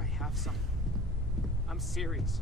I have something. I'm serious.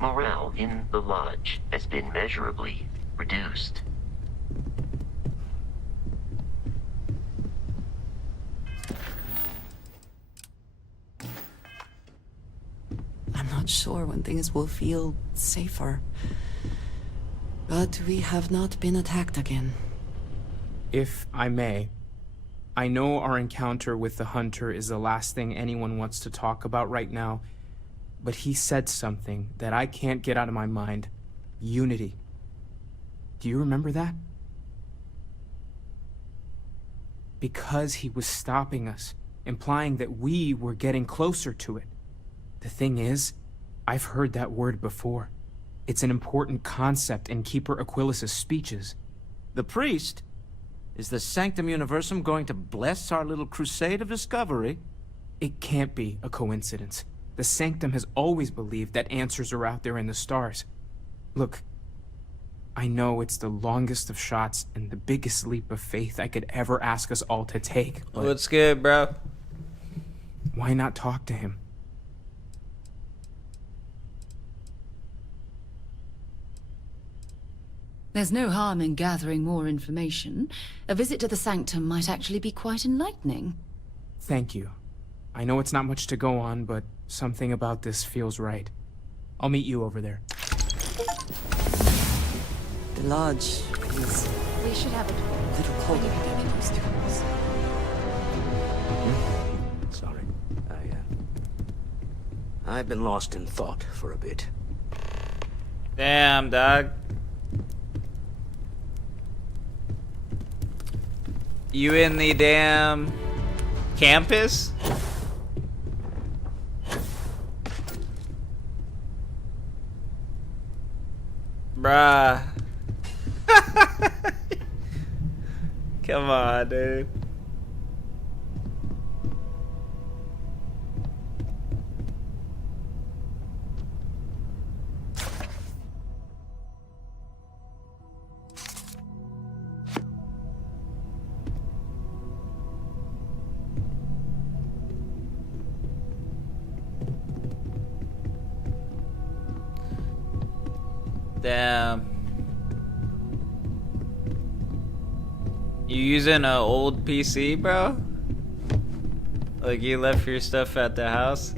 Morale in the lodge has been measurably reduced. I'm not sure when things will feel safer. But we have not been attacked again. If I may, I know our encounter with the hunter is the last thing anyone wants to talk about right now, but he said something that I can't get out of my mind. Unity. Do you remember that? Because he was stopping us, implying that we were getting closer to it. The thing is, I've heard that word before. It's an important concept in Keeper Aquilas's speeches. The priest? Is the Sanctum Universum going to bless our little crusade of discovery? It can't be a coincidence. The Sanctum has always believed that answers are out there in the stars. Look, I know it's the longest of shots and the biggest leap of faith I could ever ask us all to take, but What's good, bro? why not talk to him? There's no harm in gathering more information. A visit to the Sanctum might actually be quite enlightening. Thank you. I know it's not much to go on, but something about this feels right. I'll meet you over there. The lodge is We should have a a little colder than it used to be. Sorry. I've been lost in thought for a bit. Damn, dog. You in the damn campus? Bruh. Come on, dude. Damn. You using an old PC, bro? Like you left your stuff at the house?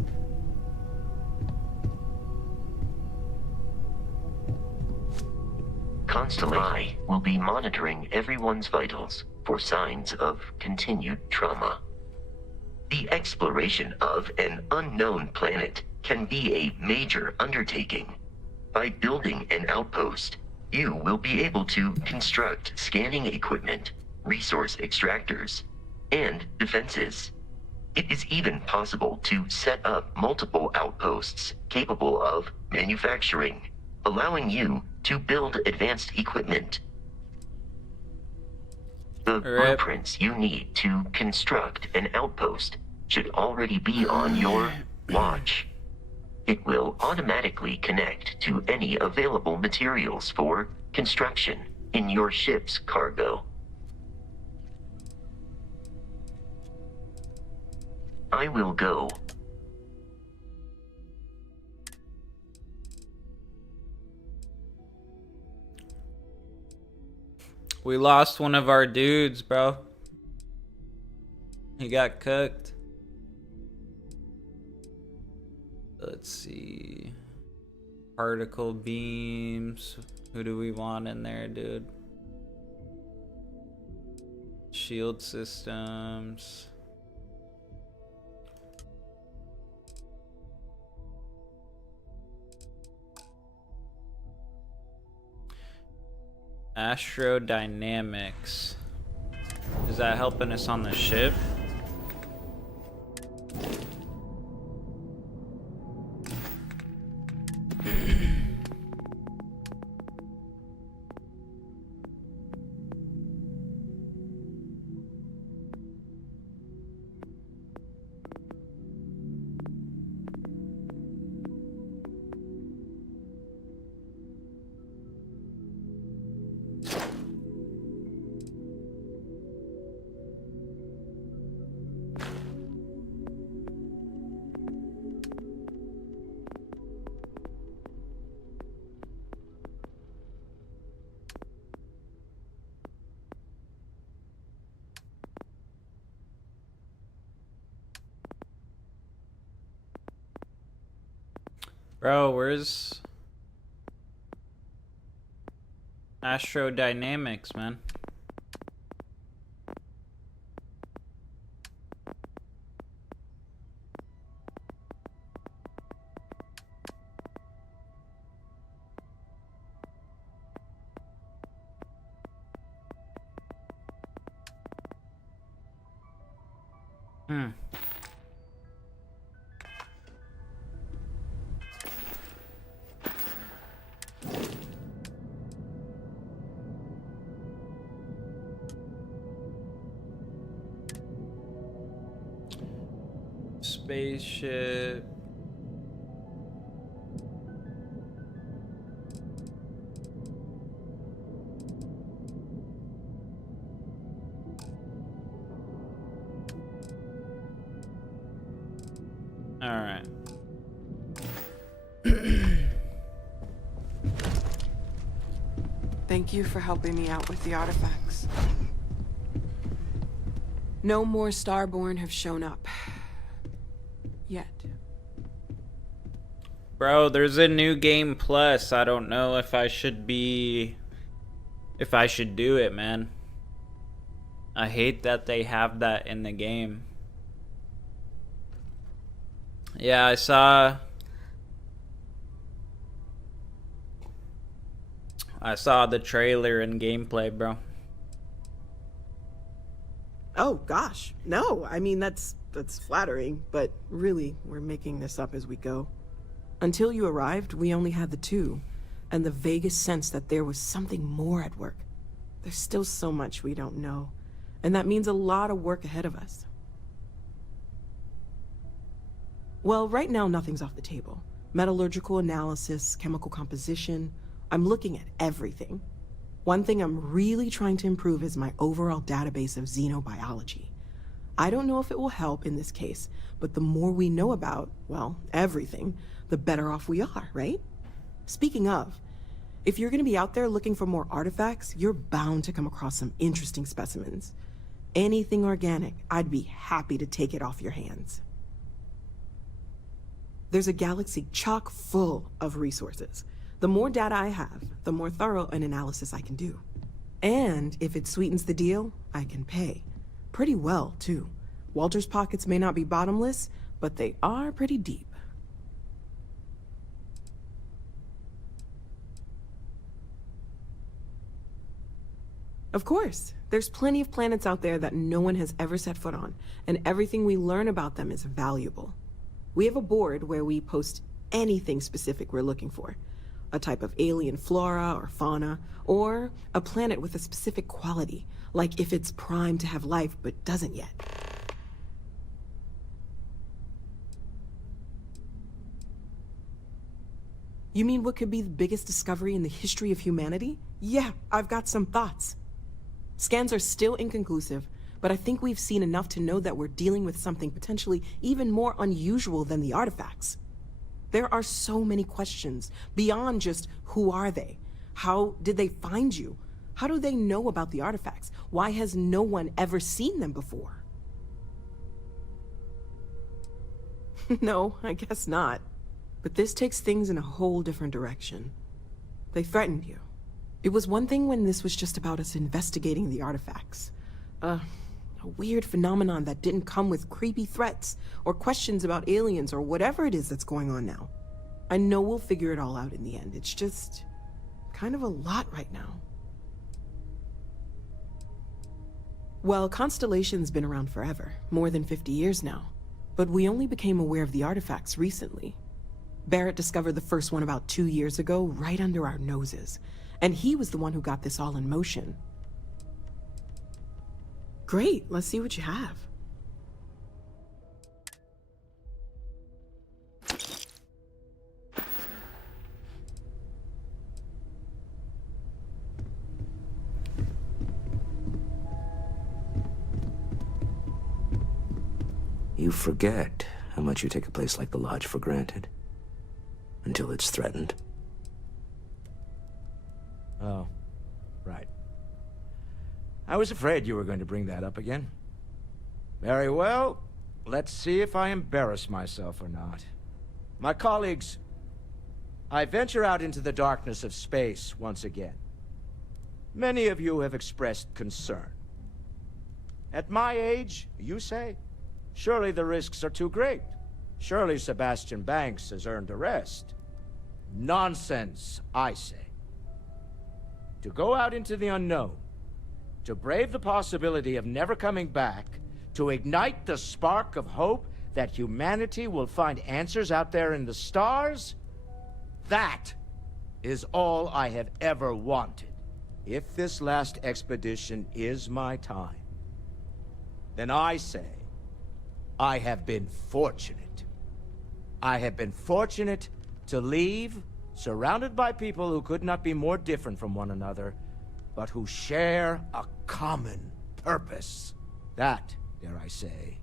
Constantly will be monitoring everyone's vitals for signs of continued trauma. The exploration of an unknown planet can be a major undertaking. By building an outpost, you will be able to construct scanning equipment, resource extractors, and defenses. It is even possible to set up multiple outposts capable of manufacturing, allowing you to build advanced equipment. The blueprints you need to construct an outpost should already be on your watch. It will automatically connect to any available materials for construction in your ship's cargo. I will go. We lost one of our dudes, bro. He got cooked. Let's see. Particle beams. Who do we want in there, dude? Shield systems. Astrodynamics. Is that helping us on the ship? Bro, where's Astrodynamics, man? Spaceship. All right. Thank you for helping me out with the artifacts. No more Starborn have shown up. Yet. Bro, there's a new game plus. I don't know if I should do it, man. I hate that they have that in the game. Yeah, I saw the trailer and gameplay, bro. Oh gosh, no. I mean, that's flattering, but really, we're making this up as we go. Until you arrived, we only had the two, and the vaguest sense that there was something more at work. There's still so much we don't know, and that means a lot of work ahead of us. Well, right now, nothing's off the table. Metallurgical analysis, chemical composition, I'm looking at everything. One thing I'm really trying to improve is my overall database of xenobiology. I don't know if it will help in this case, but the more we know about, well, everything, the better off we are, right? Speaking of, if you're gonna be out there looking for more artifacts, you're bound to come across some interesting specimens. Anything organic, I'd be happy to take it off your hands. There's a galaxy chock full of resources. The more data I have, the more thorough an analysis I can do. And if it sweetens the deal, I can pay. Pretty well, too. Walter's pockets may not be bottomless, but they are pretty deep. Of course. There's plenty of planets out there that no one has ever set foot on, and everything we learn about them is valuable. We have a board where we post anything specific we're looking for. A type of alien flora or fauna, or a planet with a specific quality, like if it's primed to have life but doesn't yet. You mean what could be the biggest discovery in the history of humanity? Yeah, I've got some thoughts. Scans are still inconclusive, but I think we've seen enough to know that we're dealing with something potentially even more unusual than the artifacts. There are so many questions beyond just who are they? How did they find you? How do they know about the artifacts? Why has no one ever seen them before? No, I guess not. But this takes things in a whole different direction. They threatened you. It was one thing when this was just about us investigating the artifacts. A weird phenomenon that didn't come with creepy threats or questions about aliens or whatever it is that's going on now. I know we'll figure it all out in the end. It's just kind of a lot right now. Well, Constellation's been around forever, more than 50 years now. But we only became aware of the artifacts recently. Barrett discovered the first one about 2 years ago, right under our noses. And he was the one who got this all in motion. Great, let's see what you have. You forget how much you take a place like the Lodge for granted. Until it's threatened. Oh, right. I was afraid you were going to bring that up again. Very well. Let's see if I embarrass myself or not. My colleagues, I venture out into the darkness of space once again. Many of you have expressed concern. At my age, you say, surely the risks are too great. Surely Sebastian Banks has earned a rest. Nonsense, I say. To go out into the unknown, to brave the possibility of never coming back, to ignite the spark of hope that humanity will find answers out there in the stars, that is all I have ever wanted. If this last expedition is my time, then I say, I have been fortunate. I have been fortunate to leave, surrounded by people who could not be more different from one another, but who share a common purpose. That, dare I say,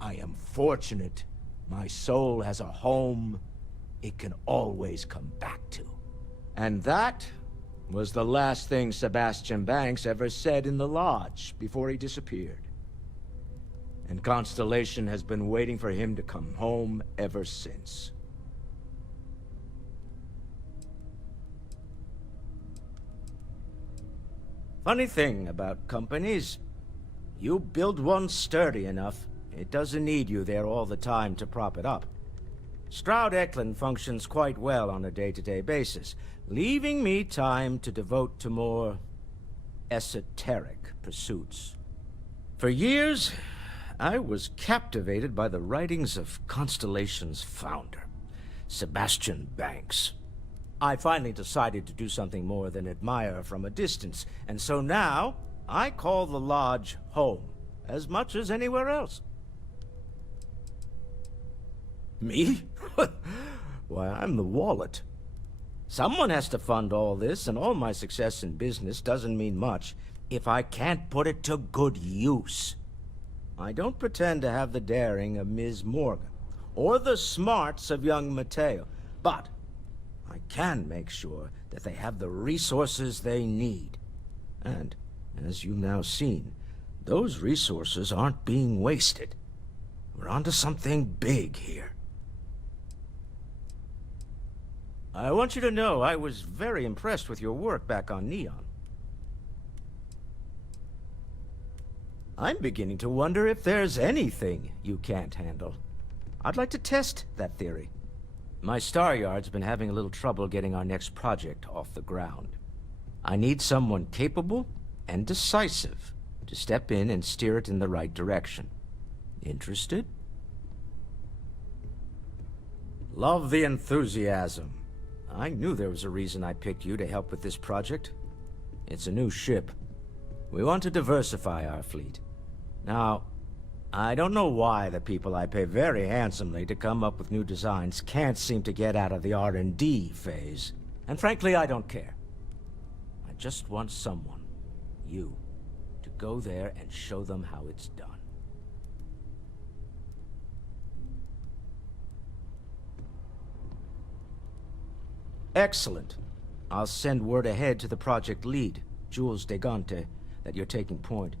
I am fortunate. My soul has a home it can always come back to. And that was the last thing Sebastian Banks ever said in the Lodge before he disappeared. And Constellation has been waiting for him to come home ever since. Funny thing about companies, you build one sturdy enough, it doesn't need you there all the time to prop it up. Stroud Eklund functions quite well on a day-to-day basis, leaving me time to devote to more esoteric pursuits. For years, I was captivated by the writings of Constellation's founder, Sebastian Banks. I finally decided to do something more than admire from a distance, and so now I call the Lodge home, as much as anywhere else. Me? Why, I'm the wallet. Someone has to fund all this, and all my success in business doesn't mean much if I can't put it to good use. I don't pretend to have the daring of Ms. Morgan, or the smarts of young Mateo, but I can make sure that they have the resources they need. And, as you've now seen, those resources aren't being wasted. We're onto something big here. I want you to know I was very impressed with your work back on Neon. I'm beginning to wonder if there's anything you can't handle. I'd like to test that theory. My Star Yard's been having a little trouble getting our next project off the ground. I need someone capable and decisive to step in and steer it in the right direction. Interested? Love the enthusiasm. I knew there was a reason I picked you to help with this project. It's a new ship. We want to diversify our fleet. Now, I don't know why the people I pay very handsomely to come up with new designs can't seem to get out of the R&D phase. And frankly, I don't care. I just want someone, you, to go there and show them how it's done. Excellent. I'll send word ahead to the project lead. Jules de Gante, that you're taking point.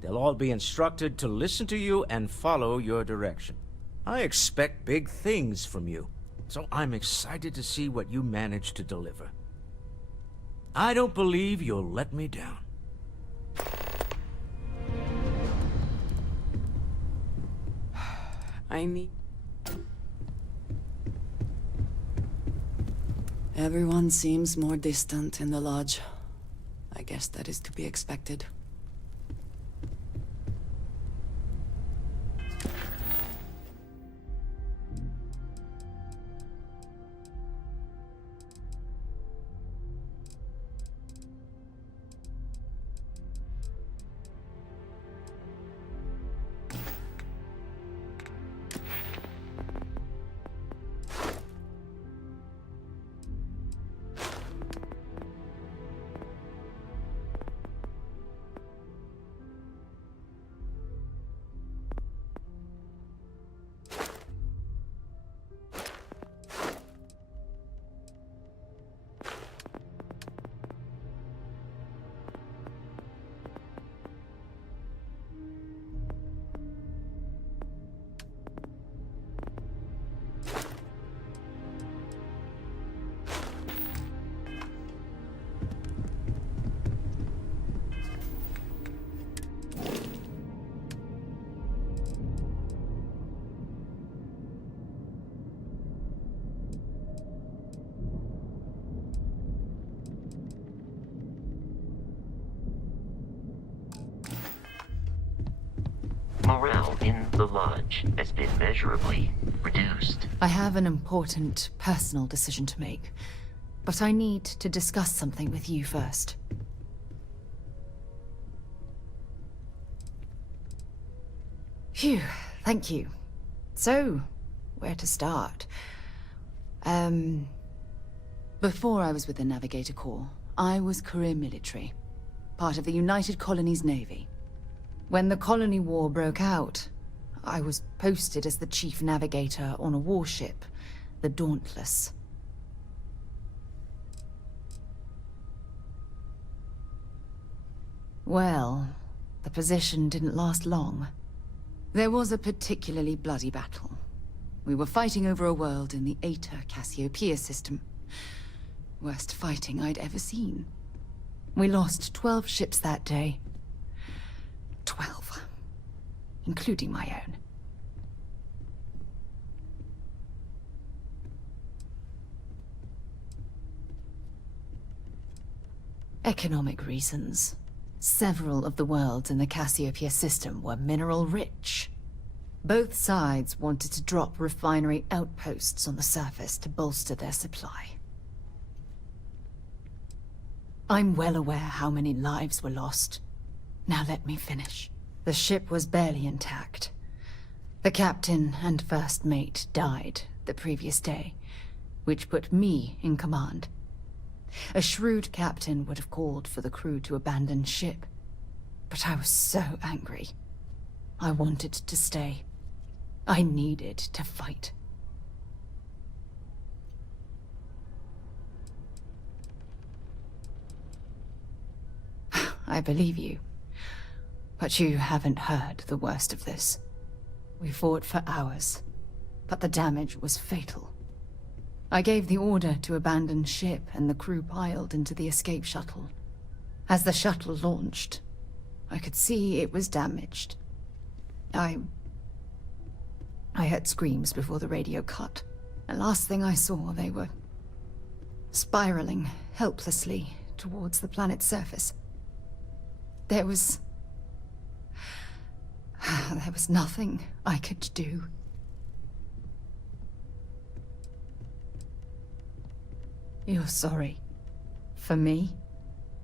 They'll all be instructed to listen to you and follow your direction. I expect big things from you, so I'm excited to see what you manage to deliver. I don't believe you'll let me down. I need... Everyone seems more distant in the lodge. I guess that is to be expected. Morale in the lodge has been measurably reduced. I have an important personal decision to make, but I need to discuss something with you first. Phew, thank you. So, where to start? Before I was with the Navigator Corps, I was career military, part of the United Colonies Navy. When the Colony War broke out, I was posted as the chief navigator on a warship, the Dauntless. Well, the position didn't last long. There was a particularly bloody battle. We were fighting over a world in the Eta Cassiopeia system. Worst fighting I'd ever seen. We lost 12 ships that day. 12. Including my own. Economic reasons. Several of the worlds in the Cassiopeia system were mineral rich. Both sides wanted to drop refinery outposts on the surface to bolster their supply. I'm well aware how many lives were lost. Now let me finish. The ship was barely intact. The captain and first mate died the previous day, which put me in command. A shrewd captain would have called for the crew to abandon ship, but I was so angry. I wanted to stay. I needed to fight. I believe you. But you haven't heard the worst of this. We fought for hours, but the damage was fatal. I gave the order to abandon ship and the crew piled into the escape shuttle. As the shuttle launched, I could see it was damaged. I heard screams before the radio cut. And last thing I saw, they were spiraling helplessly towards the planet's surface. There was nothing I could do. You're sorry. For me?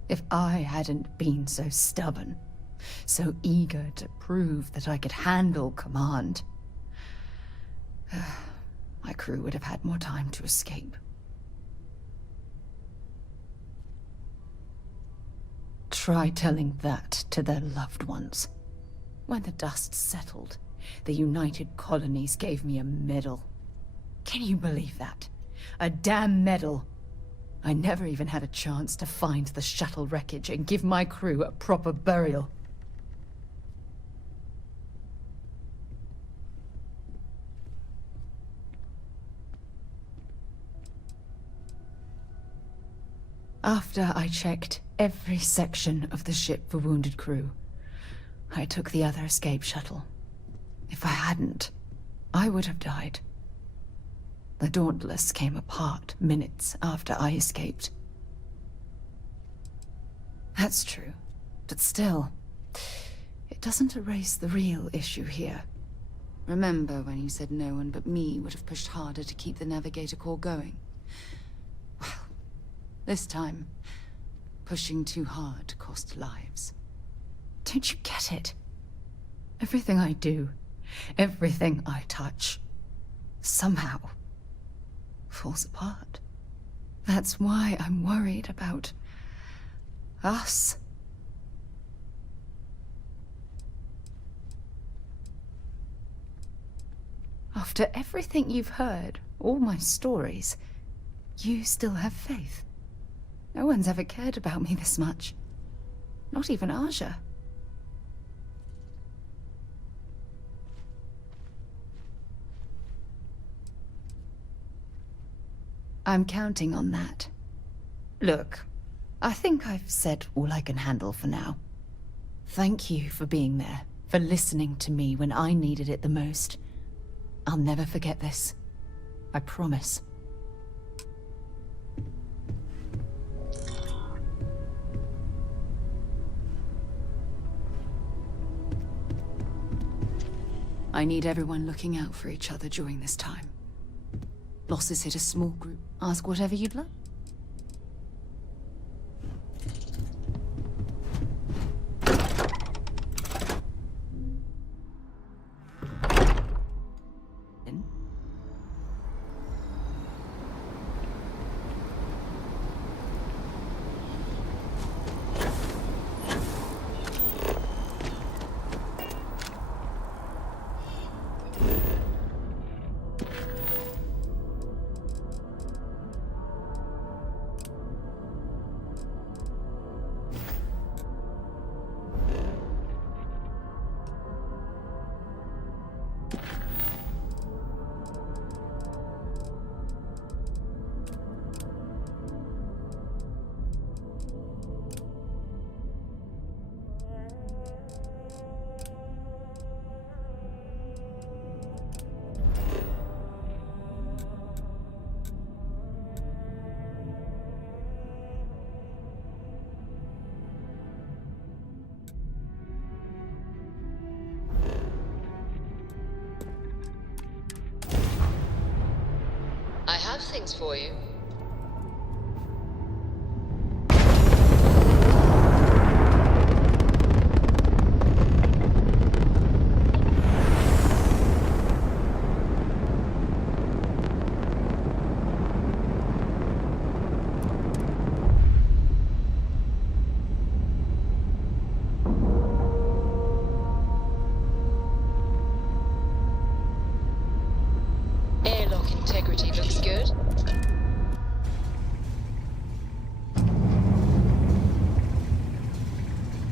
If I hadn't been so stubborn, so eager to prove that I could handle command, my crew would have had more time to escape. Try telling that to their loved ones. When the dust settled, the United Colonies gave me a medal. Can you believe that? A damn medal. I never even had a chance to find the shuttle wreckage and give my crew a proper burial. After I checked every section of the ship for wounded crew, I took the other escape shuttle. If I hadn't, I would have died. The Dauntless came apart minutes after I escaped. That's true, but still, it doesn't erase the real issue here. Remember when you said no one but me would have pushed harder to keep the Navigator core going? Well, this time, pushing too hard cost lives. Don't you get it? Everything I do, everything I touch, somehow falls apart. That's why I'm worried about us. After everything you've heard, all my stories, you still have faith. No one's ever cared about me this much. Not even Aja. I'm counting on that. Look, I think I've said all I can handle for now. Thank you for being there, for listening to me when I needed it the most. I'll never forget this. I promise. I need everyone looking out for each other during this time. Losses hit a small group. Ask whatever you'd like. I have things for you. Airlock integrity looks good.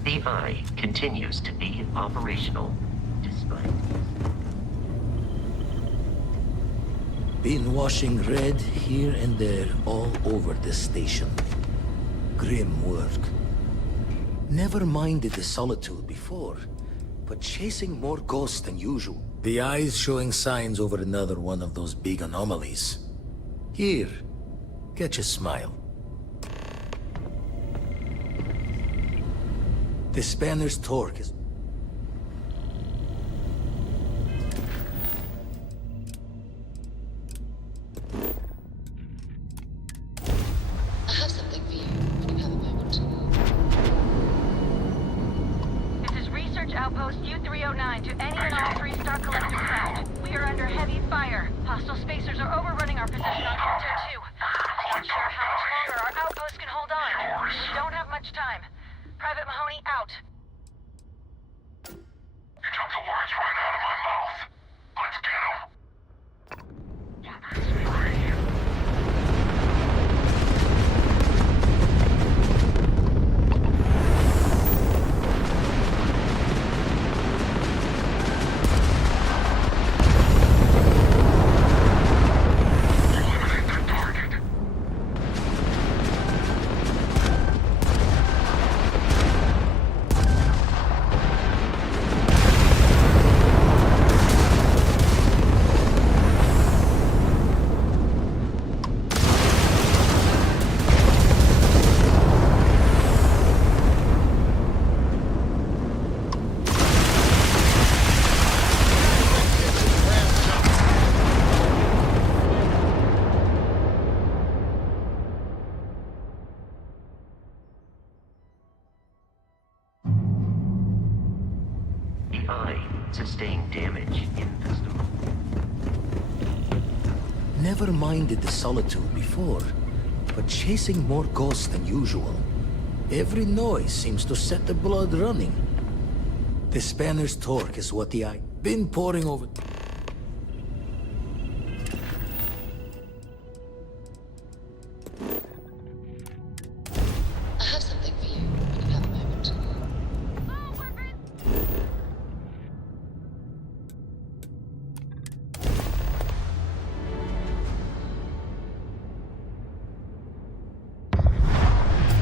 The Eye continues to be operational, despite... Been washing red here and there all over the station. Grim work. Never minded the solitude before, but chasing more ghosts than usual. The Eye's showing signs over another one of those big anomalies. Here, get your smile. The spanner's torque is... I have something for you, when you have a moment. This is Research Outpost U-309 to any and all 3-star collector craft. We are under heavy fire. Hostile spacers are overrunning our position on Sector 2. I'm not sure how much longer our outpost can hold on. We don't have much time. Private Mahoney out. You took the words right out of my mouth. Let's get him. AI sustained damage in Vista. Never minded the solitude before, but chasing more ghosts than usual. Every noise seems to set the blood running. The spanner's torque is what the eye been pouring over. I have something for you when you have a moment.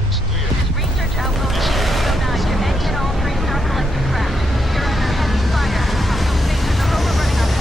This is Research Outpost 209 to any and all 3-star collector craft. We are under heavy fire. Hostile spacers are overrunning our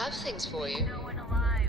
have things for you. No one alive.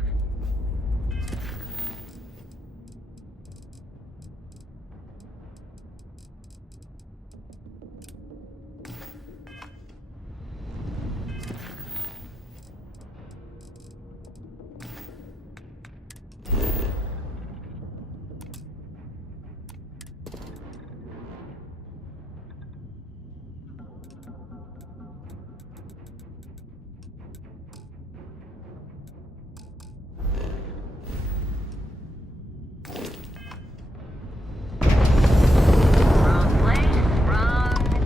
Wrong place, wrong time.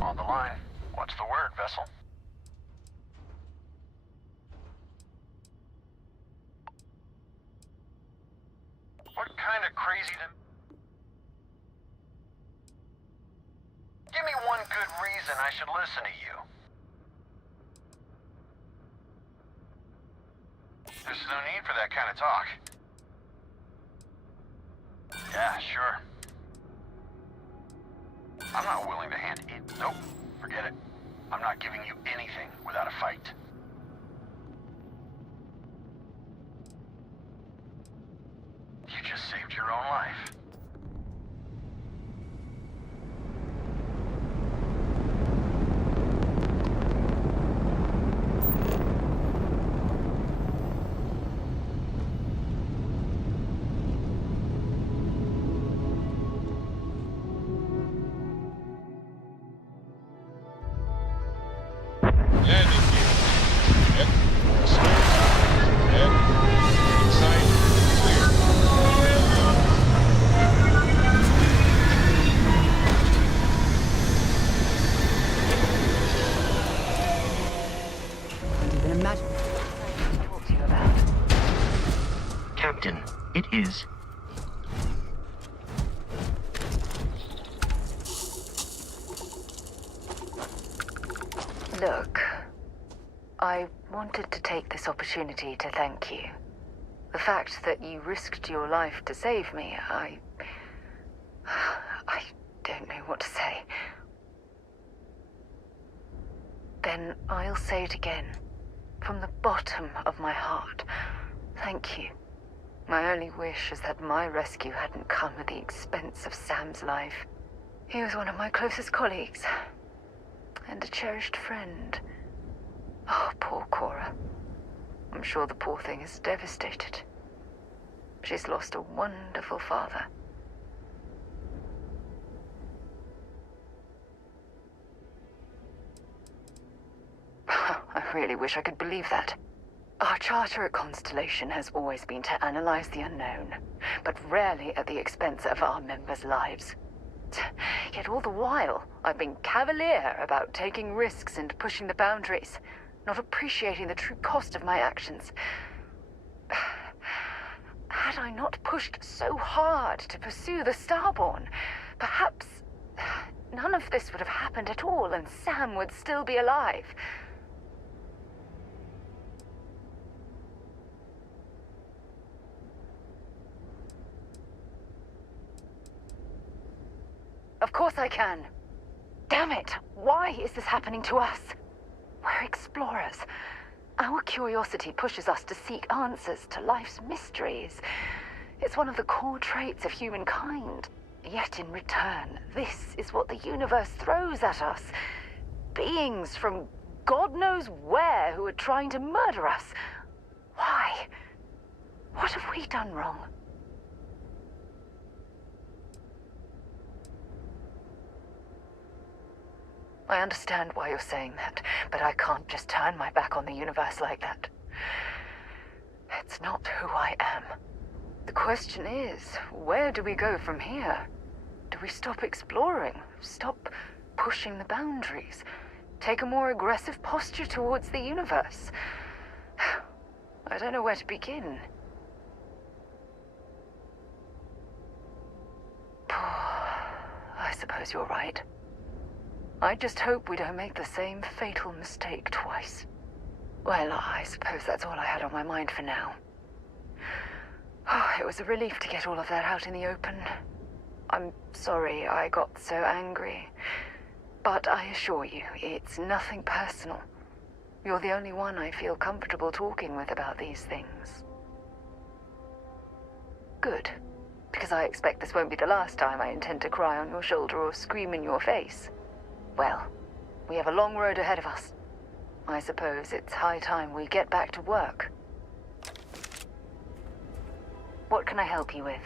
On the line. What's the word, vessel? What kind of crazy Give me one good reason I should listen to you. There's no need for that kind of talk. Yeah, sure. I'm not willing to hand it. Nope, forget it. I'm not giving you anything without a fight. You just saved your own life. Even imagine what I talk to you about. Captain, it is. Look, I wanted to take this opportunity to thank you. The fact that you risked your life to save me, I don't know what to say. Then I'll say it again, from the bottom of my heart. Thank you. My only wish is that my rescue hadn't come at the expense of Sam's life. He was one of my closest colleagues, and a cherished friend. Oh, poor Cora. I'm sure the poor thing is devastated. She's lost a wonderful father. I really wish I could believe that. Our charter at Constellation has always been to analyze the unknown, but rarely at the expense of our members' lives. Yet all the while, I've been cavalier about taking risks and pushing the boundaries, not appreciating the true cost of my actions. Had I not pushed so hard to pursue the Starborn, perhaps none of this would have happened at all and Sam would still be alive. Of course I can. Damn it! Why is this happening to us? We're explorers. Our curiosity pushes us to seek answers to life's mysteries. It's one of the core traits of humankind. Yet in return, this is what the universe throws at us. beings from God knows where who are trying to murder us. Why? What have we done wrong? I understand why you're saying that, but I can't just turn my back on the universe like that. It's not who I am. The question is, where do we go from here? Do we stop exploring? Stop pushing the boundaries? Take a more aggressive posture towards the universe? I don't know where to begin. I suppose you're right. I just hope we don't make the same fatal mistake twice. Well, I suppose that's all I had on my mind for now. It was a relief to get all of that out in the open. I'm sorry I got so angry. But I assure you, it's nothing personal. You're the only one I feel comfortable talking with about these things. Good. Because I expect this won't be the last time I intend to cry on your shoulder or scream in your face. Well, we have a long road ahead of us. I suppose it's high time we get back to work. What can I help you with?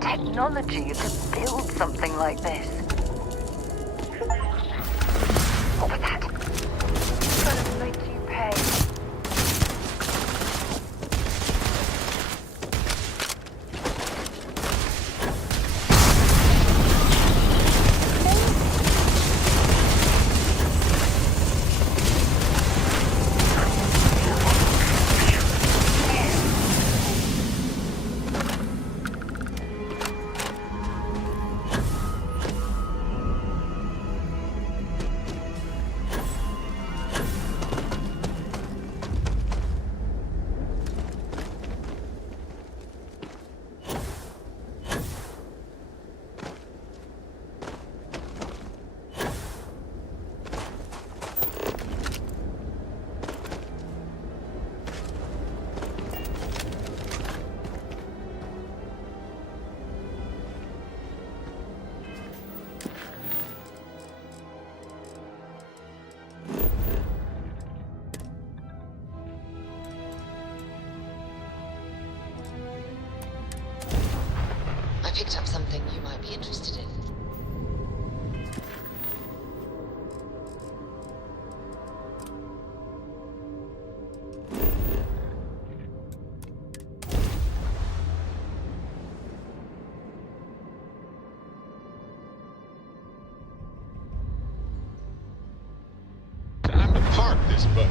Technology to build something like this. picked up something you might be interested in. Time to park this buggy.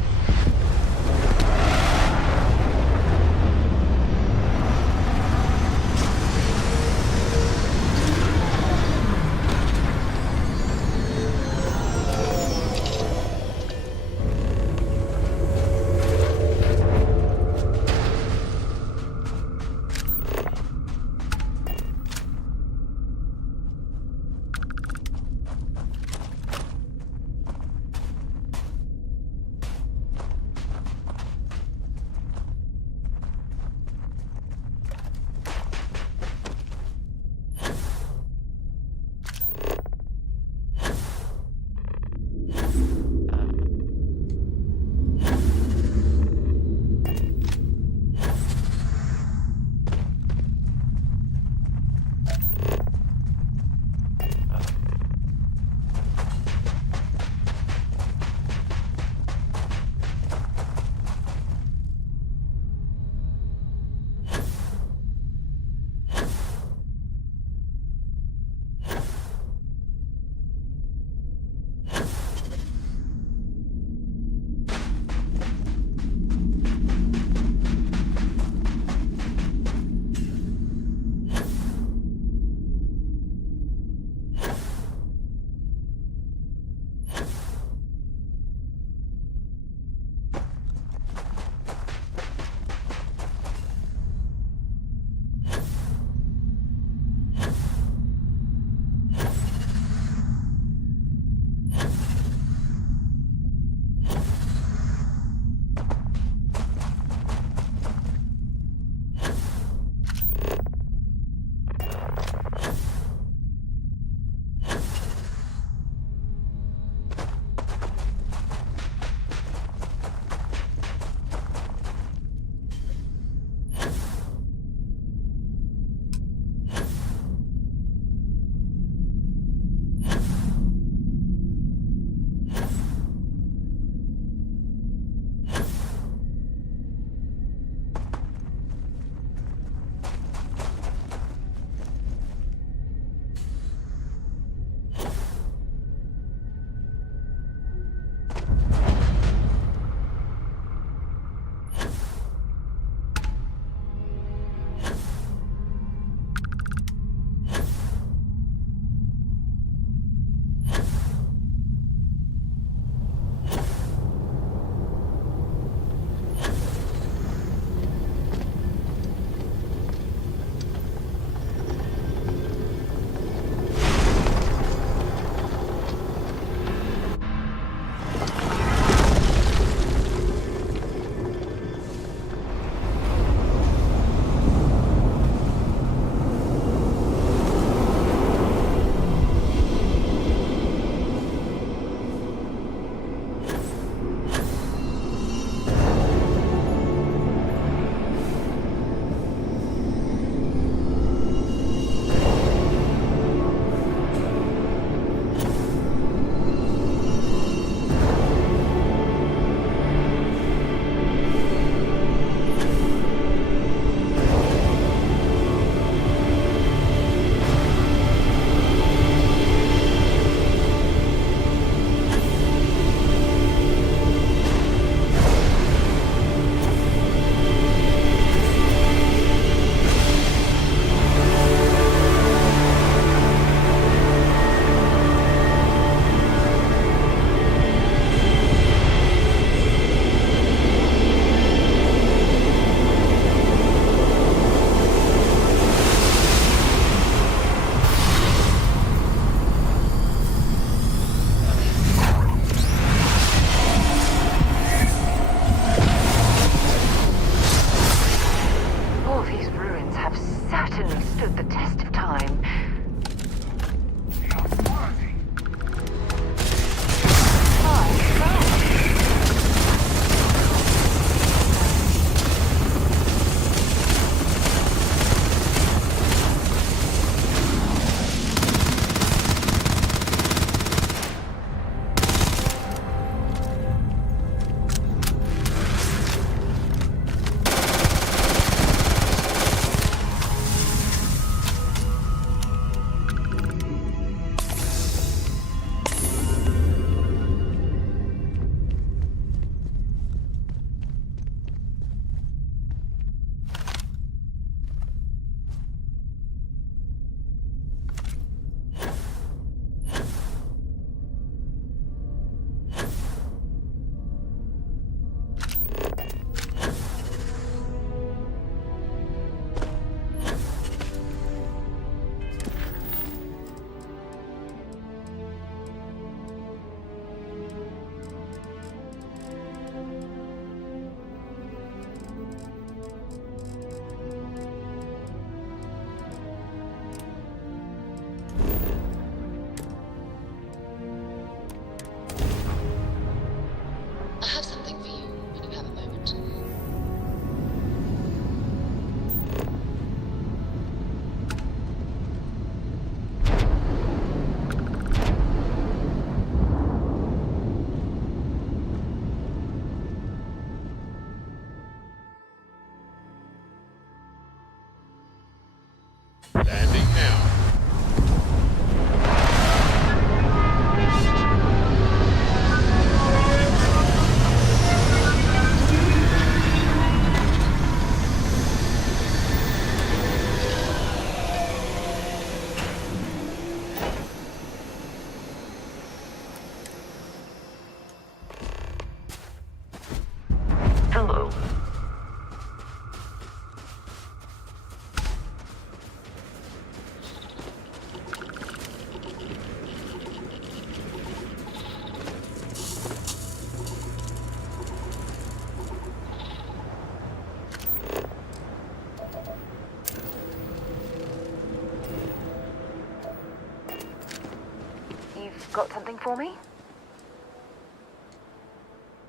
Got something for me?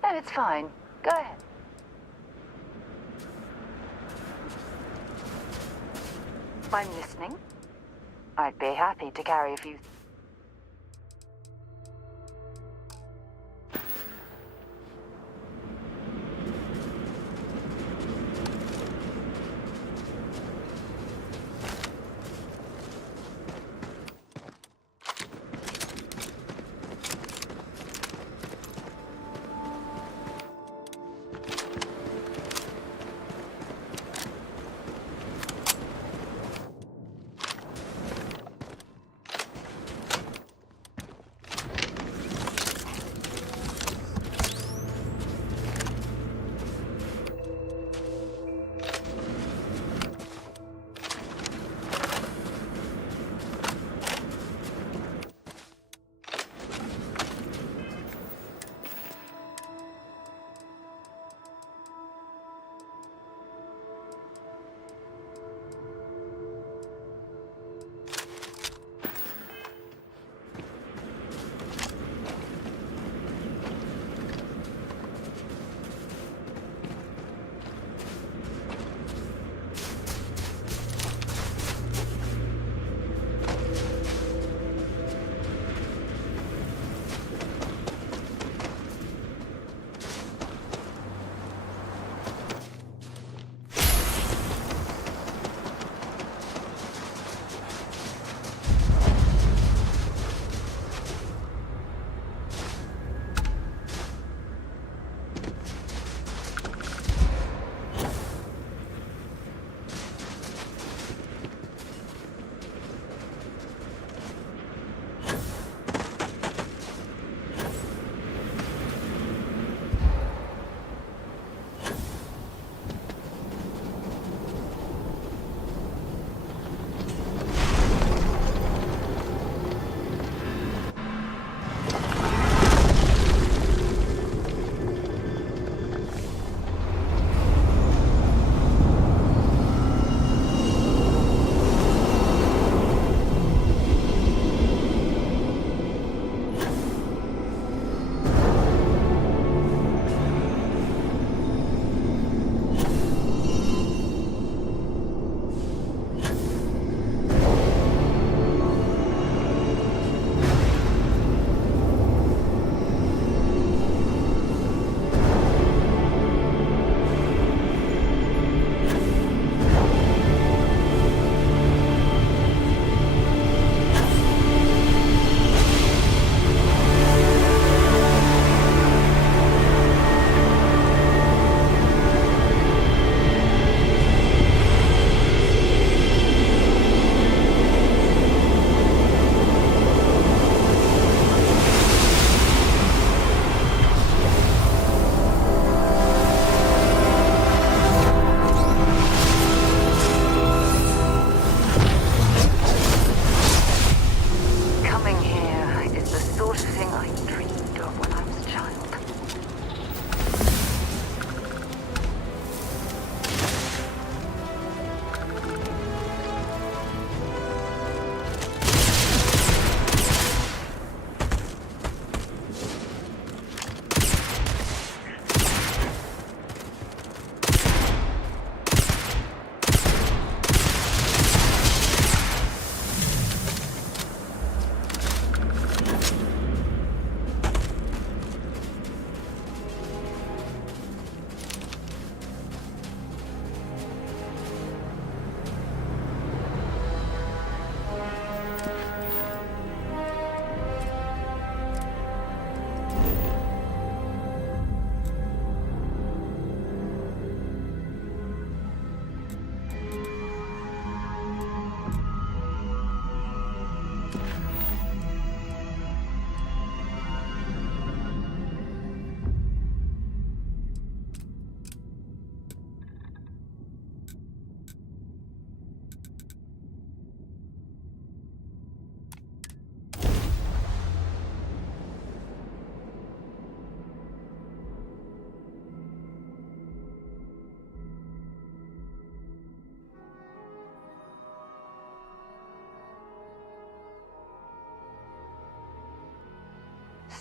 No, it's fine. Go ahead. I'm listening. I'd be happy to carry a few...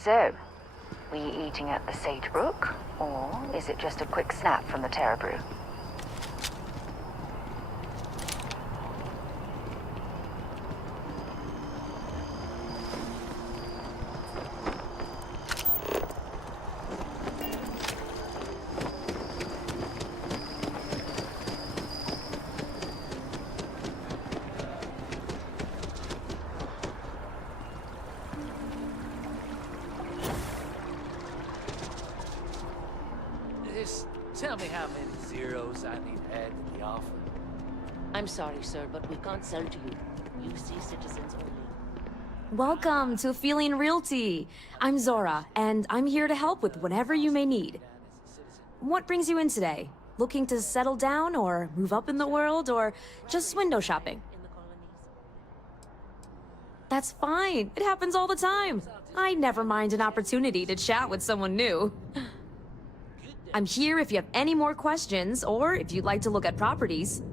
So, were you eating at the Sage Brook, or is it just a quick snap from the Terra Brew? Tell me how many zeros I need to add to the offer. I'm sorry, sir, but we can't sell to you. UC citizens only. Welcome to Feeling Realty. I'm Zora, and I'm here to help with whatever you may need. What brings you in today? Looking to settle down, or move up in the world, or just window shopping? That's fine. It happens all the time. I never mind an opportunity to chat with someone new. I'm here if you have any more questions, or if you'd like to look at properties.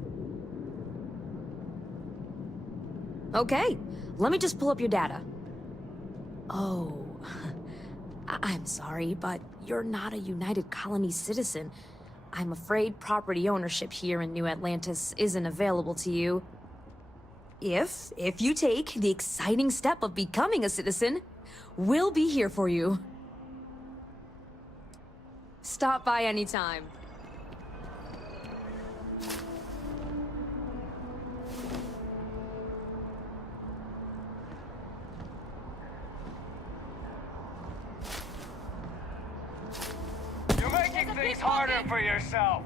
Okay, let me just pull up your data. Oh, I'm sorry, but you're not a United Colony citizen. I'm afraid property ownership here in New Atlantis isn't available to you. If you take the exciting step of becoming a citizen, we'll be here for you. Stop by anytime. You're making things harder for yourself.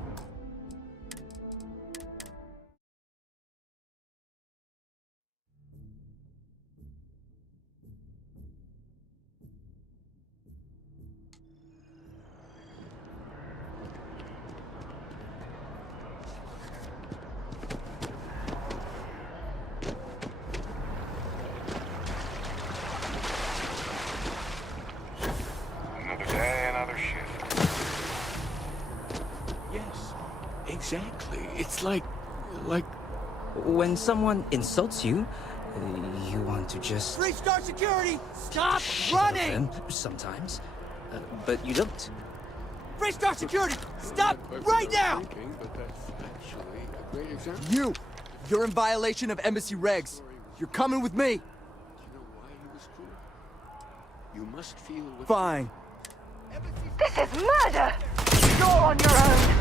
Exactly. It's like when someone insults you, you want to just Restart security! Stop shove running! them sometimes, but you don't. Restart security! Stop right now! You're in violation of embassy regs. You're coming with me. You must feel with Fine. This is murder! You're on your own!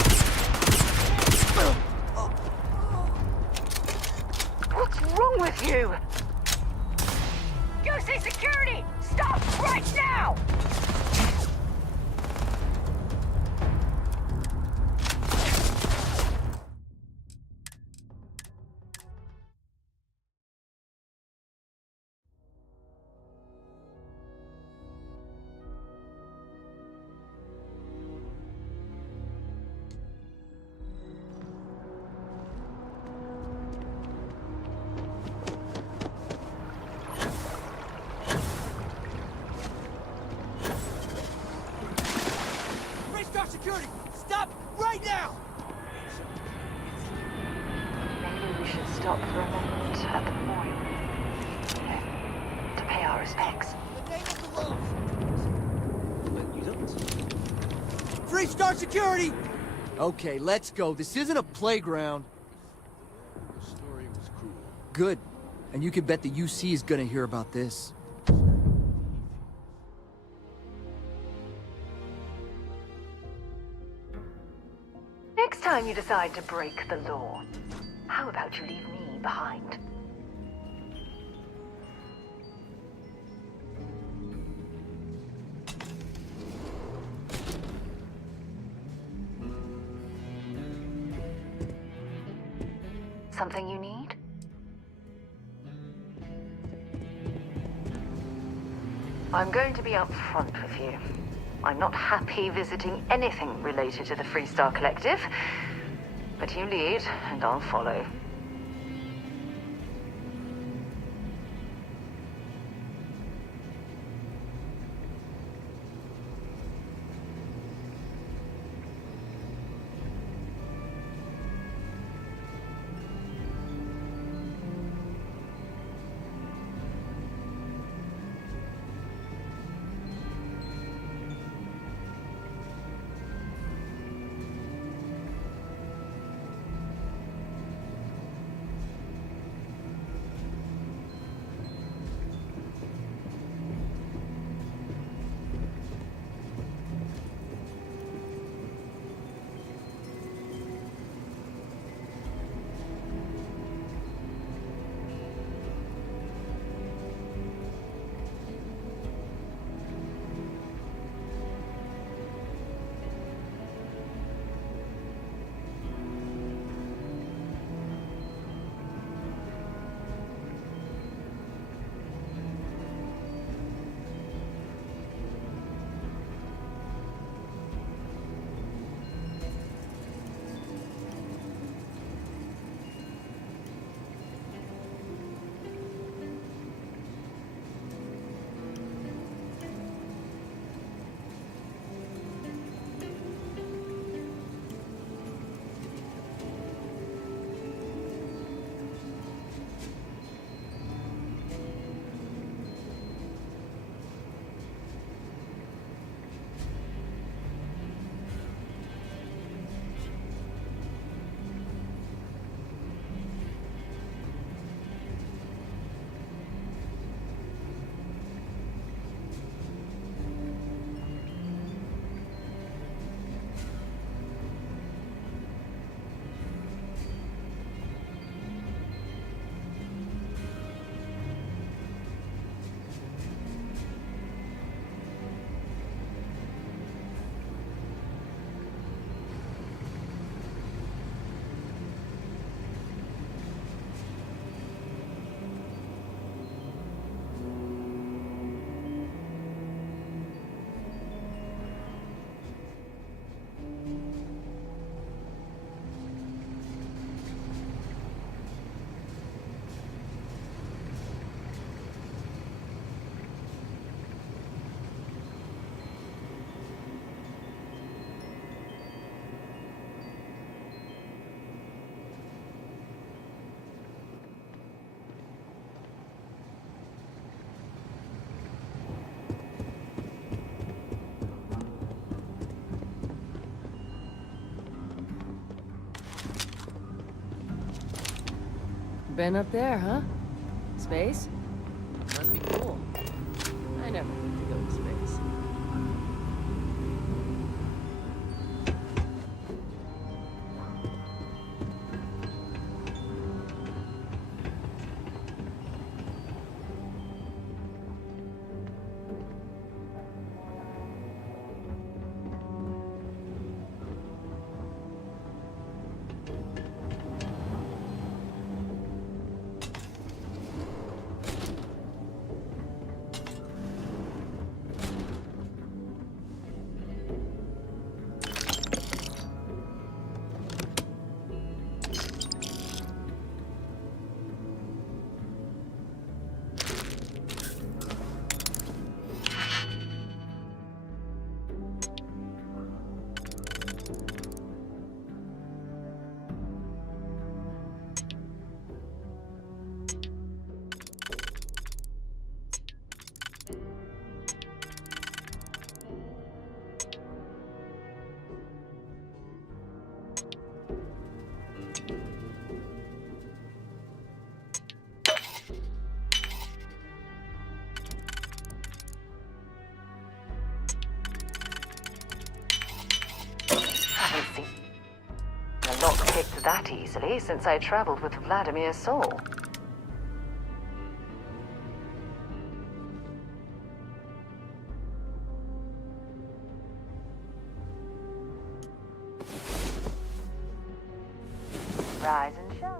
What's wrong with you? You say security! Stop right now! Security! Stop right now! Maybe we should stop for a moment at the memorial. To pay our respects. The name of the launch! But you don't. Restart security! Okay, let's go. This isn't a playground. the story was cruel. Good. And you can bet the UC is gonna hear about this. Next time you decide to break the law, how about you leave me behind? Something you need? I'm going to be upfront with you. I'm not happy visiting anything related to the Freestar Collective, but you lead, and I'll follow. been up there, huh? Space? Must be cool. I never get to go to space. I'm not picked that easily since I traveled with Vladimir's soul. Rise and shine.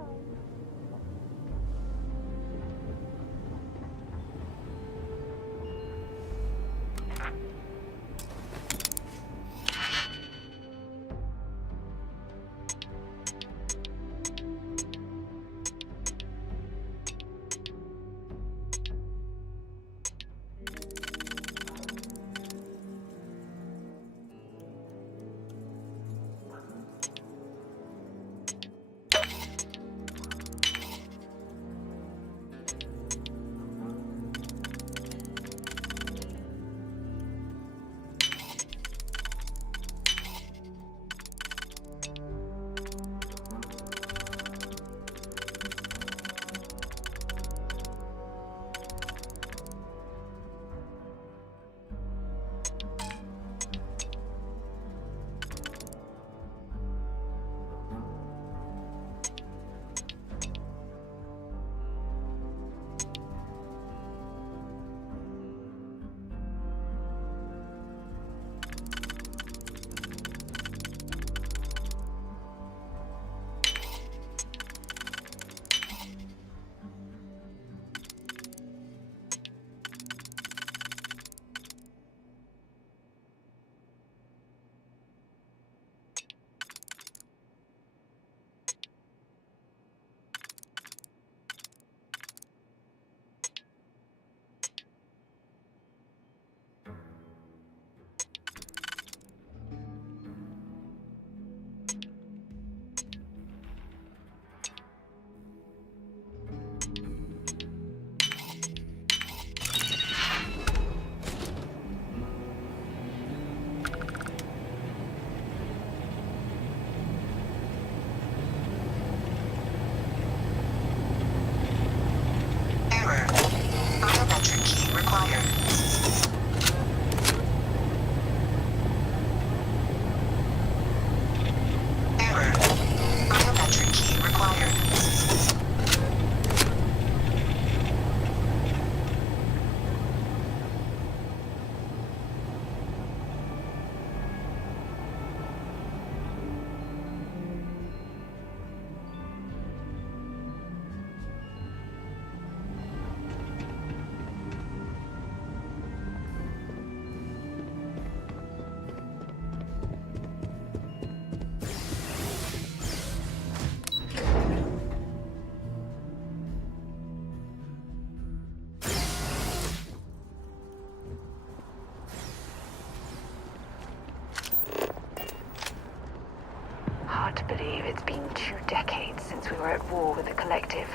Hard to believe it's been 2 decades since we were at war with the Collective,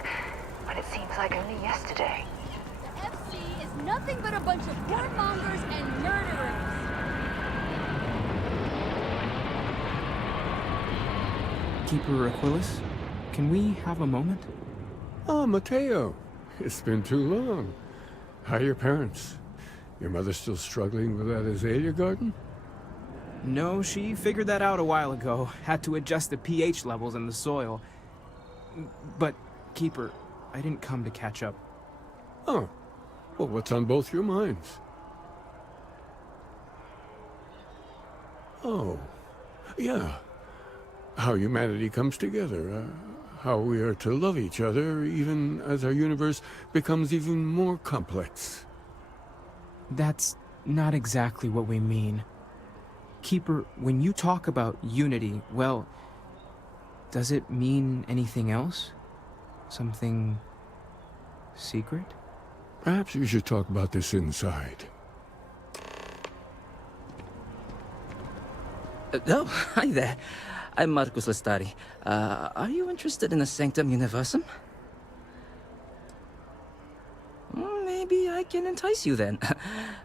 when it seems like only yesterday. The FC is nothing but a bunch of warmongers and murderers. Keeper Aquilus, can we have a moment? Oh, Mateo. It's been too long. How are your parents? Your mother still struggling with that azalea garden? No, she figured that out a while ago. Had to adjust the pH levels in the soil. But, Keeper, I didn't come to catch up. Oh. Well, what's on both your minds? Oh. Yeah. How humanity comes together. How we are to love each other even as our universe becomes even more complex. That's not exactly what we mean. Keeper, when you talk about unity, well, does it mean anything else? Something secret? Perhaps we should talk about this inside. Oh, hi there. I'm Marcus Lestari. Are you interested in the Sanctum Universum? Maybe I can entice you then.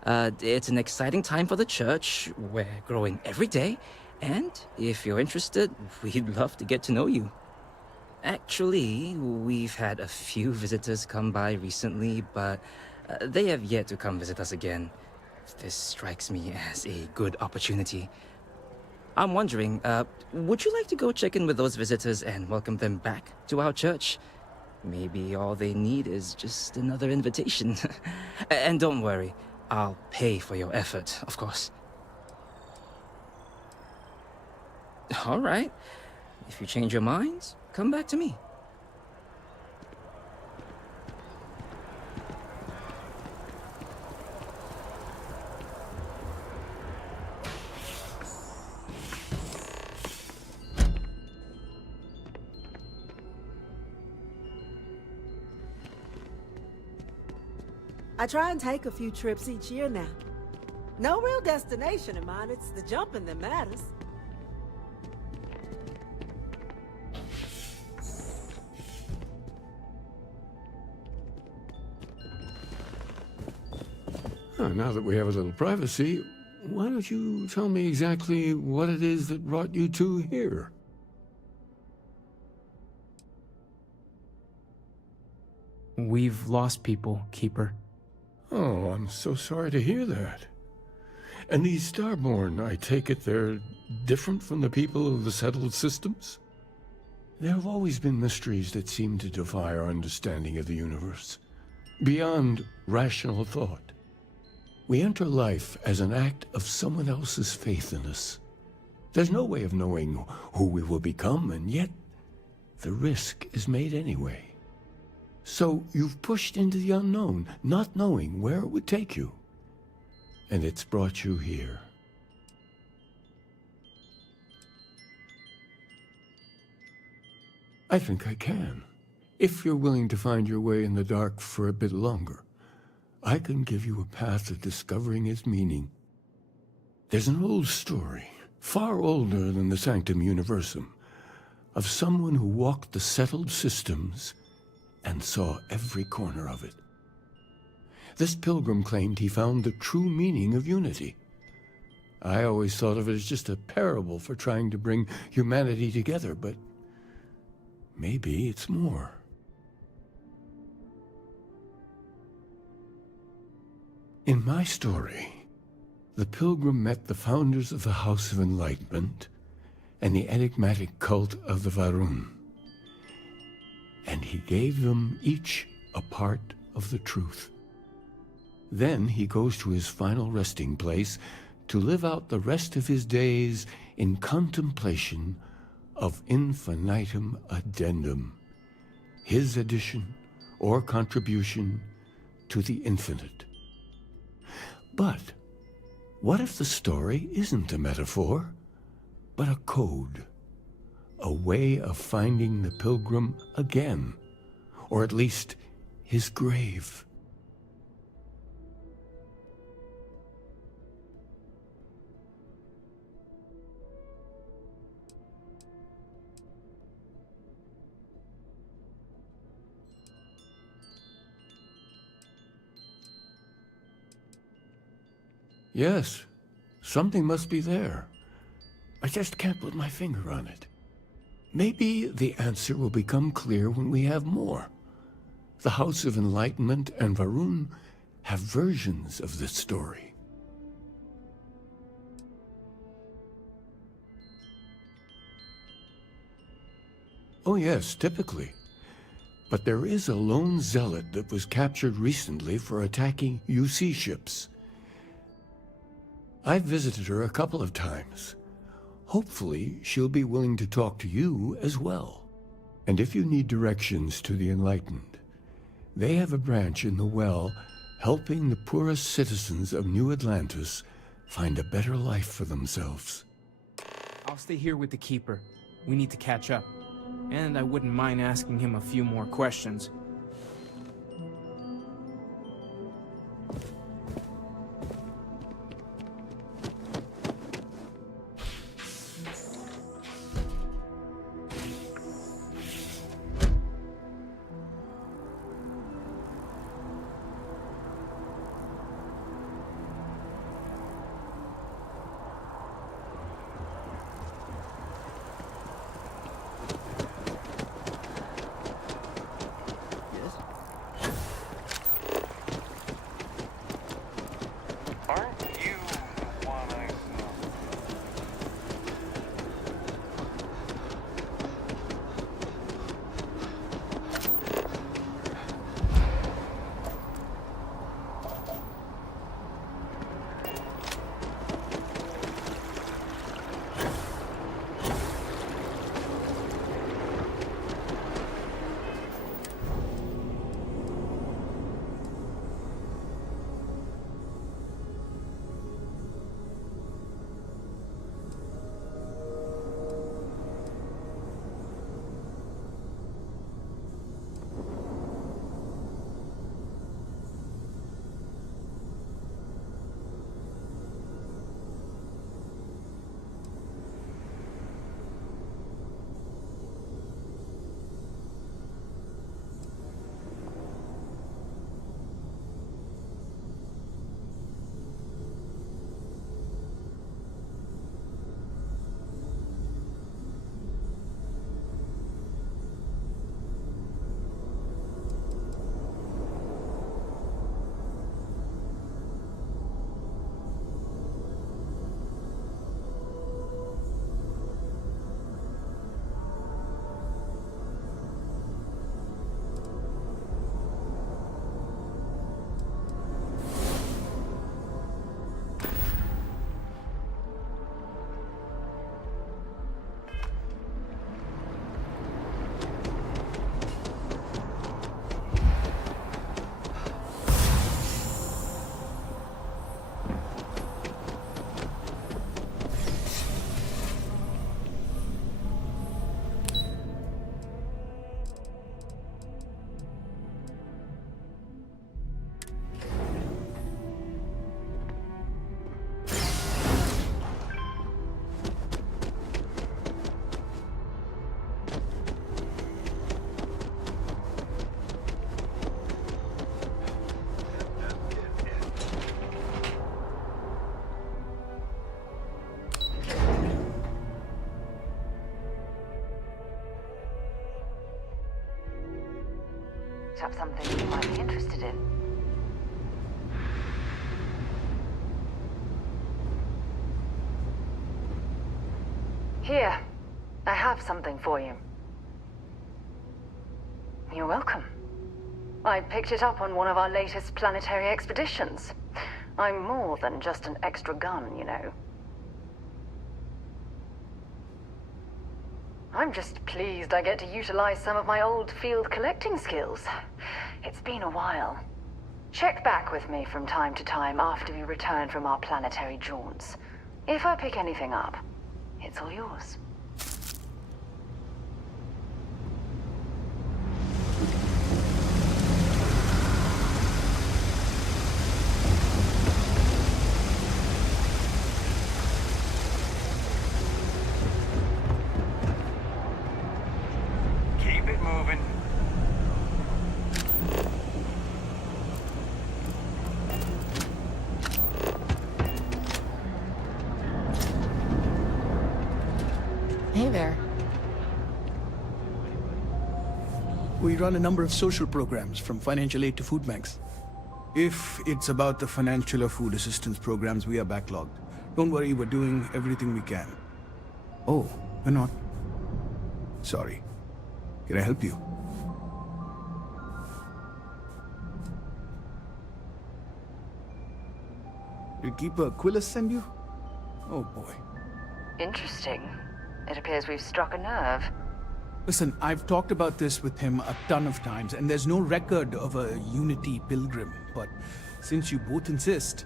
It's an exciting time for the church. We're growing every day. And if you're interested, we'd love to get to know you. Actually, we've had a few visitors come by recently, but they have yet to come visit us again. This strikes me as a good opportunity. I'm wondering, would you like to go check in with those visitors and welcome them back to our church? Maybe all they need is just another invitation. And don't worry, I'll pay for your effort, of course. All right. If you change your minds, come back to me. I try and take a few trips each year now. No real destination in mind, it's the jumping that matters. Now that we have a little privacy, why don't you tell me exactly what it is that brought you two here? We've lost people, Keeper. Oh, I'm so sorry to hear that. And these Starborn, I take it they're different from the people of the settled systems? There have always been mysteries that seem to defy our understanding of the universe, beyond rational thought. We enter life as an act of someone else's faith in us. There's no way of knowing who we will become, and yet the risk is made anyway. So you've pushed into the unknown, not knowing where it would take you. And it's brought you here. I think I can. If you're willing to find your way in the dark for a bit longer, I can give you a path of discovering its meaning. There's an old story, far older than the Sanctum Universum, of someone who walked the settled systems and saw every corner of it. This pilgrim claimed he found the true meaning of unity. I always thought of it as just a parable for trying to bring humanity together, but maybe it's more. In my story, the pilgrim met the founders of the House of Enlightenment and the enigmatic cult of the Varun. And he gave them each a part of the truth. Then he goes to his final resting place to live out the rest of his days in contemplation of infinitum addendum, his addition or contribution to the infinite. But what if the story isn't a metaphor, but a code? A way of finding the pilgrim again, or at least his grave. Yes, something must be there. I just can't put my finger on it. Maybe the answer will become clear when we have more. The House of Enlightenment and Varun have versions of this story. Oh yes, typically. But there is a lone zealot that was captured recently for attacking UC ships. I've visited her a couple of times. Hopefully, she'll be willing to talk to you as well. And if you need directions to the Enlightened, they have a branch in the Well helping the poorest citizens of New Atlantis find a better life for themselves. I'll stay here with the Keeper. We need to catch up. And I wouldn't mind asking him a few more questions. Up something you might be interested in. Here, I have something for you. You're welcome. I picked it up on one of our latest planetary expeditions. I'm more than just an extra gun, you know. I'm just pleased I get to utilize some of my old field collecting skills. It's been a while. Check back with me from time to time after we return from our planetary jaunts. If I pick anything up, it's all yours. Hey there. We run a number of social programs, from financial aid to food banks. If it's about the financial or food assistance programs, we are backlogged. Don't worry, we're doing everything we can. Oh, we're not. Sorry. Can I help you? Did Keeper Aquilus send you? Oh boy. Interesting. It appears we've struck a nerve. Listen, I've talked about this with him a ton of times, and there's no record of a Unity pilgrim. But since you both insist,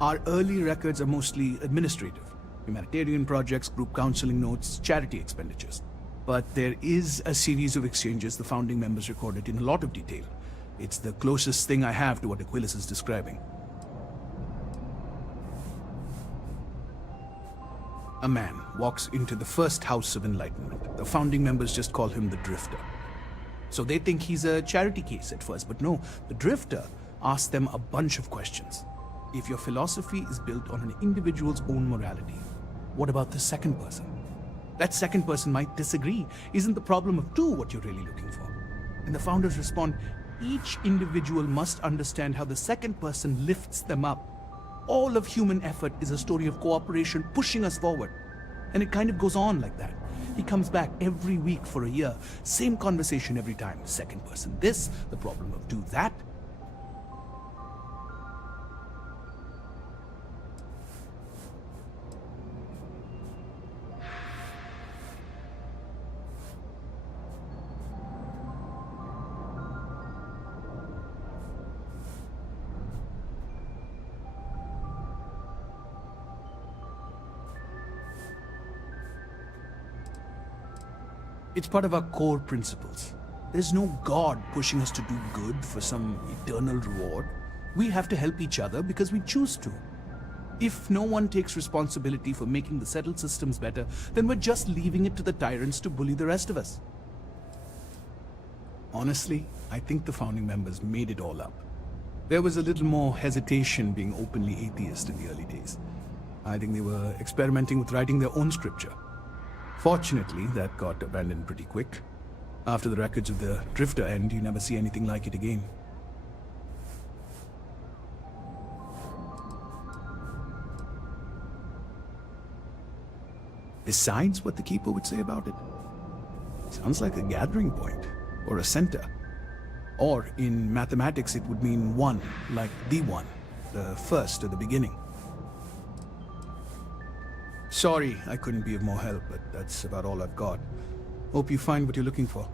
our early records are mostly administrative. Humanitarian projects, group counseling notes, charity expenditures. But there is a series of exchanges the founding members recorded in a lot of detail. It's the closest thing I have to what Aquilus is describing. A man walks into the first House of Enlightenment. The founding members just call him the Drifter. So they think he's a charity case at first, but no, the Drifter asks them a bunch of questions. If your philosophy is built on an individual's own morality, what about the second person? That second person might disagree. Isn't the problem of two what you're really looking for? And the founders respond, each individual must understand how the second person lifts them up. All of human effort is a story of cooperation pushing us forward. And it kind of goes on like that. He comes back every week for a year. Same conversation every time. Second person this, the problem of two that. It's part of our core principles. There's no God pushing us to do good for some eternal reward. We have to help each other because we choose to. If no one takes responsibility for making the settled systems better, then we're just leaving it to the tyrants to bully the rest of us. Honestly, I think the founding members made it all up. There was a little more hesitation being openly atheist in the early days. I think they were experimenting with writing their own scripture. Fortunately, that got abandoned pretty quick. After the records of the Drifter end, you never see anything like it again. Besides what the Keeper would say about it, sounds like a gathering point, or a center. Or, in mathematics, it would mean one, like the one, the first or the beginning. Sorry, I couldn't be of more help, but that's about all I've got. Hope you find what you're looking for.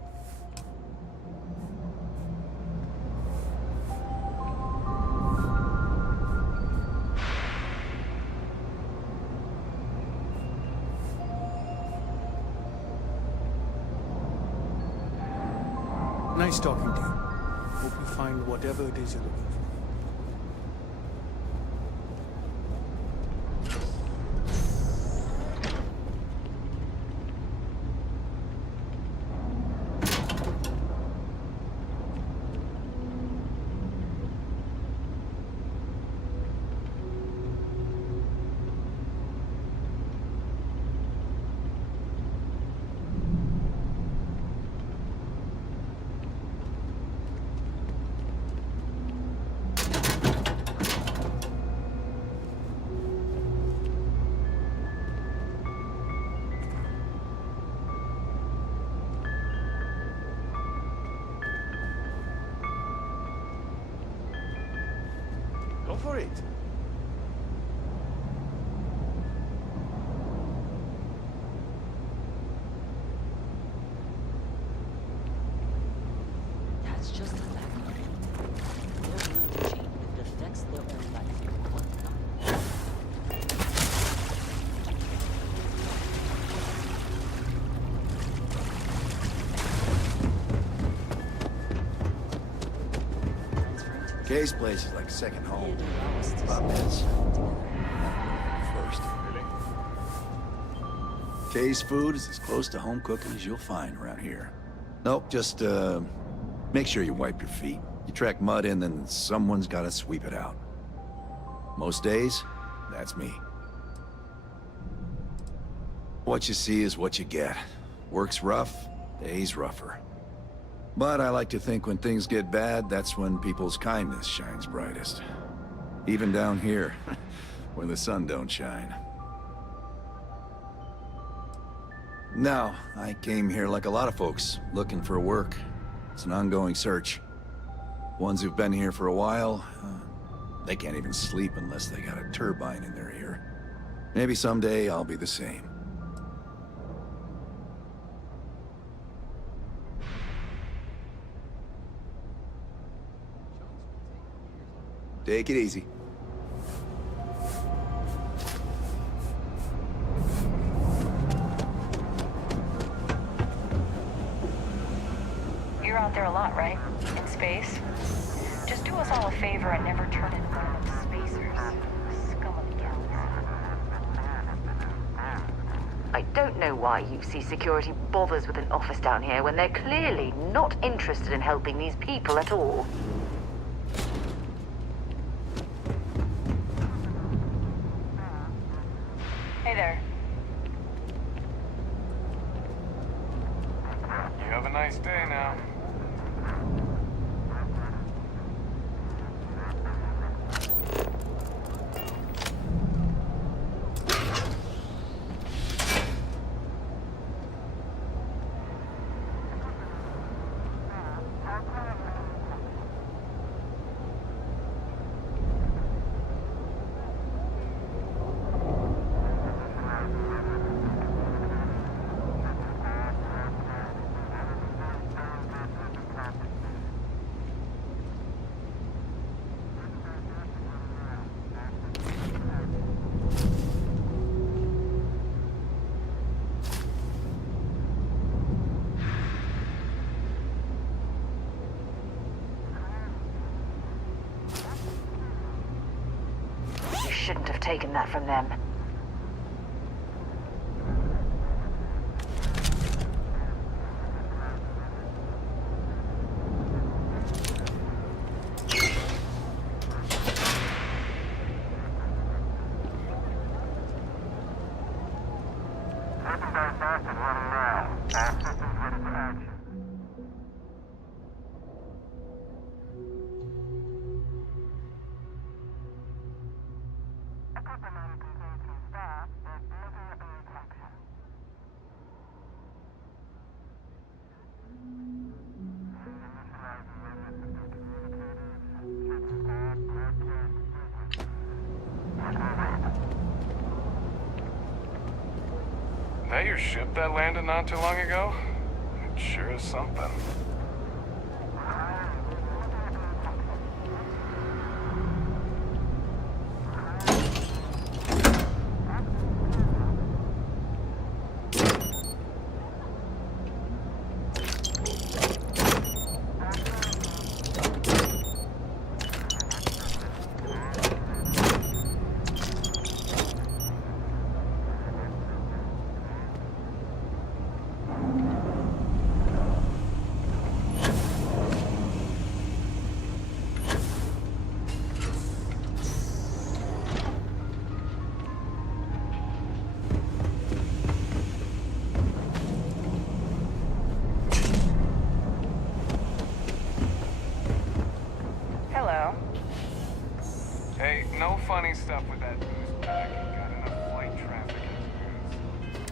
Nice talking to you. Hope you find whatever it is you're looking for. Go for it. That's just a fact. They're a machine that defects their own life. Kay's place is like second home. Bob is. First. Kay's food is as close to home cooking as you'll find around here. Nope, just, make sure you wipe your feet. You track mud in, then someone's gotta sweep it out. Most days, that's me. What you see is what you get. Work's rough, day's rougher. But I like to think when things get bad, that's when people's kindness shines brightest. Even down here, where the sun don't shine. No, I came here like a lot of folks, looking for work. It's an ongoing search. Ones who've been here for a while, they can't even sleep unless they got a turbine in their ear. Maybe someday I'll be the same. Take it easy. You're out there a lot, right? In space? Just do us all a favor and never turn in one of those spacers. Scum of the galaxy. I don't know why UC Security bothers with an office down here when they're clearly not interested in helping these people at all. Hey there. You have a nice day now. Shouldn't have taken that from them. That your ship that landed not too long ago? It sure is something. Hey, no funny stuff with that booze bag. You got enough flight traffic as booze.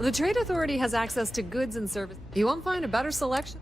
The Trade Authority has access to goods and services. You won't find a better selection.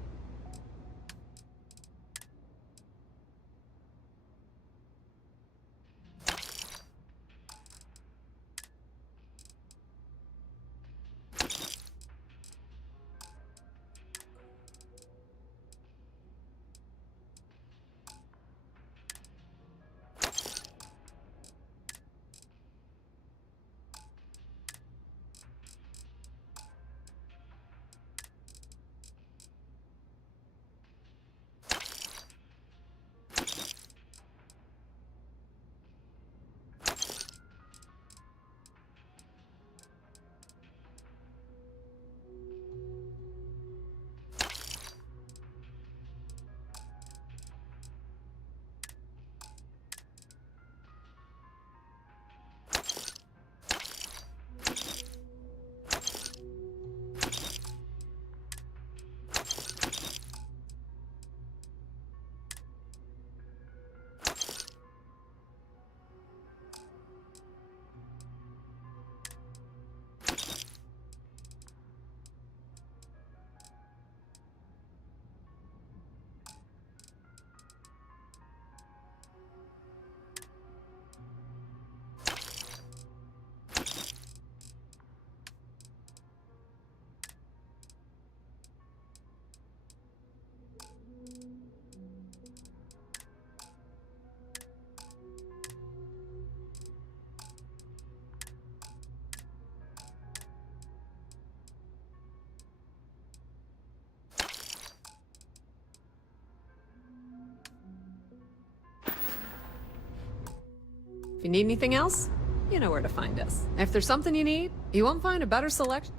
If you need anything else, you know where to find us. If there's something you need, you won't find a better selection.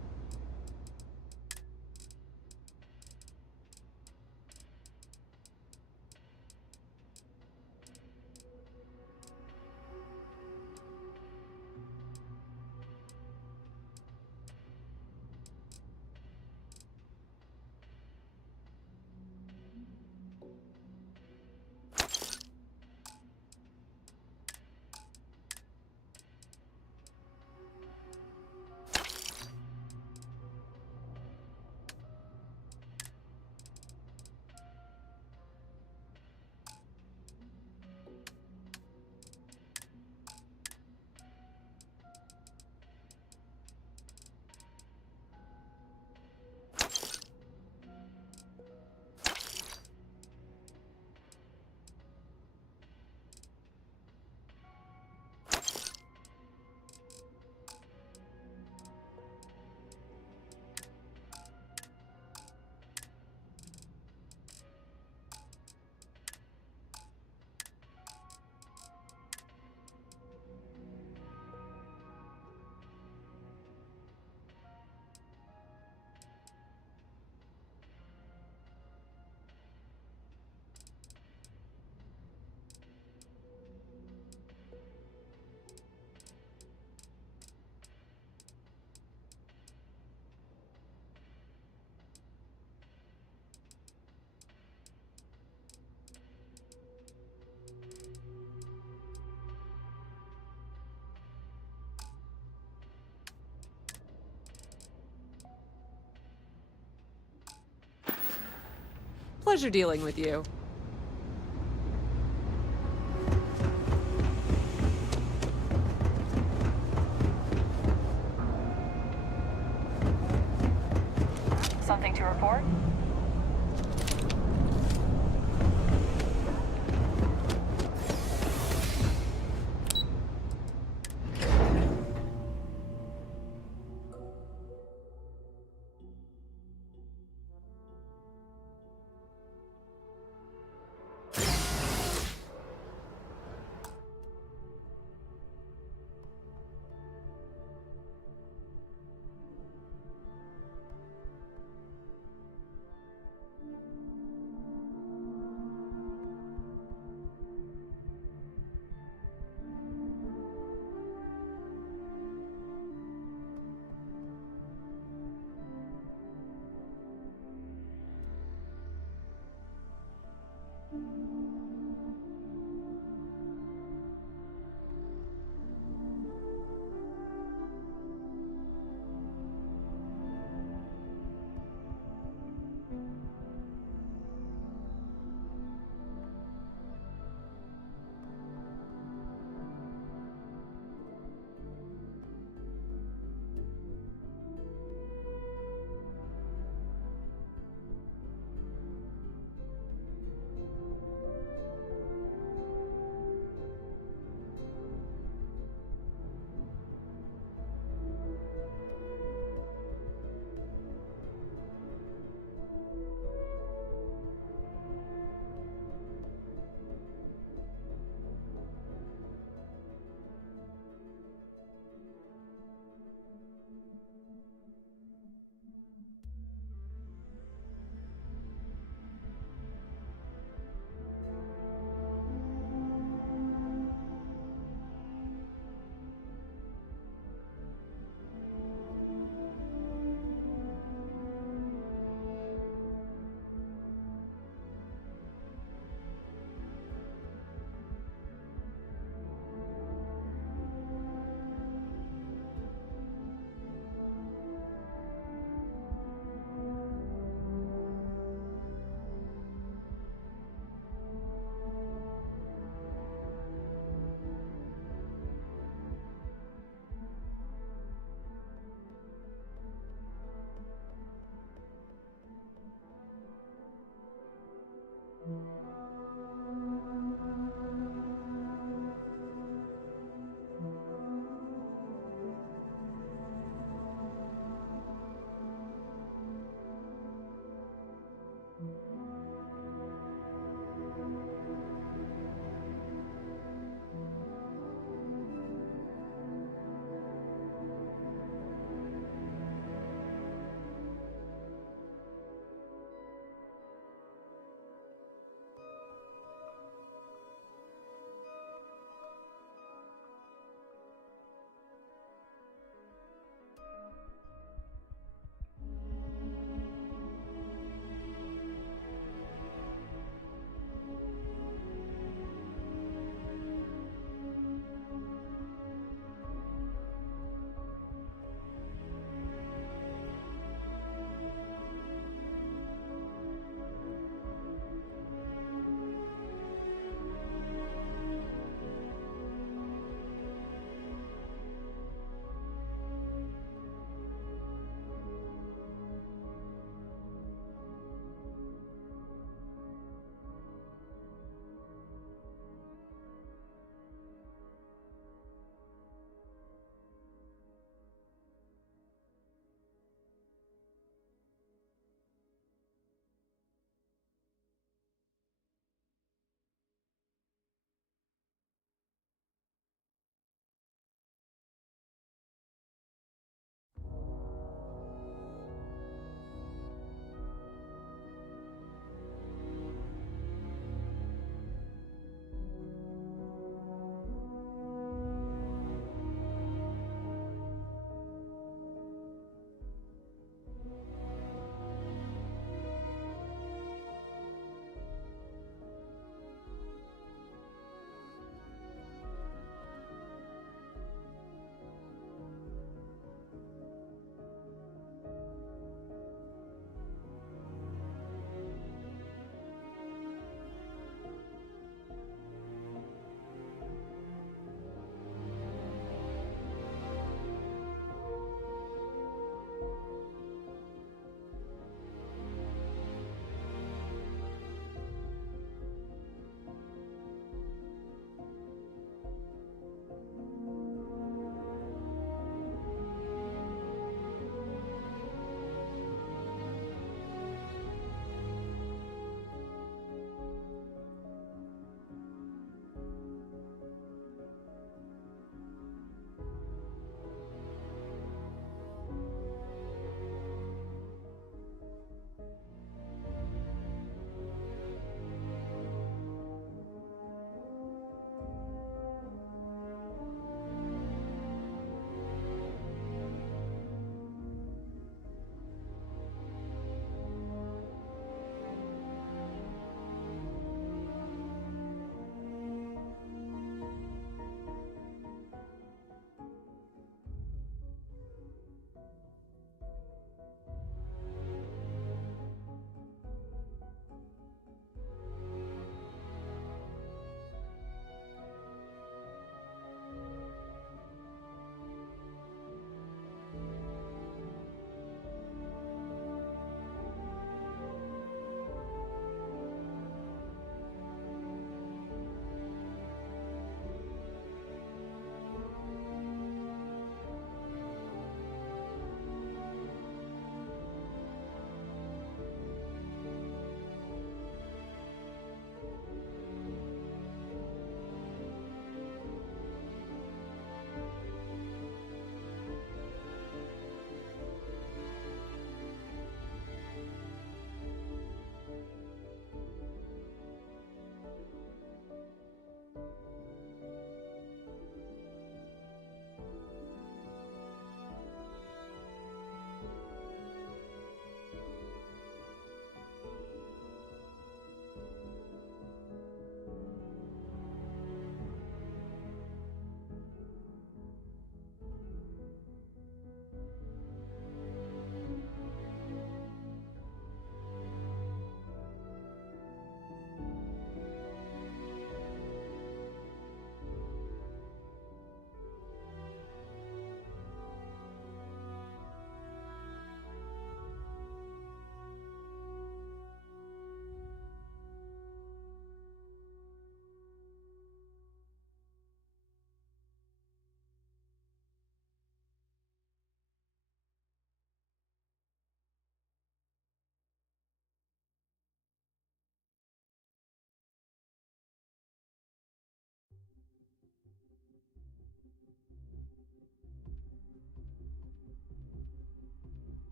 Pleasure dealing with you. Something to report?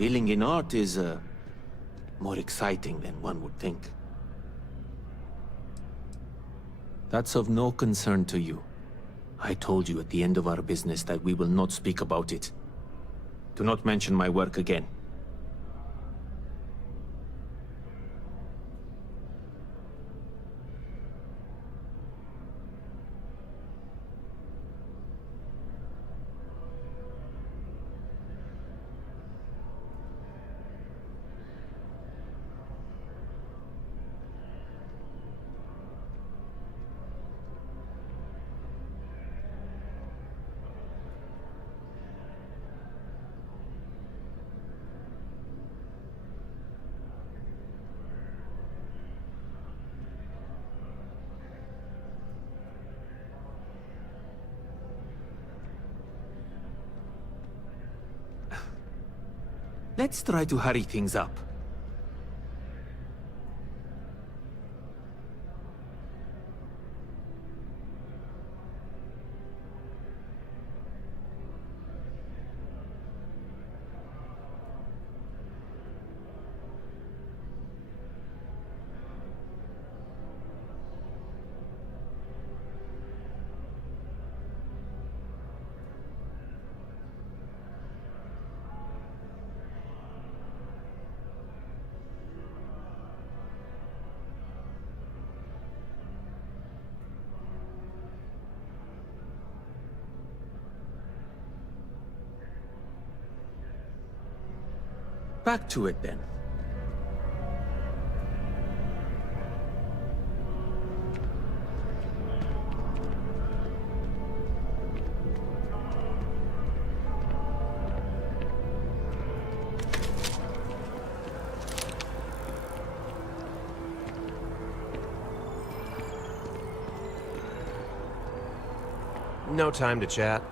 Dealing in art is, more exciting than one would think. That's of no concern to you. I told you at the end of our business that we will not speak about it. Do not mention my work again. Let's try to hurry things up. Back to it then. No time to chat.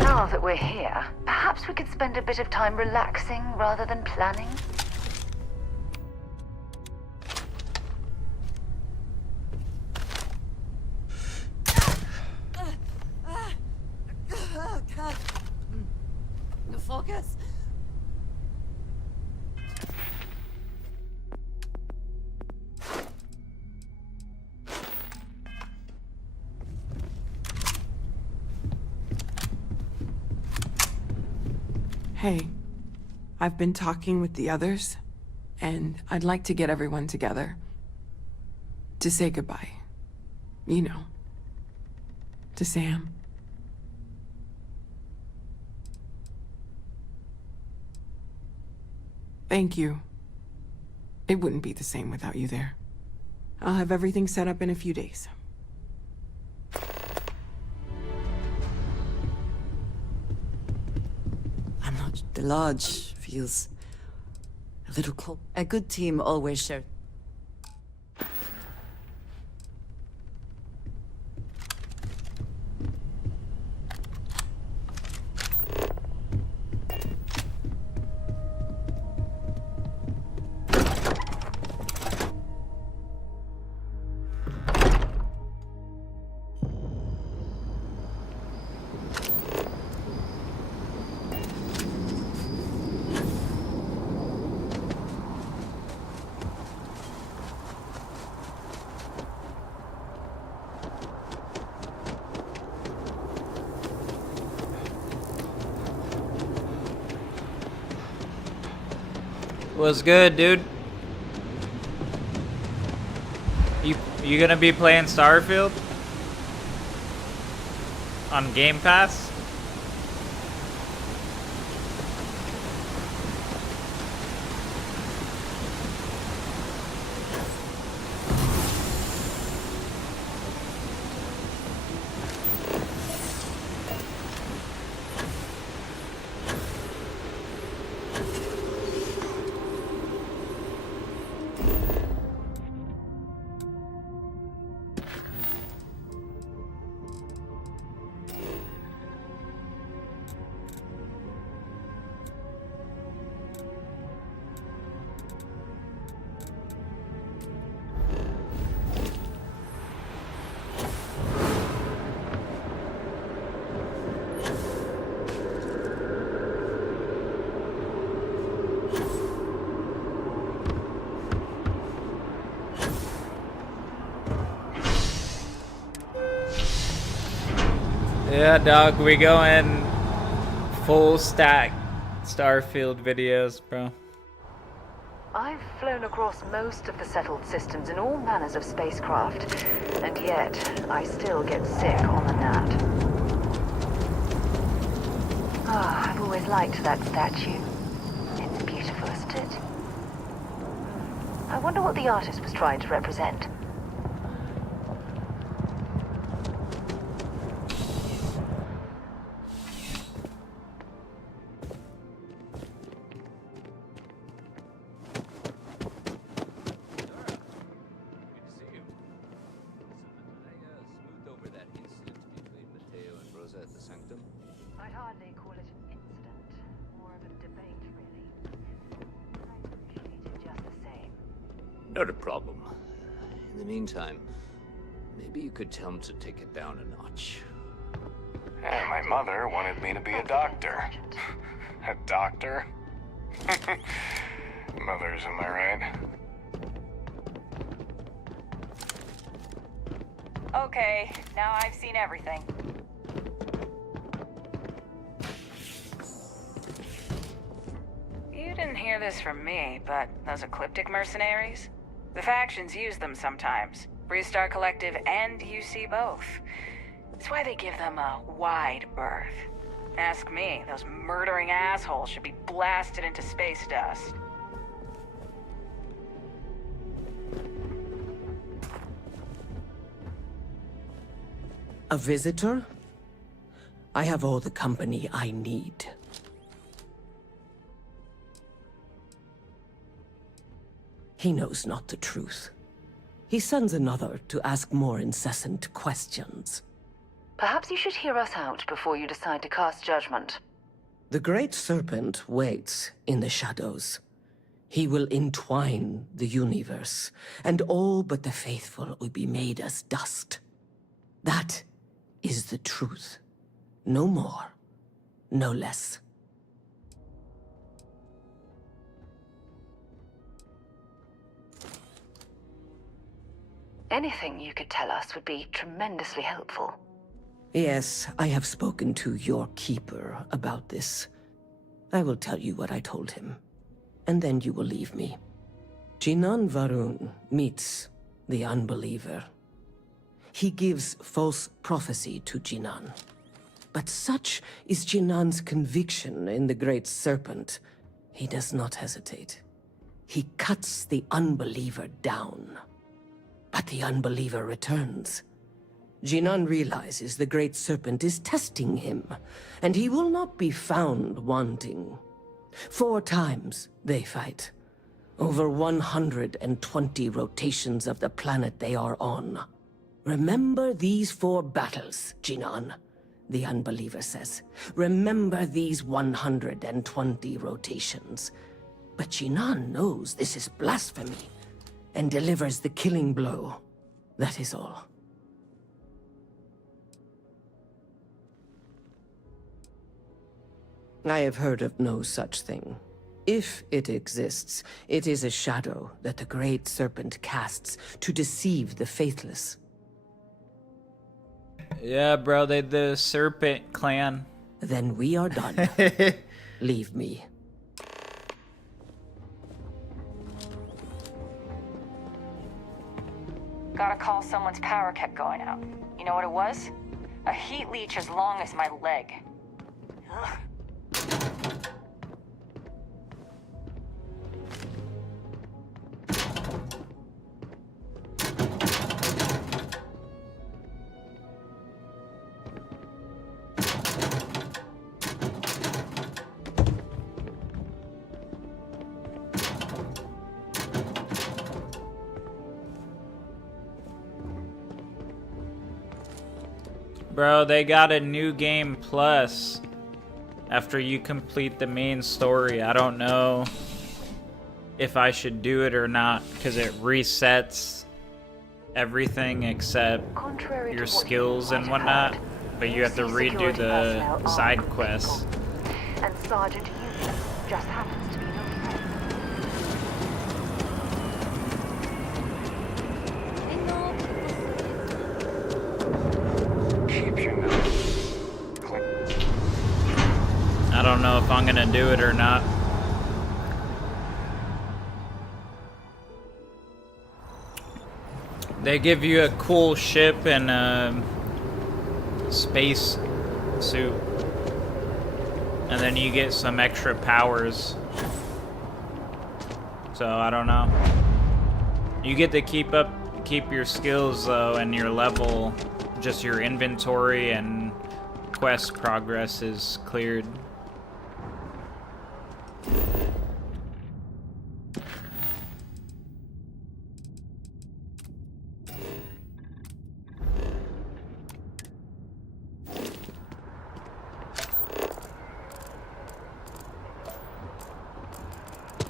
Now that we're here, perhaps we could spend a bit of time relaxing rather than planning? God. Focus. Hey, I've been talking with the others, and I'd like to get everyone together. To say goodbye. You know. To Sam. Thank you. It wouldn't be the same without you there. I'll have everything set up in a few days. The lodge feels a little cold. A good team always shares. What's good, dude? You You gonna be playing Starfield on Game Pass? Yeah, dog, we going full stack Starfield videos, bro. I've flown across most of the settled systems in all manners of spacecraft, and yet I still get sick on the gnat. Ah, I've always liked that statue. It's beautiful, isn't it? I wonder what the artist was trying to represent. I'd hardly call it an incident, more of a debate, really. I appreciate it just the same. Not a problem. In the meantime, maybe you could tell him to take it down a notch. And my mother wanted me to be a doctor. A doctor? Mothers, am I right? Okay, now I've seen everything. You didn't hear this from me, but those Ecliptic mercenaries? The factions use them sometimes. Freestar Collective and UC both. That's why they give them a wide berth. Ask me, those murdering assholes should be blasted into space dust. A visitor? I have all the company I need. He knows not the truth. He sends another to ask more incessant questions. Perhaps you should hear us out before you decide to cast judgment. The Great Serpent waits in the shadows. He will entwine the universe, and all but the faithful will be made as dust. That is the truth. No more, no less. Anything you could tell us would be tremendously helpful. Yes, I have spoken to your keeper about this. I will tell you what I told him, and then you will leave me. Jinan Varun meets the unbeliever. He gives false prophecy to Jinan. But such is Jinan's conviction in the Great Serpent, he does not hesitate. He cuts the unbeliever down. But the unbeliever returns. Jinan realizes the Great Serpent is testing him, and he will not be found wanting. 4 times they fight. Over 120 rotations of the planet they are on. Remember these 4 battles, Jinan, the unbeliever says. Remember these 120 rotations. But Jinan knows this is blasphemy, and delivers the killing blow. That is all. I have heard of no such thing. If it exists, it is a shadow that the Great Serpent casts to deceive the faithless. Yeah, bro, they the Serpent Clan. Then we are done. Leave me. Got a call someone's power kept going out. You know what it was? A heat leech as long as my leg. Ugh. Bro, they got a new game plus after you complete the main story. I don't know if I should do it or not because it resets everything except your skills and whatnot, but you have to redo the side quests. And Sergeant Union just happens to be notified. I don't know if I'm gonna do it or not. They give you a cool ship and a space suit, and then you get some extra powers. So I don't know. You get to keep your skills though, and your level, just your inventory and quest progress is cleared.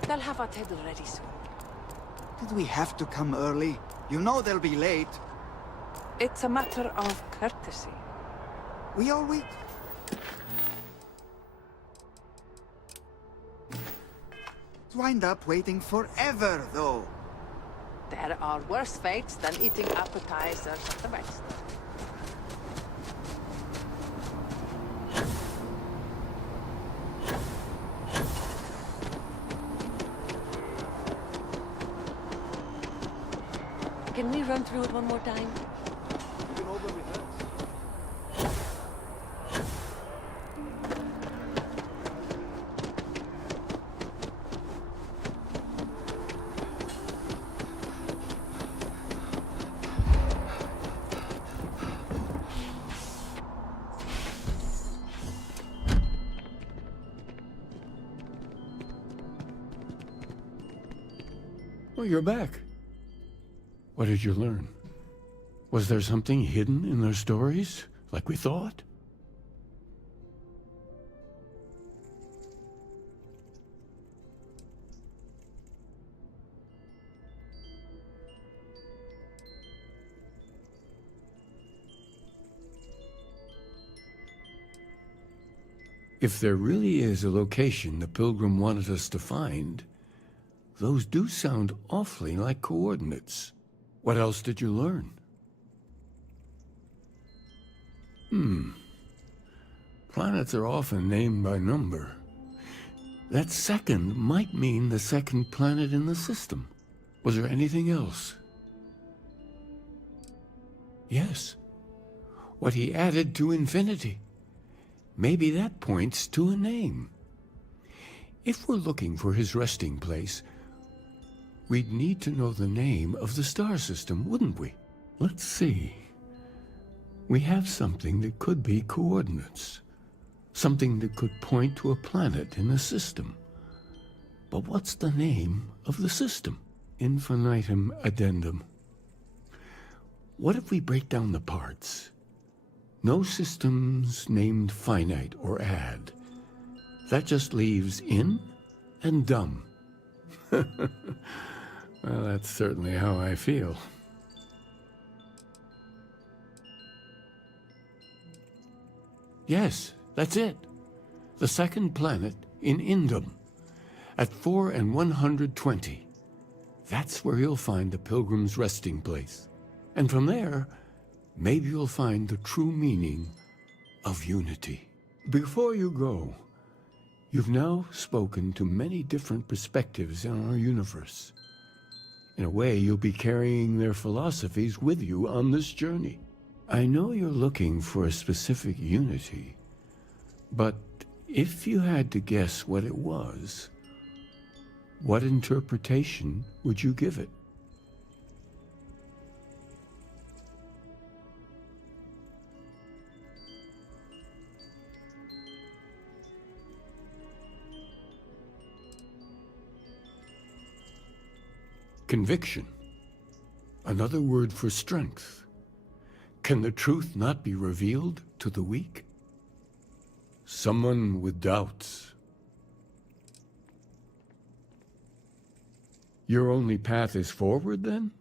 They'll have our table ready soon. Did we have to come early? You know they'll be late. It's a matter of courtesy. We all wait. Wind up waiting forever, though. There are worse fates than eating appetizers at the rest. Can we run through it one more time? Well, you're back. What did you learn? Was there something hidden in their stories, like we thought? If there really is a location the Pilgrim wanted us to find, those do sound awfully like coordinates. What else did you learn? Planets are often named by number. That second might mean the second planet in the system. Was there anything else? Yes. What he added to infinity. Maybe that points to a name. If we're looking for his resting place, we'd need to know the name of the star system, wouldn't we? Let's see. We have something that could be coordinates. Something that could point to a planet in the system. But what's the name of the system? Infinitum addendum. What if we break down the parts? No systems named finite or add. That just leaves in and dumb. Well, that's certainly how I feel. Yes, that's it. The second planet in Indum, at 4 and 120. That's where you'll find the Pilgrim's resting place. And from there, maybe you'll find the true meaning of unity. Before you go, you've now spoken to many different perspectives in our universe. In a way, you'll be carrying their philosophies with you on this journey. I know you're looking for a specific unity, but if you had to guess what it was, what interpretation would you give it? Conviction. Another word for strength. Can the truth not be revealed to the weak? Someone with doubts. Your only path is forward, then?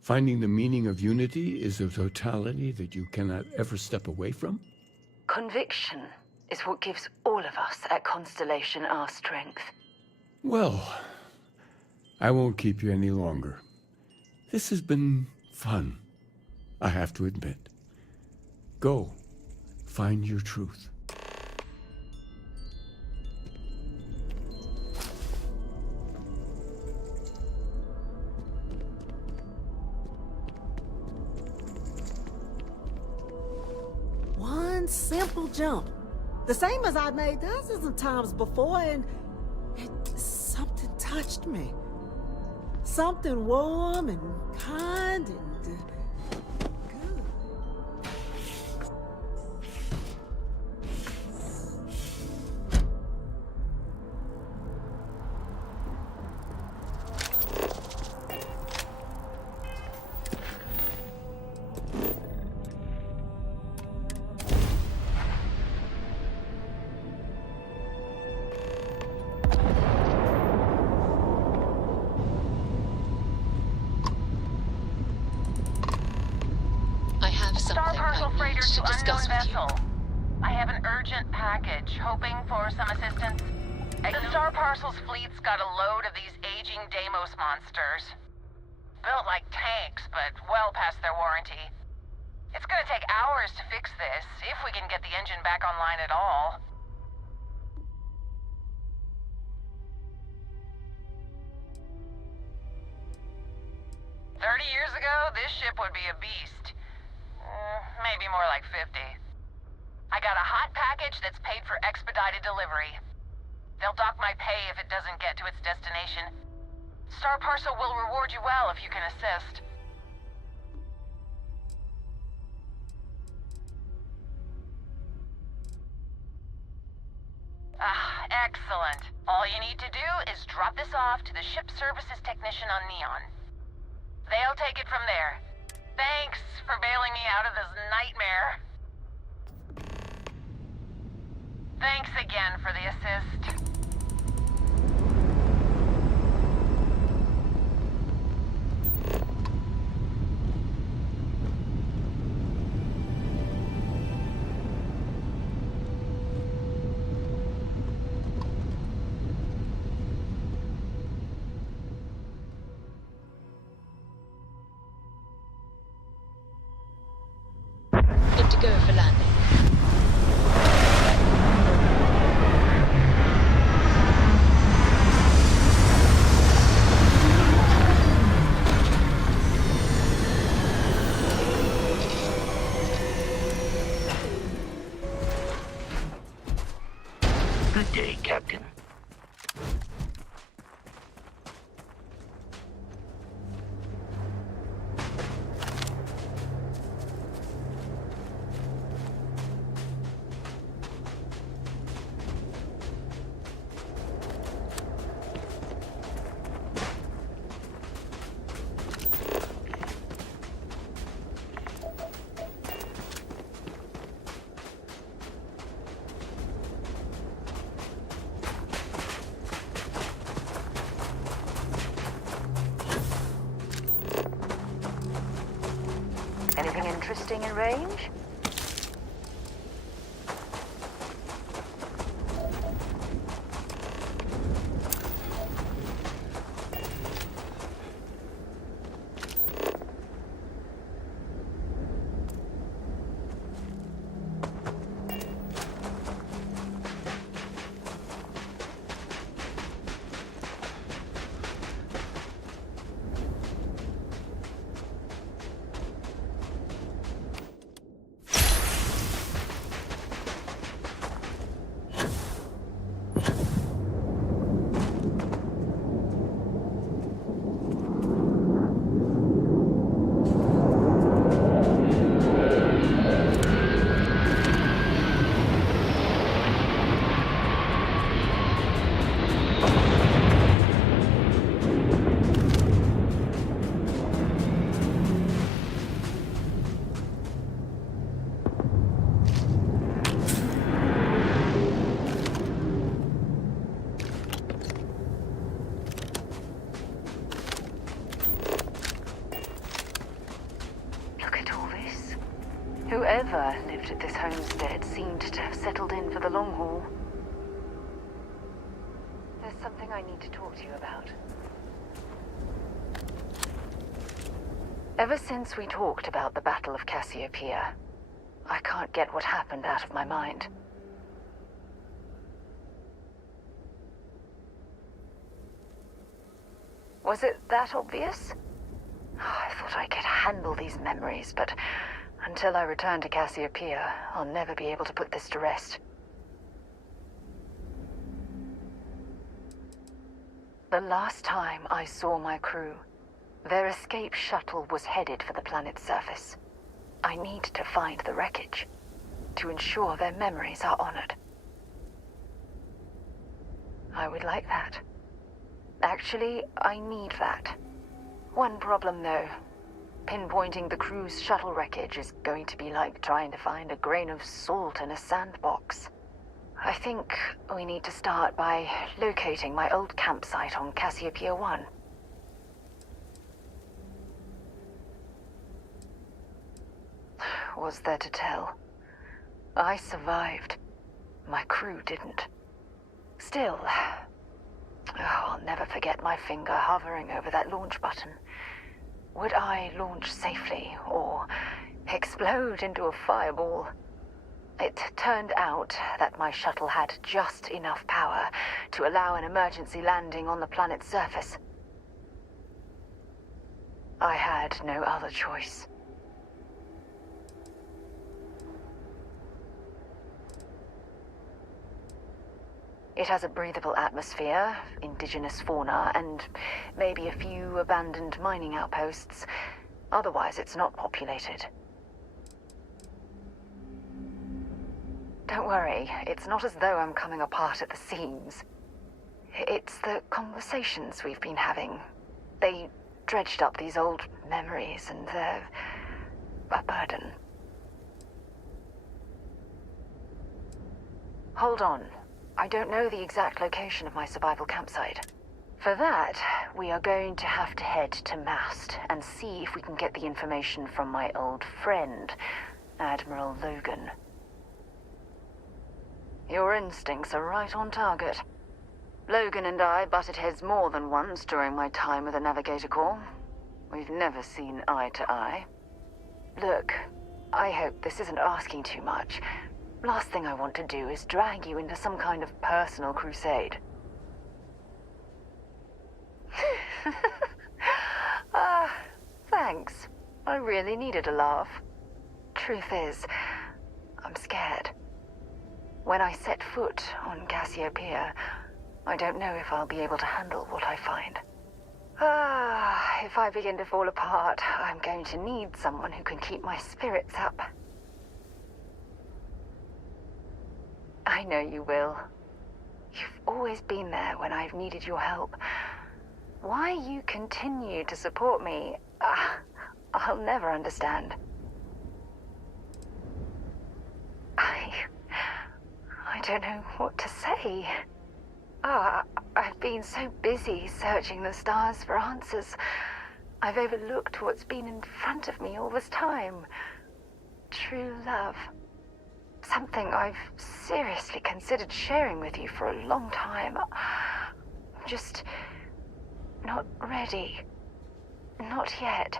Finding the meaning of unity is a totality that you cannot ever step away from? Conviction is what gives all of us at Constellation our strength. Well, I won't keep you any longer. This has been fun, I have to admit. Go, find your truth. One simple jump. The same as I've made dozens of times before, and something touched me. Something warm and kind and good. Star Parcel Freighter to unknown vessel. I have an urgent package, hoping for some assistance. The Star Parcel's fleet's got a load of these aging Deimos monsters. Built like tanks, but well past their warranty. It's gonna take hours to fix this, if we can get the engine back online at all. "30 years ago, this ship would be a beast. Maybe more like 50. I got a hot package that's paid for expedited delivery. They'll dock my pay if it doesn't get to its destination. Star Parcel will reward you well if you can assist. Excellent. All you need to do is drop this off to the ship services technician on Neon. They'll take it from there. Thanks for bailing me out of this nightmare. Thanks again for the assist. Good to go for landing. Good day, Captain. Anything interesting in range? settled in for the long haul. There's something I need to talk to you about. Ever since we talked about the Battle of Cassiopeia, I can't get what happened out of my mind. Was it that obvious? I thought I could handle these memories, but until I return to Cassiopeia, I'll never be able to put this to rest. The last time I saw my crew, their escape shuttle was headed for the planet's surface. I need to find the wreckage, to ensure their memories are honored. I would like that. Actually, I need that. One problem, though. Pinpointing the crew's shuttle wreckage is going to be like trying to find a grain of salt in a sandbox. I think we need to start by locating my old campsite on Cassiopeia 1. Was there to tell? I survived. My crew didn't. Still, I'll never forget my finger hovering over that launch button. Would I launch safely, or explode into a fireball? It turned out that my shuttle had just enough power to allow an emergency landing on the planet's surface. I had no other choice. It has a breathable atmosphere, indigenous fauna, and maybe a few abandoned mining outposts. Otherwise, it's not populated. Don't worry, it's not as though I'm coming apart at the seams. It's the conversations we've been having. They dredged up these old memories, and they're a burden. Hold on. I don't know the exact location of my survival campsite. For that, we are going to have to head to Mast and see if we can get the information from my old friend, Admiral Logan. Your instincts are right on target. Logan and I butted heads more than once during my time with the Navigator Corps. We've never seen eye to eye. Look, I hope this isn't asking too much. Last thing I want to do is drag you into some kind of personal crusade. Thanks. I really needed a laugh. Truth is, I'm scared. When I set foot on Cassiopeia, I don't know if I'll be able to handle what I find. If I begin to fall apart, I'm going to need someone who can keep my spirits up. I know you will. You've always been there when I've needed your help. Why you continue to support me, I'll never understand. I don't know what to say. I've been so busy searching the stars for answers. I've overlooked what's been in front of me all this time. True love. Something I've seriously considered sharing with you for a long time. I'm just not ready. Not yet.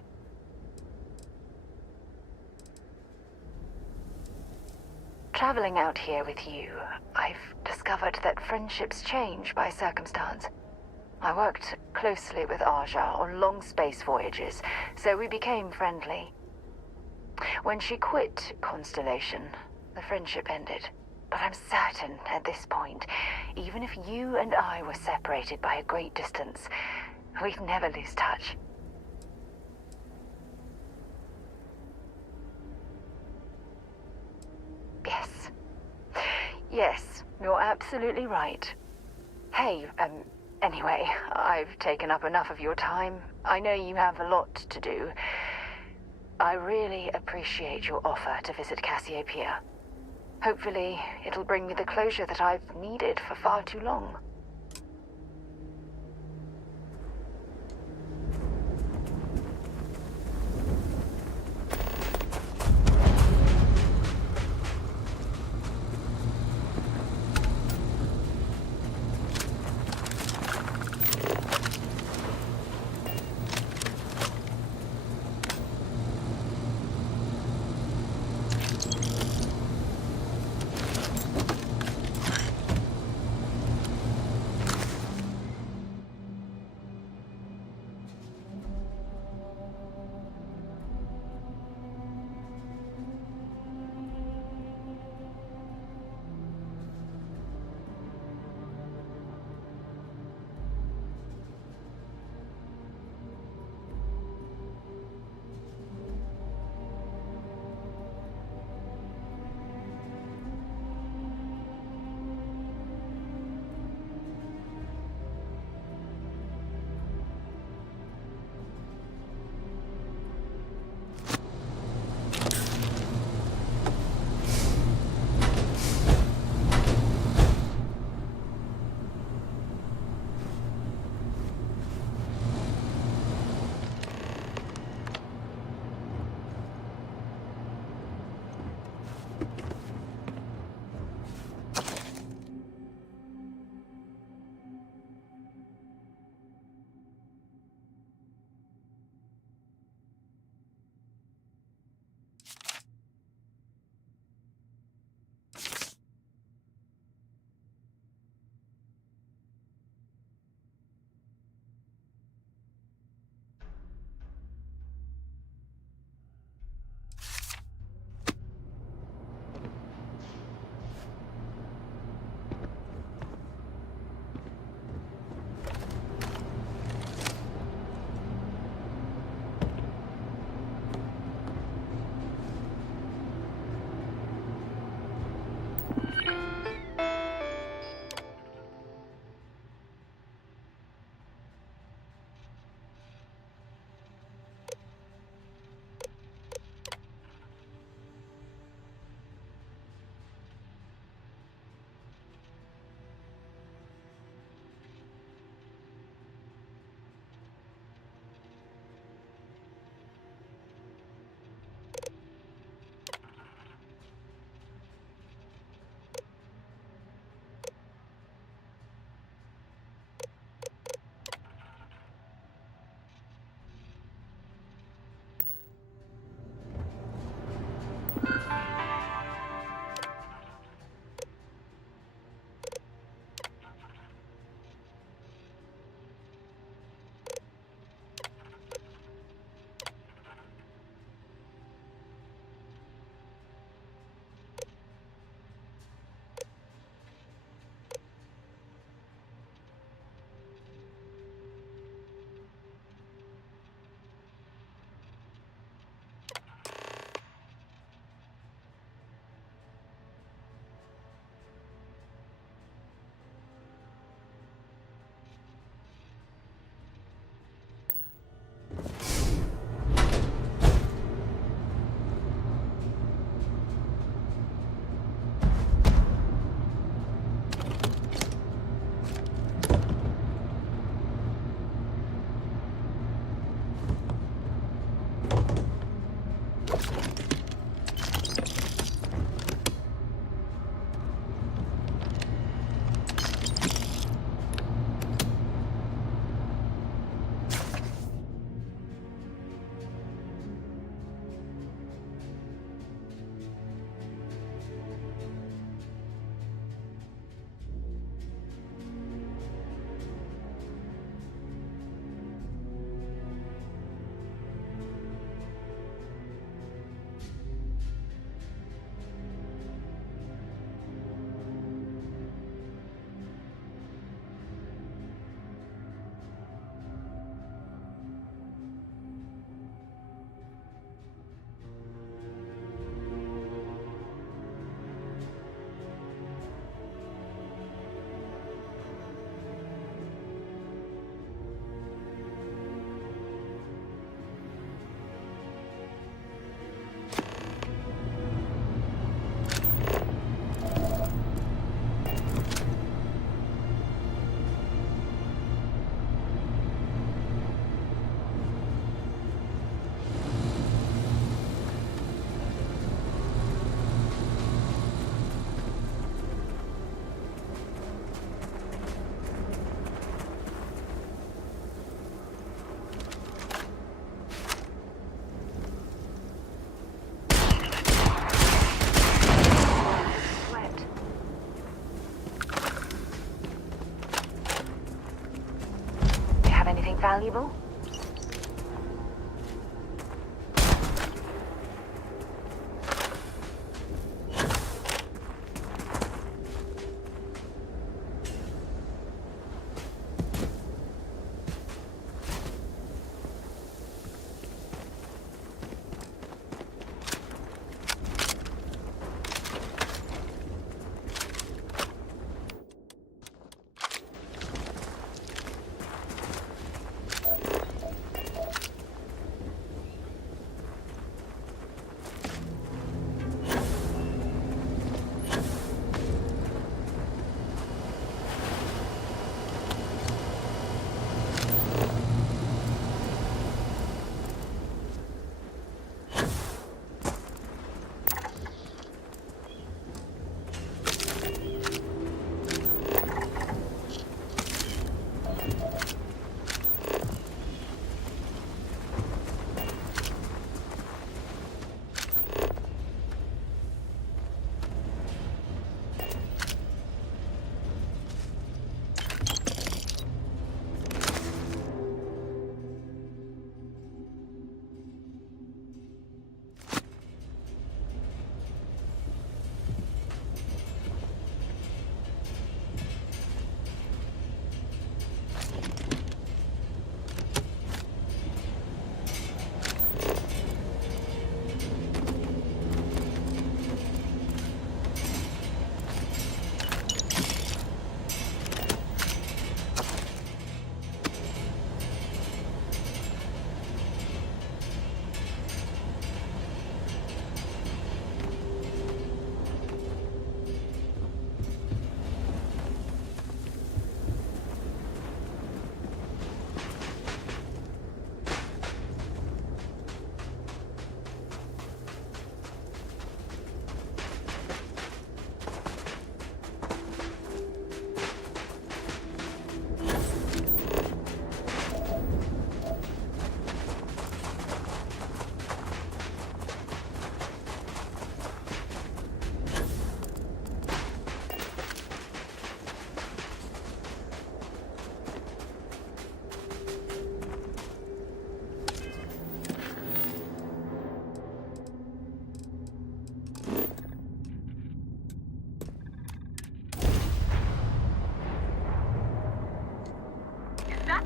Traveling out here with you, I've discovered that friendships change by circumstance. I worked closely with Aja on long space voyages, so we became friendly. When she quit Constellation, the friendship ended. But I'm certain at this point, even if you and I were separated by a great distance, we'd never lose touch. Yes, you're absolutely right. Hey, anyway, I've taken up enough of your time. I know you have a lot to do. I really appreciate your offer to visit Cassiopeia. Hopefully, it'll bring me the closure that I've needed for far too long. Anything valuable?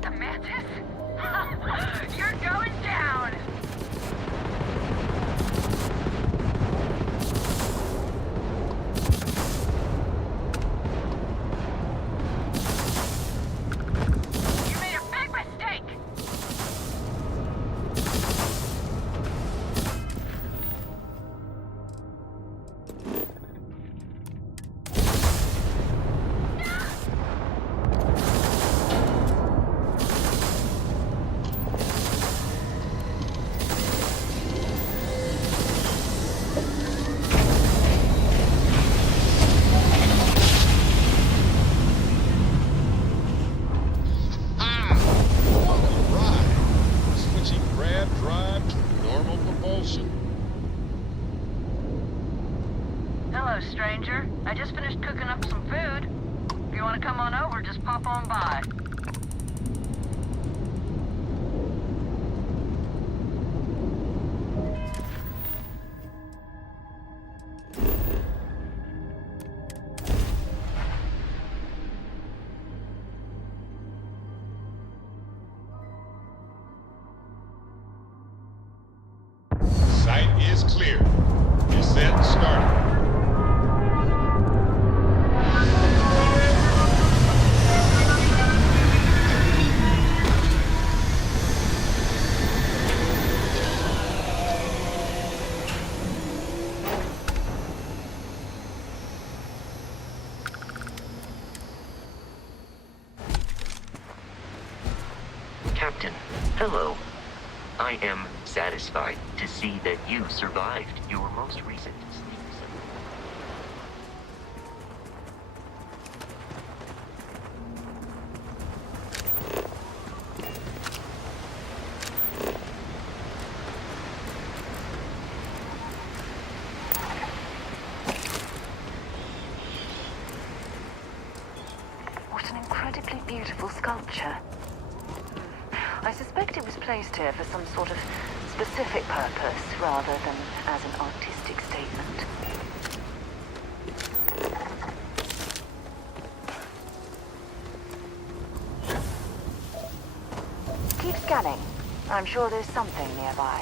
The mantis? You're going down! You made a big mistake! Hello, stranger. I just finished cooking up some food. If you want to come on over, just pop on by. Site is clear. Descent started. Captain, hello. I am satisfied to see that you survived your most recent sneak attack. What an incredibly beautiful sculpture. I suspect it was placed here for some sort of specific purpose rather than as an artistic statement. Keep scanning. I'm sure there's something nearby.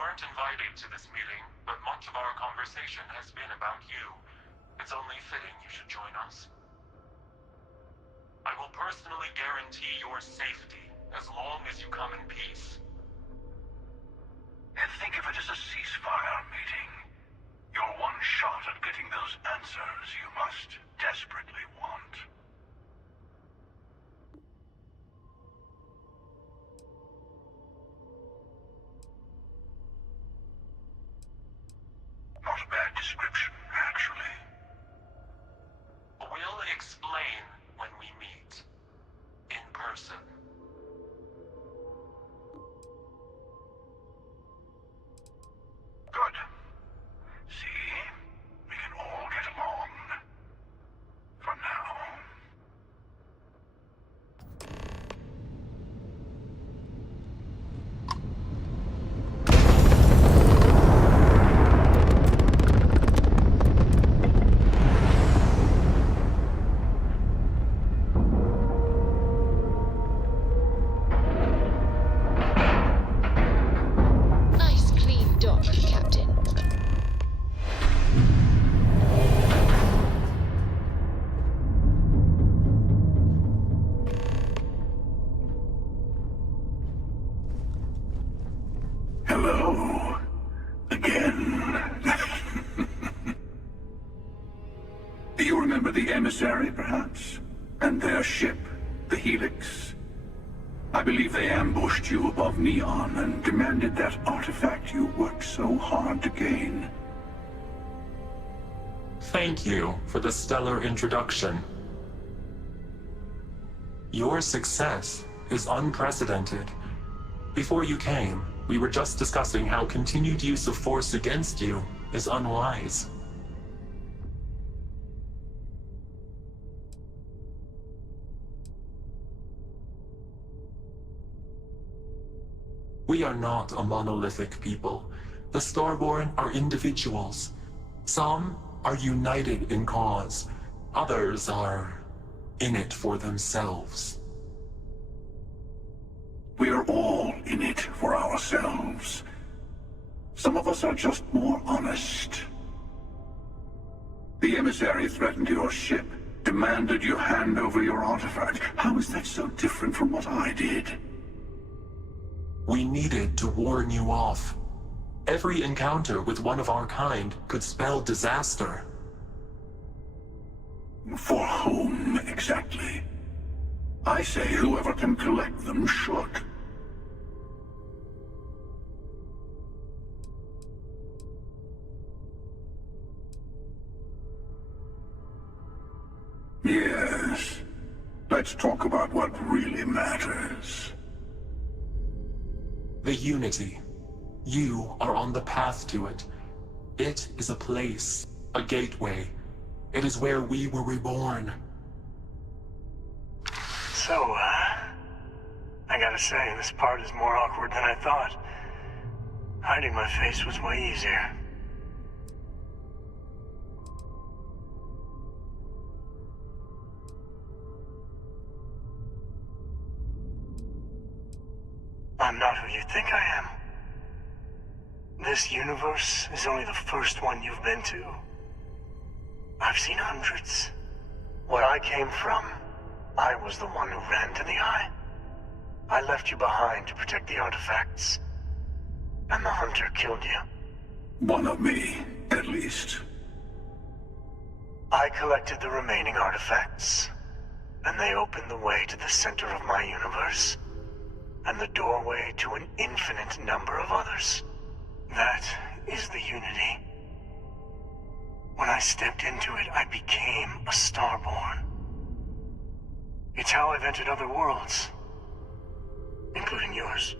weren't invited to this meeting, but much of our conversation has been about you. It's only fitting you should join us. I will personally guarantee your safety as long as you come in peace. And think of it as a ceasefire meeting. Your one shot at getting those answers you must desperately want. Not a bad description, actually. We'll explain when we meet. In person. Good. See? We can all get along. For now. Nice clean dock, Captain. Hello. Again. Do you remember the emissary, perhaps? And their ship, the Helix? I believe they ambushed you above Neon and demanded that artifact you worked so hard to gain. Thank you for the stellar introduction. Your success is unprecedented. Before you came, we were just discussing how continued use of force against you is unwise. We are not a monolithic people. The Starborn are individuals. Some are united in cause. Others are in it for themselves. We are all in it for ourselves. Some of us are just more honest. The emissary threatened your ship, demanded you hand over your artifact. How is that so different from what I did? We needed to warn you off. Every encounter with one of our kind could spell disaster. For whom, exactly? I say whoever can collect them should. Yes. Let's talk about what really matters. The Unity. You are on the path to it. It is a place, a gateway. It is where we were reborn. So, I gotta say, this part is more awkward than I thought. Hiding my face was way easier. I'm not who you think I am. This universe is only the first one you've been to. I've seen hundreds. Where I came from, I was the one who ran to the Eye. I left you behind to protect the artifacts. And the Hunter killed you. One of me, at least. I collected the remaining artifacts, and they opened the way to the center of my universe, and the doorway to an infinite number of others. That is the Unity. When I stepped into it, I became a Starborn. It's how I've entered other worlds, including yours.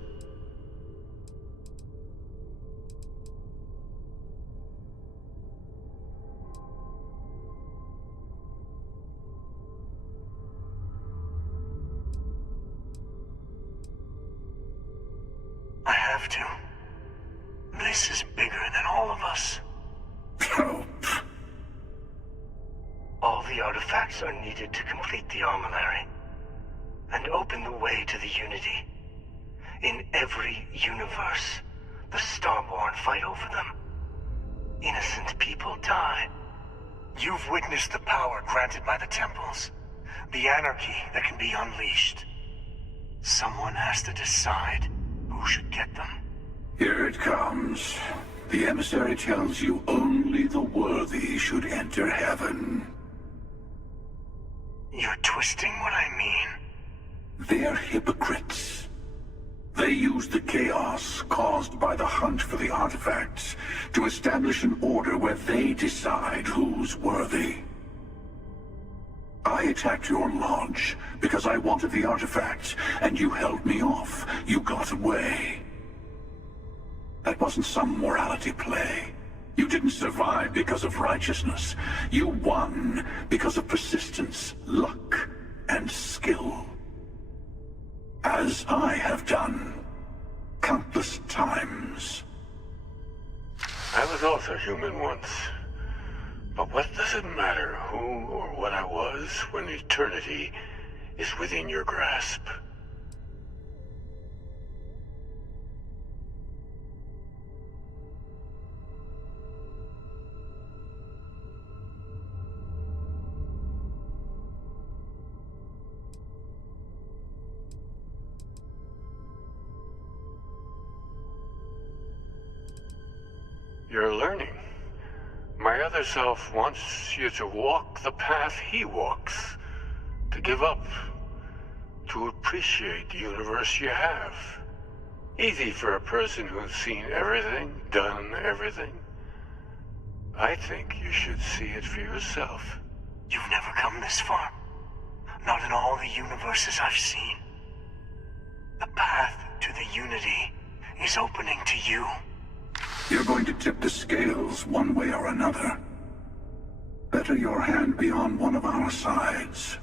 I have to. This is bigger than all of us. All the artifacts are needed to complete the armillary and open the way to the Unity. In every universe, the Starborn fight over them. Innocent people die. You've witnessed the power granted by the temples, the anarchy that can be unleashed. Someone has to decide who should get them. Here it comes. The emissary tells you only the worthy should enter heaven. You're twisting what I mean. They're hypocrites. They use the chaos caused by the hunt for the artifacts to establish an order where they decide who's worthy. I attacked your launch because I wanted the artifacts, and you held me off. You got away. That wasn't some morality play. You didn't survive because of righteousness. You won because of persistence, luck, and skill. As I have done countless times. I was also human once. But what does it matter who or what I was when eternity is within your grasp? You're learning. My other self wants you to walk the path he walks, to give up, to appreciate the universe you have. Easy for a person who's seen everything, done everything. I think you should see it for yourself. You've never come this far. Not in all the universes I've seen. The path to the Unity is opening to you. You're going to tip the scales one way or another. Better your hand be on one of our sides.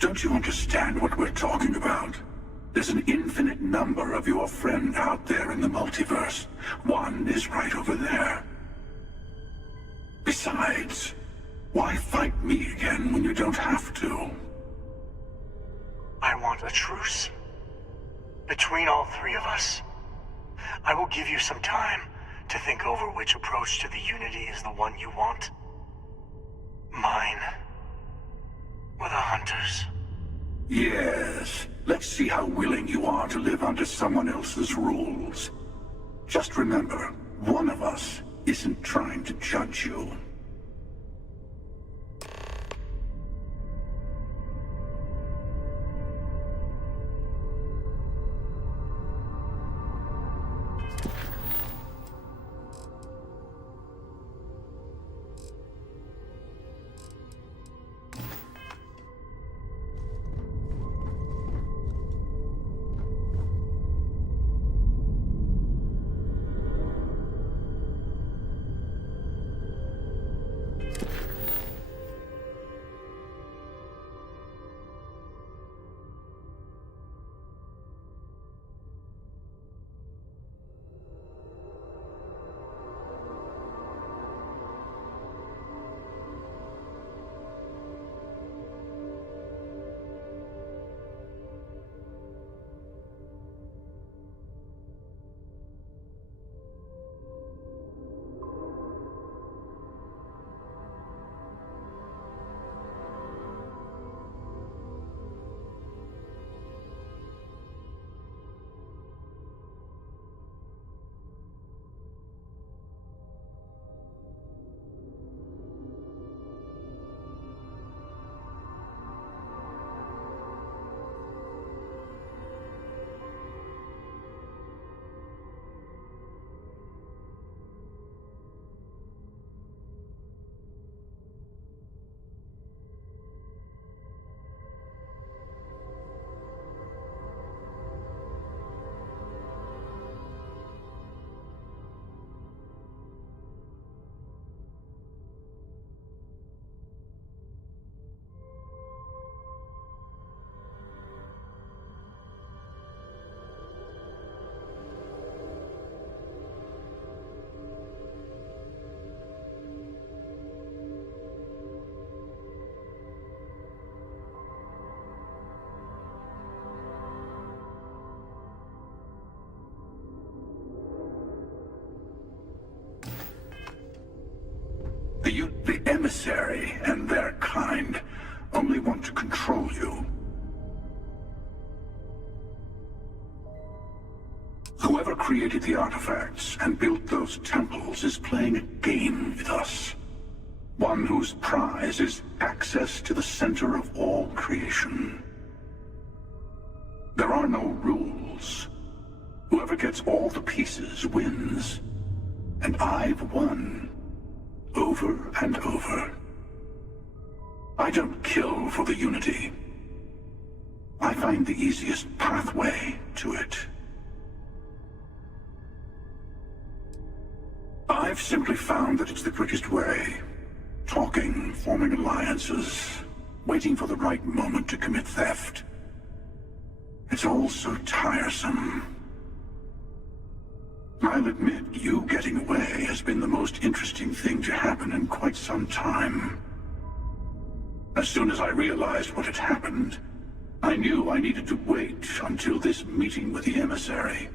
Don't you understand what we're talking about? There's an infinite number of your friend out there in the multiverse. One is right over there. Besides, why fight me again when you don't have to? I want a truce. Between all three of us. I will give you some time to think over which approach to the Unity is the one you want. Mine. Or the Hunters. Yes. Let's see how willing you are to live under someone else's rules. Just remember, one of us isn't trying to judge you. The emissary and their kind only want to control you. Whoever created the artifacts and built those temples is playing a game with us. One whose prize is access to the center of all creation. There are no rules. Whoever gets all the pieces wins. And I've won. Over and over. I don't kill for the Unity. I find the easiest pathway to it. I've simply found that it's the quickest way. Talking, forming alliances, waiting for the right moment to commit theft. It's all so tiresome. I'll admit, you getting away has been the most interesting thing to happen in quite some time. As soon as I realized what had happened, I knew I needed to wait until this meeting with the emissary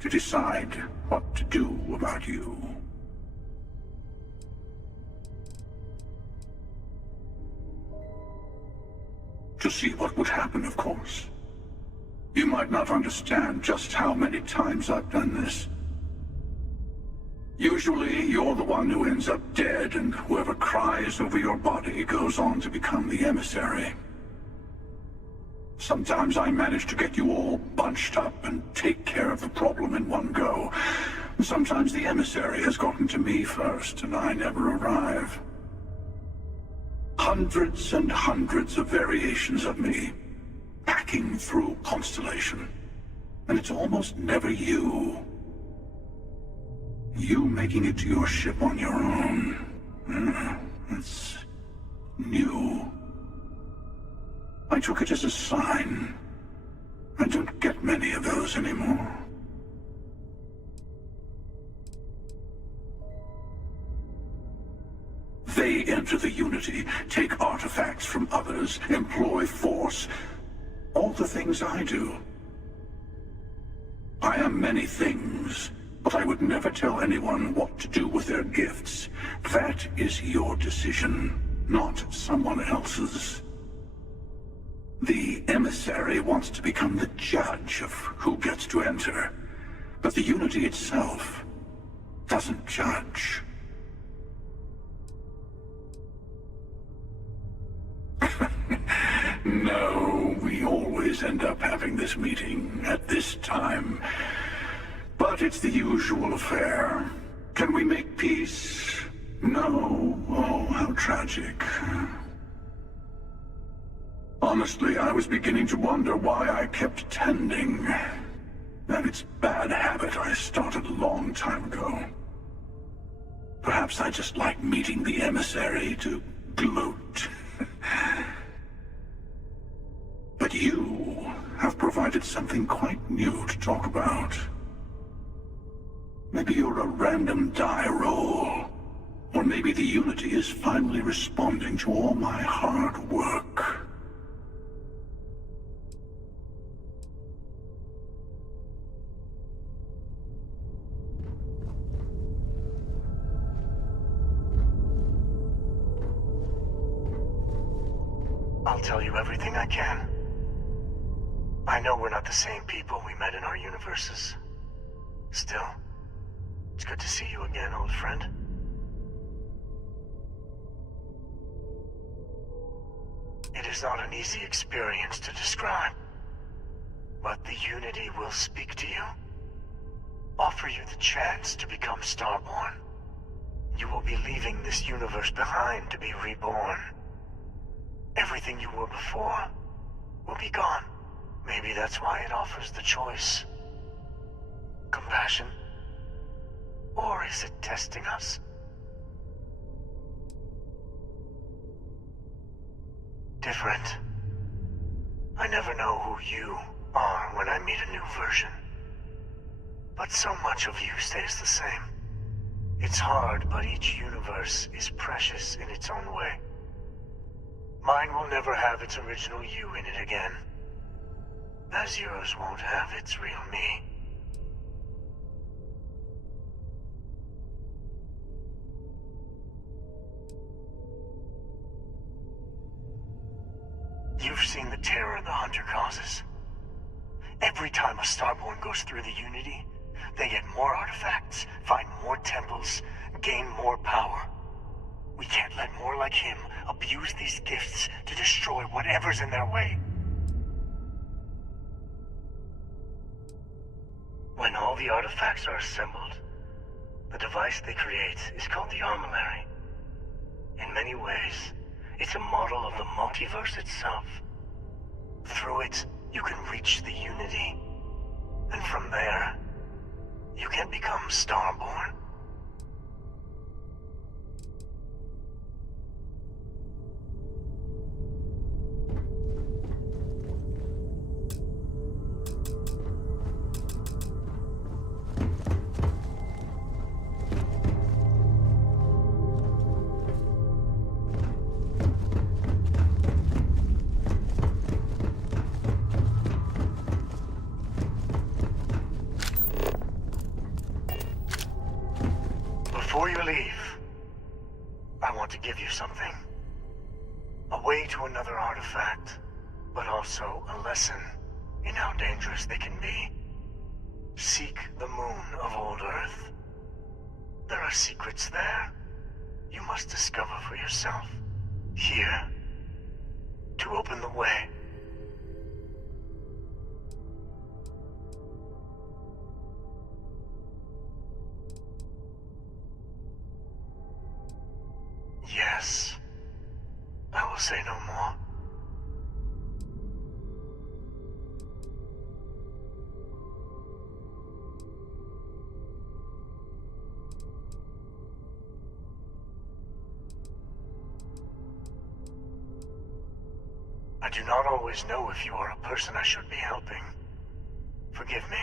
to decide what to do about you. To see what would happen, of course. You might not understand just how many times I've done this. Usually, you're the one who ends up dead, and whoever cries over your body goes on to become the emissary. Sometimes I manage to get you all bunched up and take care of the problem in one go. Sometimes the emissary has gotten to me first, and I never arrive. Hundreds and hundreds of variations of me, hacking through Constellation. And it's almost never you. You making it to your ship on your own. It's new. I took it as a sign. I don't get many of those anymore. They enter the Unity, take artifacts from others, employ force. All the things I do. I am many things, but I would never tell anyone what to do with their gifts. That is your decision, not someone else's. The emissary wants to become the judge of who gets to enter, but the Unity itself doesn't judge. No, we always end up having this meeting at this time. But it's the usual affair. Can we make peace? No. Oh, how tragic. Honestly, I was beginning to wonder why I kept attending. And it's bad habit I started a long time ago. Perhaps I just like meeting the emissary to gloat. But you have provided something quite new to talk about. Maybe you're a random die roll. Or maybe the Unity is finally responding to all my hard work. I'll tell you everything I can. I know we're not the same people we met in our universes. Still, it's good to see you again, old friend. It is not an easy experience to describe, but the Unity will speak to you. Offer you the chance to become Starborn. You will be leaving this universe behind to be reborn. Everything you were before will be gone. Maybe that's why it offers the choice. Compassion? Or is it testing us? Different. I never know who you are when I meet a new version. But so much of you stays the same. It's hard, but each universe is precious in its own way. Mine will never have its original you in it again. As yours won't have its real me. You've seen the terror the Hunter causes. Every time a Starborn goes through the Unity, they get more artifacts, find more temples, gain more power. We can't let more like him abuse these gifts to destroy whatever's in their way. When all the artifacts are assembled, the device they create is called the Armillary. In many ways, it's a model of the multiverse itself. Through it, you can reach the Unity. And from there, you can become Starborn. Before you leave, I want to give you something. A way to another artifact, but also a lesson in how dangerous they can be. Seek the moon of old Earth. There are secrets there you must discover for yourself. Here, to open the way. Yes. I will say no more. I do not always know if you are a person I should be helping. Forgive me.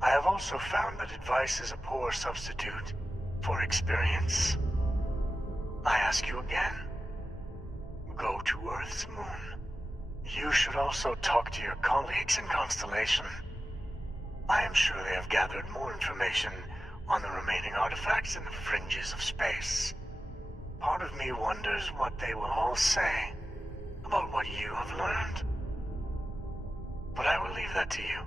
I have also found that advice is a poor substitute for experience. I ask you again, go to Earth's moon. You should also talk to your colleagues in Constellation. I am sure they have gathered more information on the remaining artifacts in the fringes of space. Part of me wonders what they will all say about what you have learned. But I will leave that to you.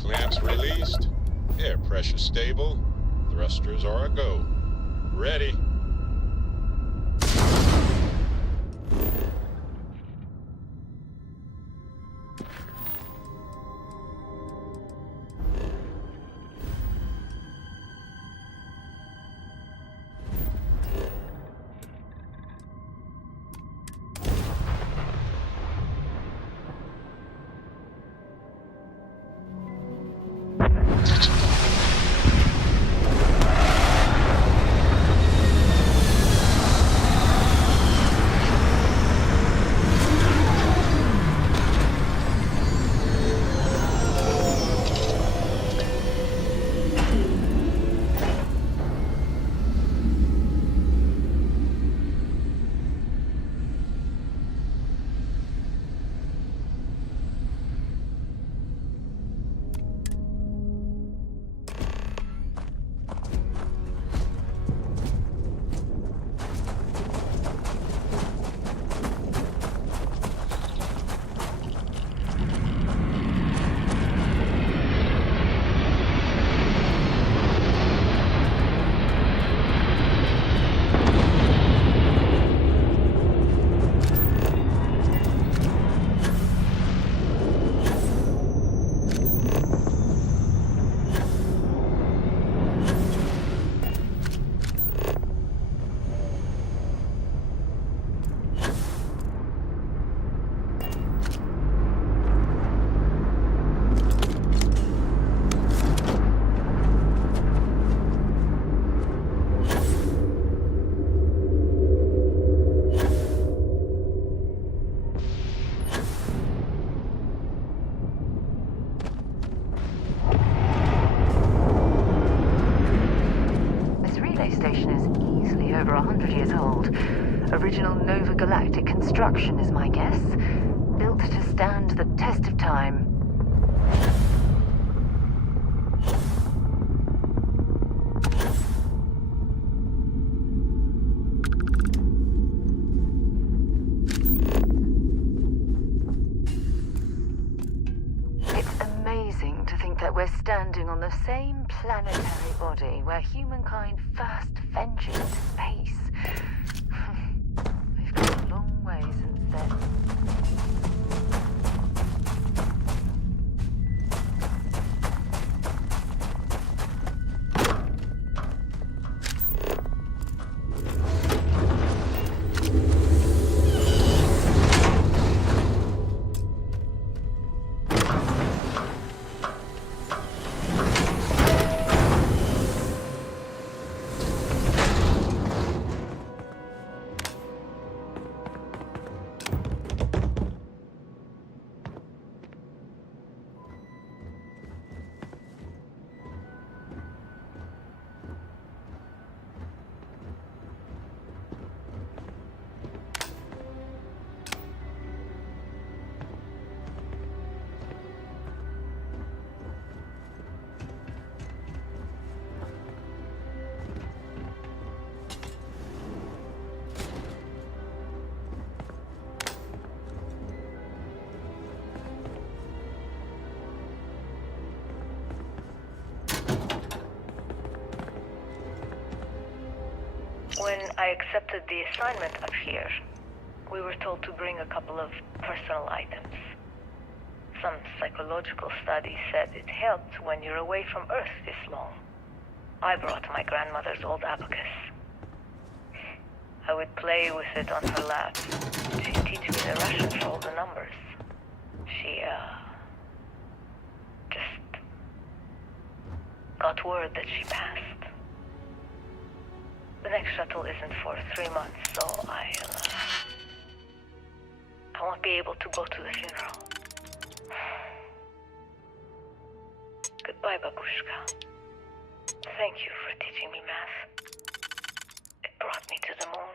Clamps released. Air pressure stable. Thrusters are a go. Ready. old. Original Nova Galactic construction is my guess. Built to stand the test of time. It's amazing to think that we're standing on the same planetary body where humankind first ventured into space. We've come a long way since then. When I accepted the assignment up here, we were told to bring a couple of personal items. Some psychological studies said it helped when you're away from Earth this long. I brought my grandmother's old abacus. I would play with it on her lap. She'd teach me the Russian for all the numbers. She, just got word that she passed. The next shuttle isn't for 3 months, so I won't be able to go to the funeral. Goodbye, Babushka. Thank you for teaching me math. It brought me to the moon.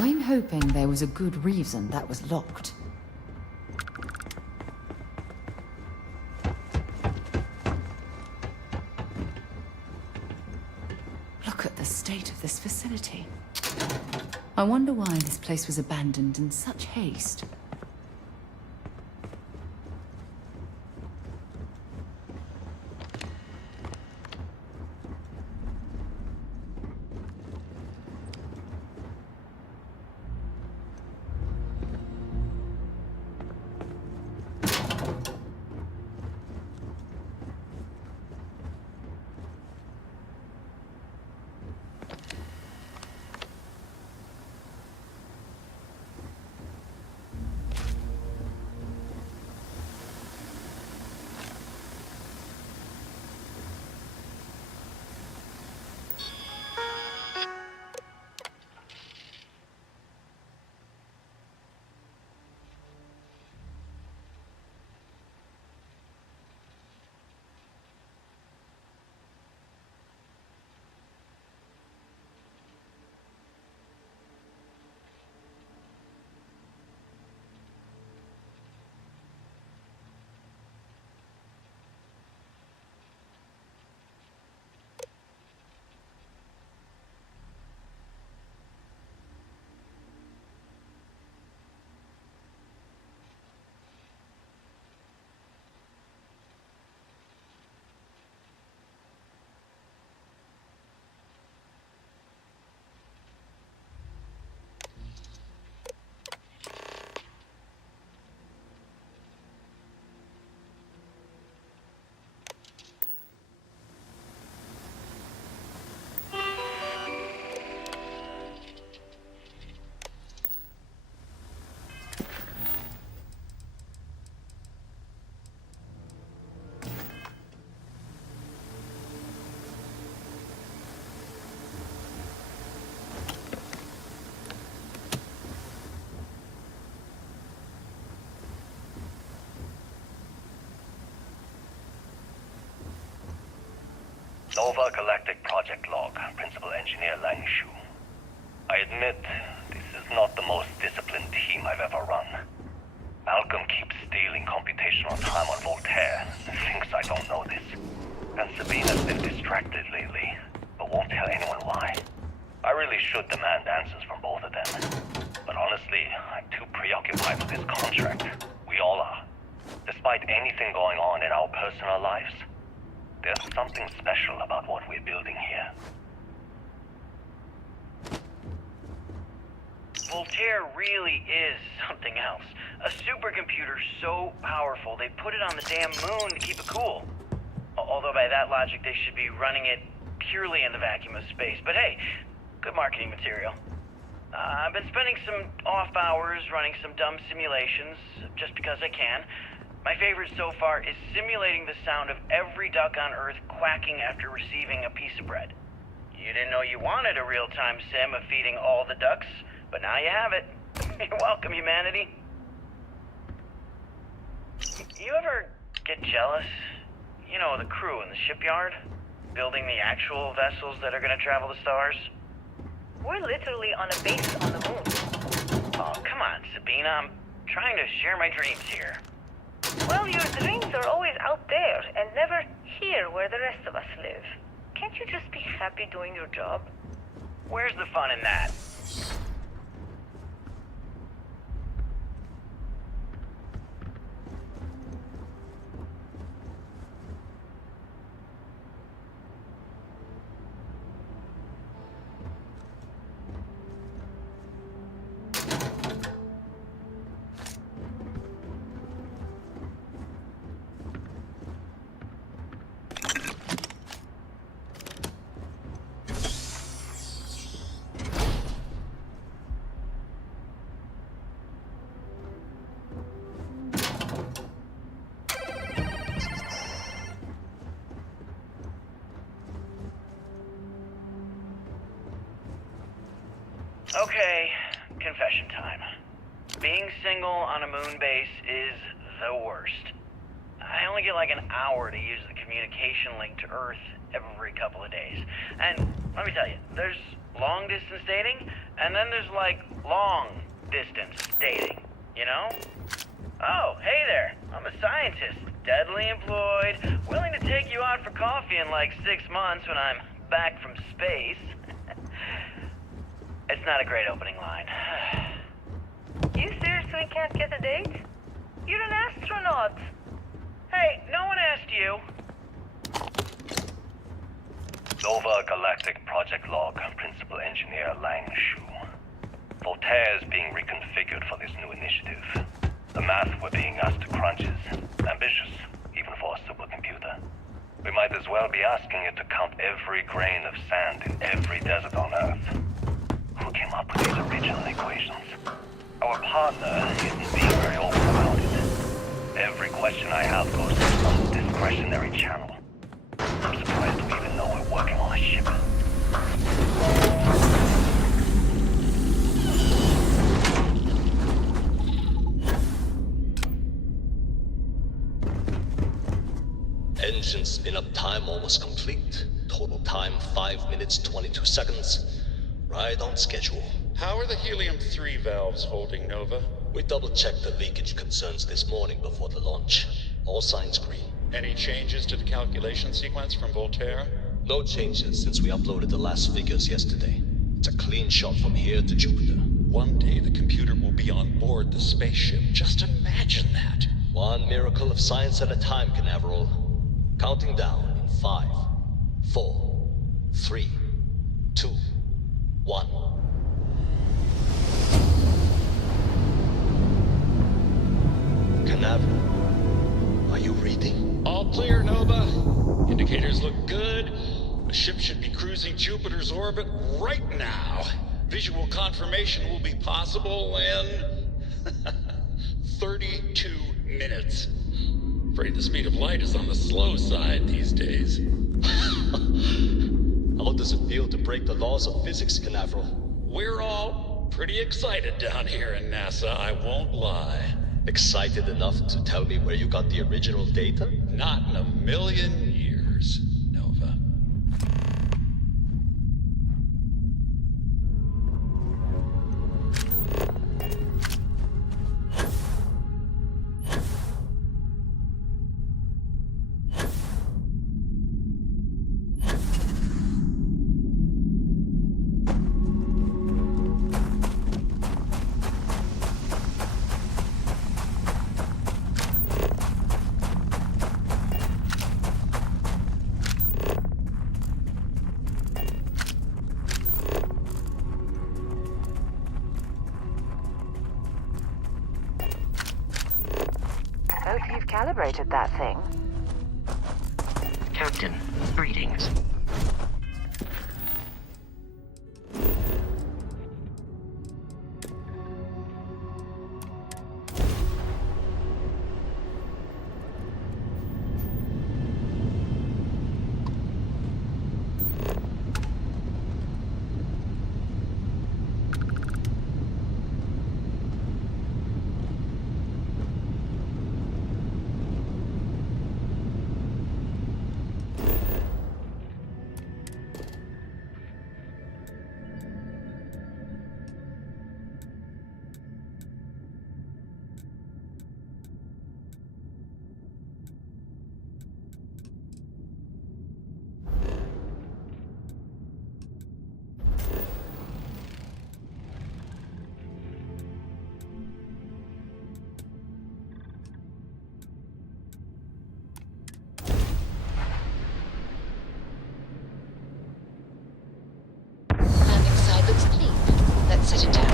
I'm hoping there was a good reason that was locked. Look at the state of this facility. I wonder why this place was abandoned in such haste. Nova Galactic Project Log, Principal Engineer Lang Shu. I admit, this is not the most disciplined team I've ever run. Malcolm keeps stealing computational time on Voltaire and thinks I don't know this. And Sabina's been distracted lately, but won't tell anyone why. I really should demand answers from both of them. But honestly, I'm too preoccupied with this contract. We all are. Despite anything going on in our personal lives, there's something special about what we're building here. Voltaire really is something else. A supercomputer so powerful they put it on the damn moon to keep it cool. Although by that logic they should be running it purely in the vacuum of space. But hey, good marketing material. I've been spending some off hours running some dumb simulations, just because I can. My favorite so far is simulating the sound of every duck on Earth quacking after receiving a piece of bread. You didn't know you wanted a real-time sim of feeding all the ducks, but now you have it. You're welcome, humanity. You ever get jealous? You know, the crew in the shipyard? Building the actual vessels that are gonna travel the stars? We're literally on a base on the moon. Oh, come on, Sabina. I'm trying to share my dreams here. Well, your dreams are always out there and never here where the rest of us live. Can't you just be happy doing your job? Where's the fun in that? Okay, confession time. Being single on a moon base is the worst. I only get like an hour to use the communication link to Earth every couple of days. And let me tell you, there's long distance dating, and then there's like long distance dating, you know? Oh, hey there, I'm a scientist, deadly employed, willing to take you out for coffee in like 6 months when I'm back from space. It's not a great opening line. You seriously can't get a date? You're an astronaut. Hey, no one asked you. Nova Galactic Project Log, Principal Engineer Lang Shu. Voltaire is being reconfigured for this new initiative. The math we're being asked to crunch is ambitious, even for a supercomputer. We might as well be asking it to count every grain of sand in every desert on Earth. Who came up with these original equations? Our partner isn't being very open about it. Every question I have goes to some discretionary channel. I'm surprised we even know we're working on a ship. Engine spin-up time almost complete. Total time 5 minutes 22 seconds. Right on schedule. How are the helium-3 valves holding, Nova? We double-checked the leakage concerns this morning before the launch. All signs green. Any changes to the calculation sequence from Voltaire? No changes since we uploaded the last figures yesterday. It's a clean shot from here to Jupiter. One day the computer will be on board the spaceship. Just imagine that. One miracle of science at a time, Canaveral. Counting down in 5, 4, 3, 2, 1. Canaveral, are you reading? All clear, Nova. Indicators look good. The ship should be cruising Jupiter's orbit right now. Visual confirmation will be possible in 32 minutes. Afraid the speed of light is on the slow side these days. How does it feel to break the laws of physics, Canaveral? We're all pretty excited down here in NASA, I won't lie. Excited enough to tell me where you got the original data? Not in a million years, Nova. calibrated that thing. Captain, greetings. Set it down.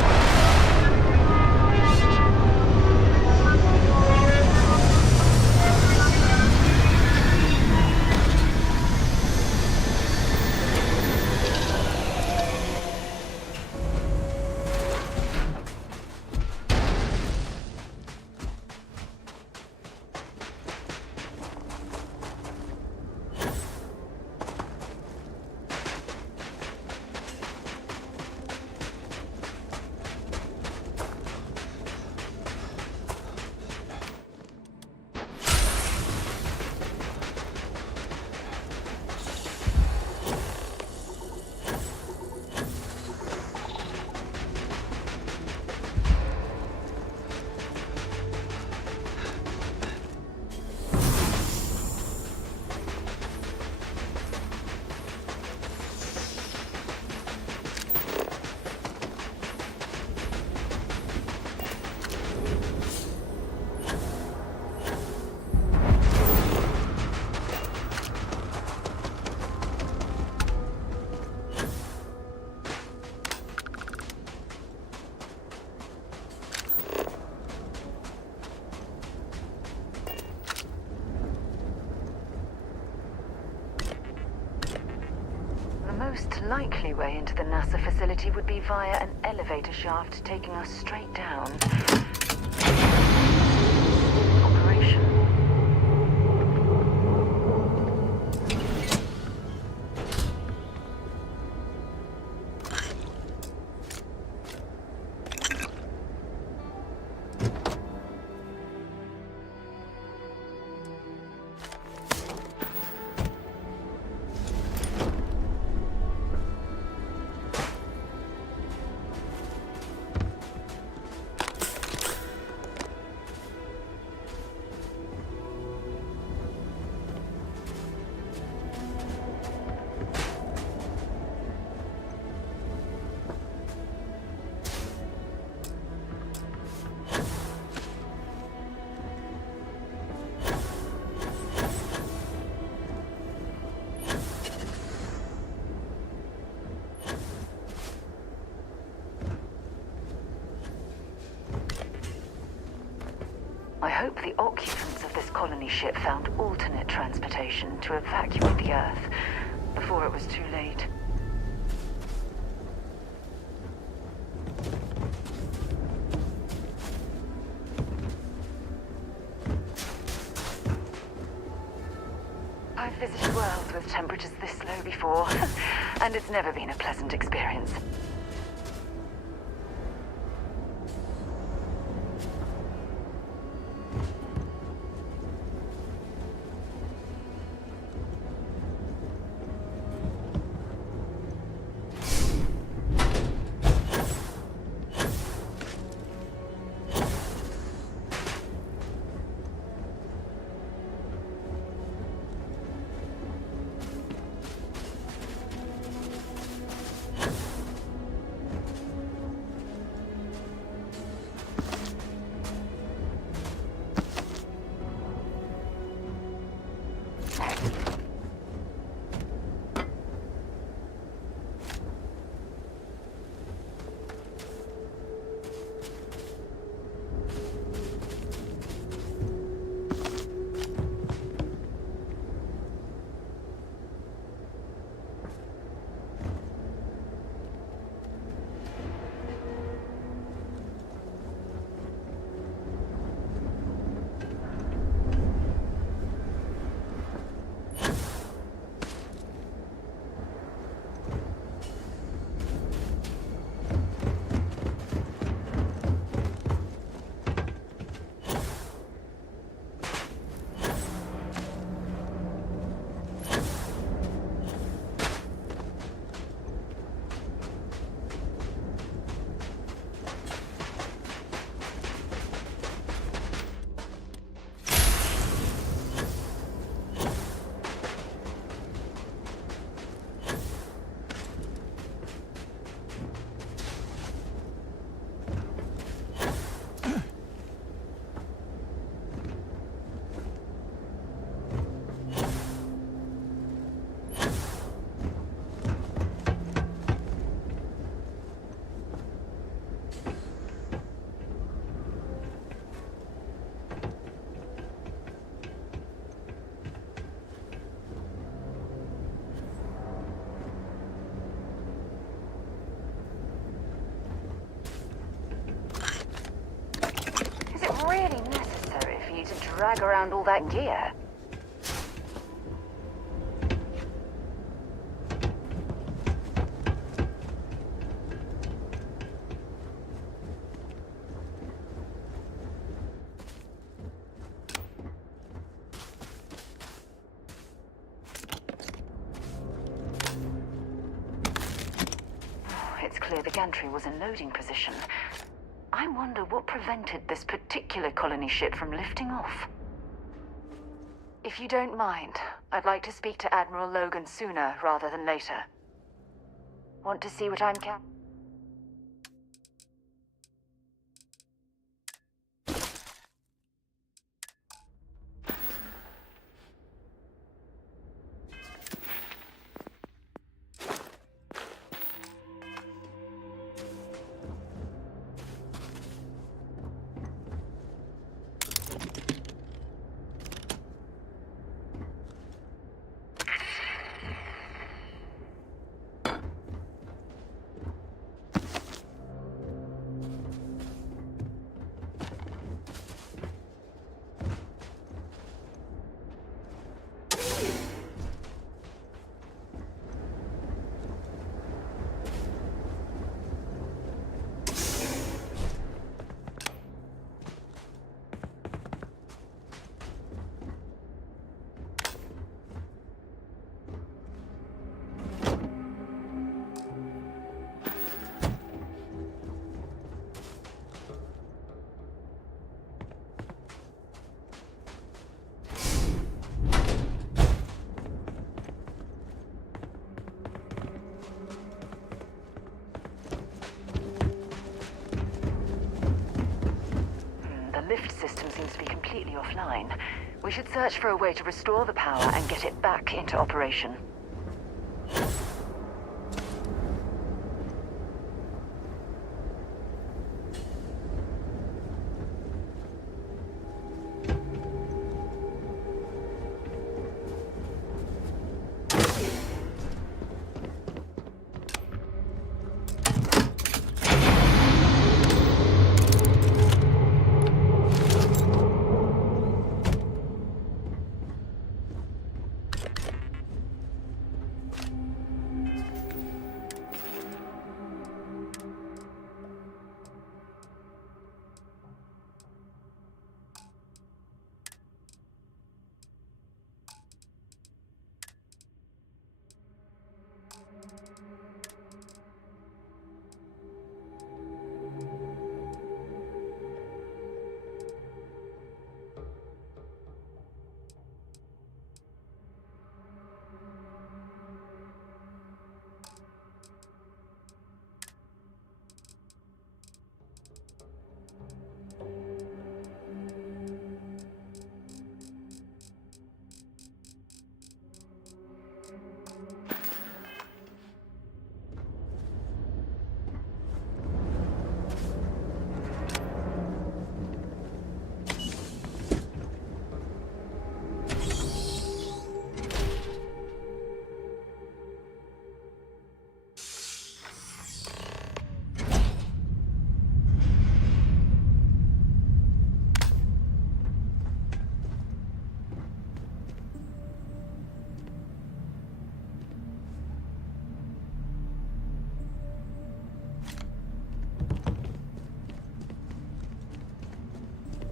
The most likely way into the NASA facility would be via an elevator shaft taking us straight down. Operation. I hope the occupants of this colony ship found alternate transportation to evacuate the Earth before it was too late. I've visited worlds with temperatures this low before, and it's never been a pleasant experience. drag around all that gear. It's clear the gantry was in loading position. I wonder what prevented this particular colony ship from lifting off. If you don't mind, I'd like to speak to Admiral Logan sooner rather than later. Want to see what I'm lift system seems to be completely offline. We should search for a way to restore the power and get it back into operation.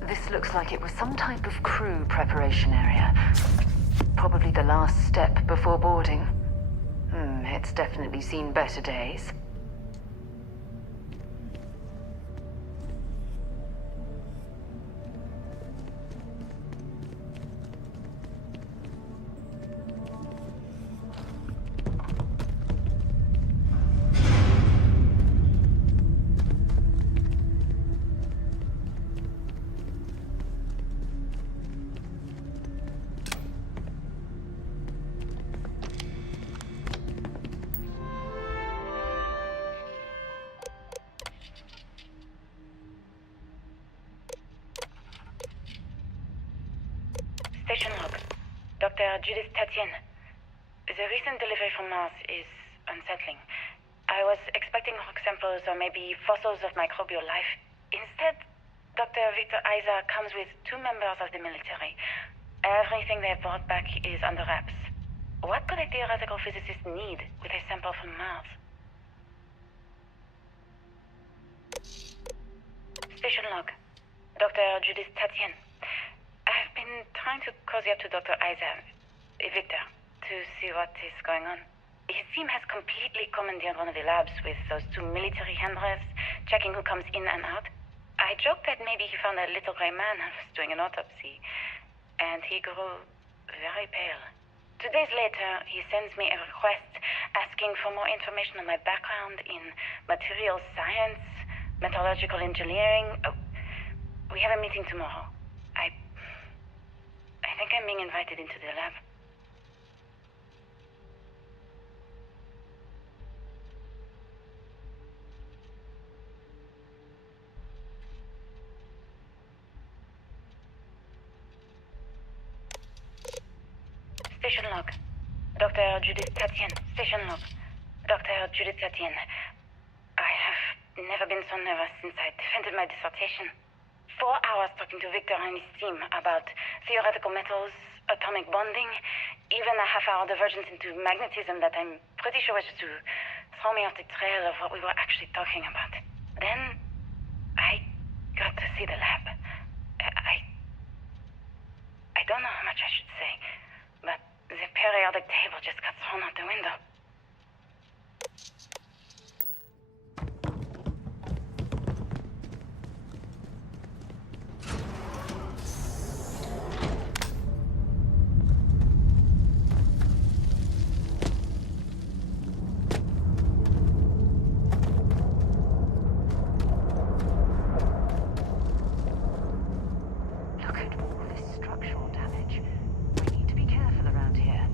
This looks like it was some type of crew preparation area. Probably the last step before boarding. It's definitely seen better days. Station log. Dr. Judith Tatienne. The recent delivery from Mars is unsettling. I was expecting rock samples or maybe fossils of microbial life. Instead, Dr. Victor Isa comes with 2 members of the military. Everything they've brought back is under wraps. What could a theoretical physicist need with a sample from Mars? Station log. Dr. Judith Tatien. I've been trying to cozy up to Dr. Isa, Victor, to see what is going on. His team has completely commandeered one of the labs with those 2 military handlers, checking who comes in and out. I joked that maybe he found a little gray man and was doing an autopsy, and he grew very pale. 2 days later, he sends me a request asking for more information on my background in materials science, metallurgical engineering. Oh, we have a meeting tomorrow. I think I'm being invited into the lab. Station log. Dr. Judith Tatien. Station log. Dr. Judith Tatien. I have never been so nervous since I defended my dissertation. 4 hours talking to Victor and his team about theoretical metals, atomic bonding, even a half-hour divergence into magnetism that I'm pretty sure was just to throw me off the trail of what we were actually talking about. Then I got to see the lab. I don't know how much I should say, but the periodic table just got thrown out the window. Look at all this structural damage. We need to be careful around here.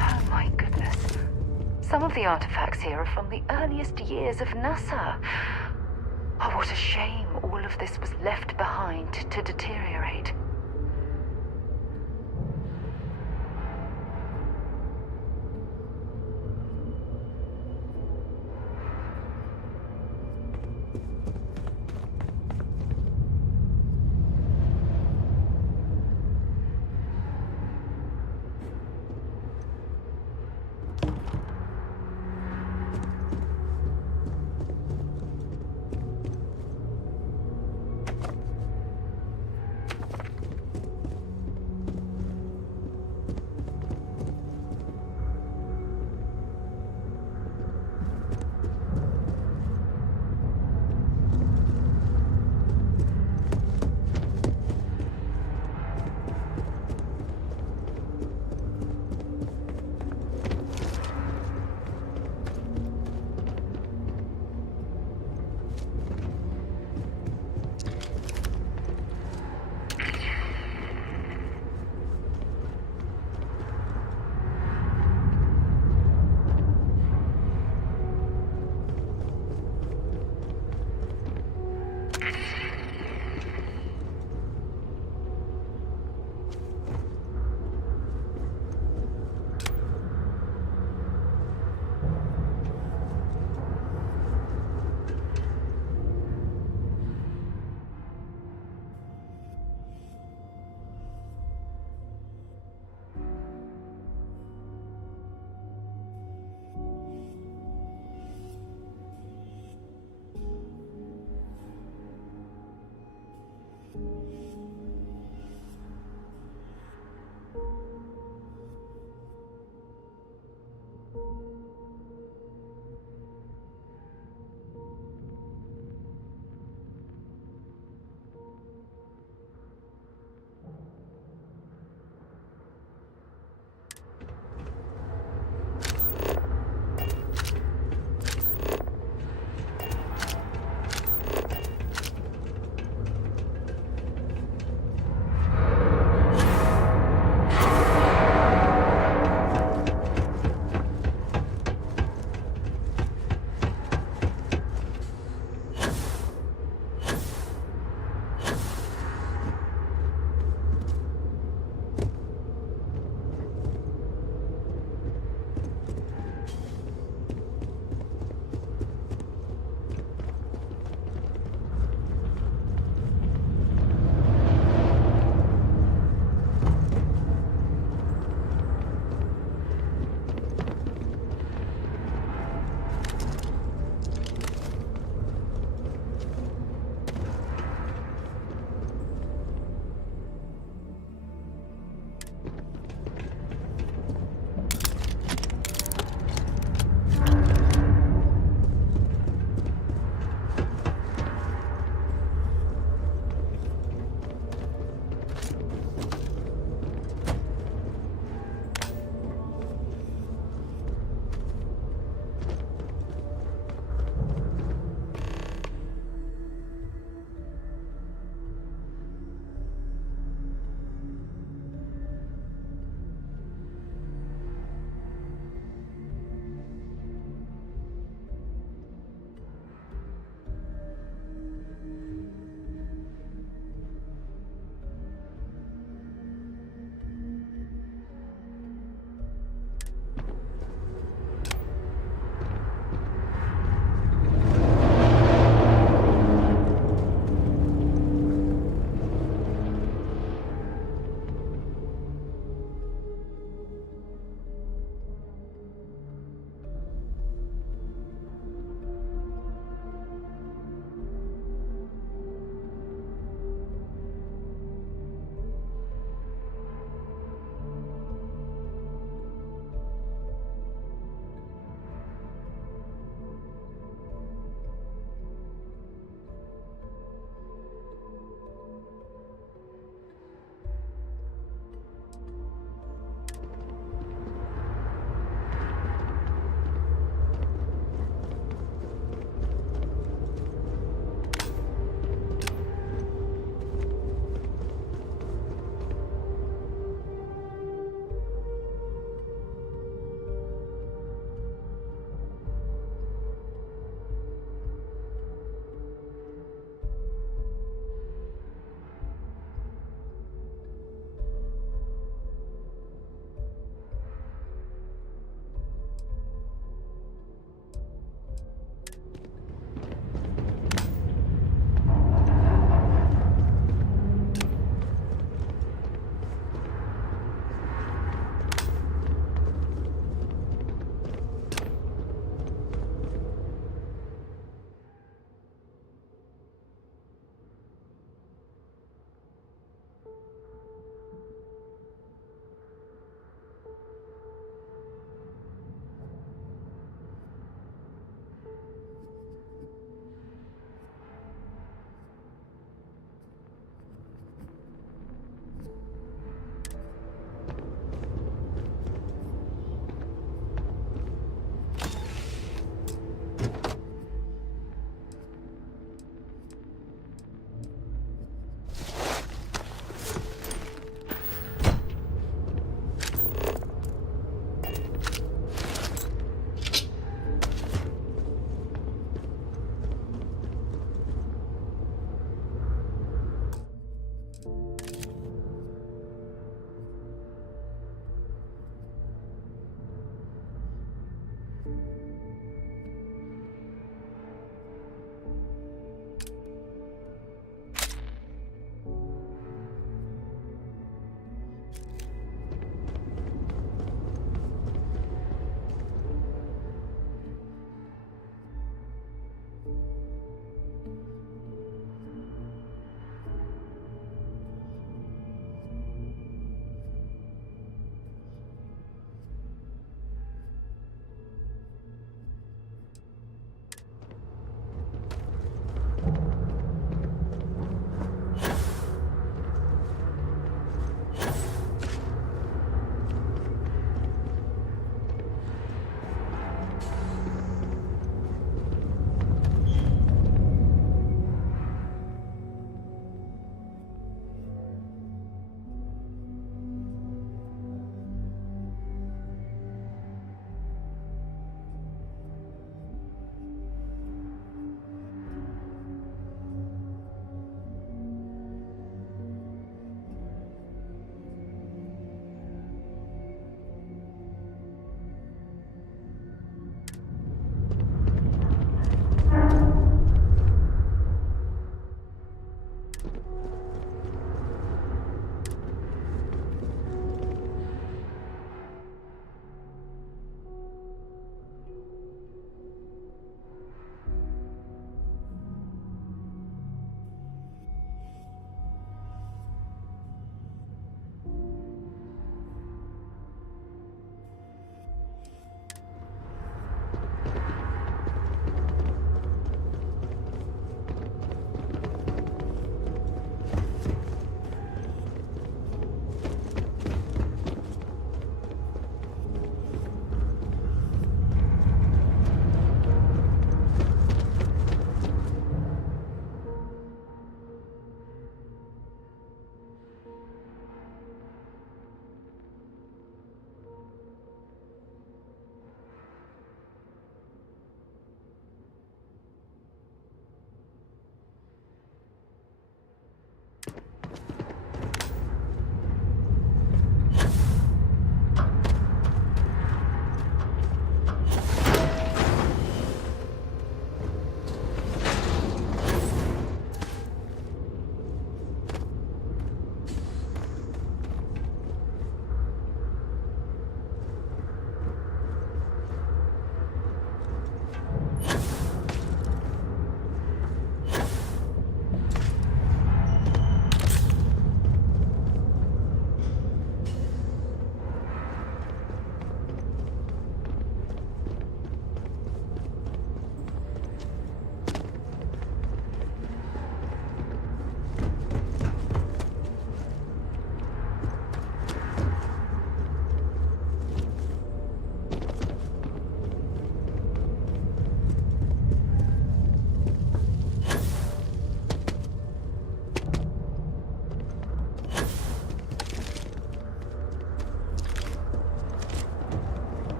Oh my goodness. Some of the artifacts here are from the earliest years of NASA. Oh, what a shame all of this was left behind to deteriorate.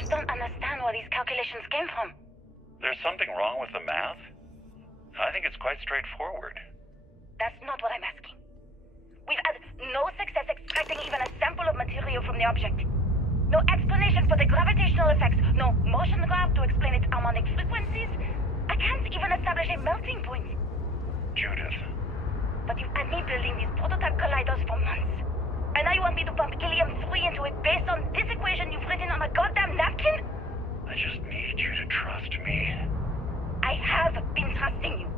just don't understand where these calculations came from. There's something wrong with the math? I think it's quite straightforward. That's not what I'm asking. We've had no success extracting even a sample of material from the object. No explanation for the gravitational effects, no motion graph to explain its harmonic frequencies. I can't even establish a melting point. Judith. But you've had me building these prototype colliders for months. And now you want me to pump helium-3 into it based on this equation you've written on a goddamn napkin? I just need you to trust me. I have been trusting you.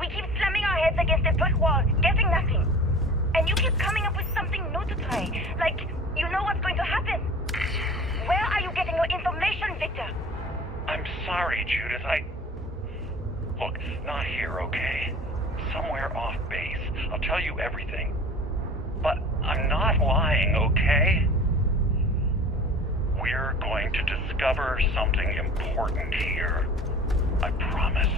We keep slamming our heads against a brick wall, getting nothing. And you keep coming up with something new to try. Like, you know what's going to happen. Where are you getting your information, Victor? I'm sorry, Judith. Look, not here, okay? Somewhere off base. I'll tell you everything. But I'm not lying, okay? We're going to discover something important here. I promise.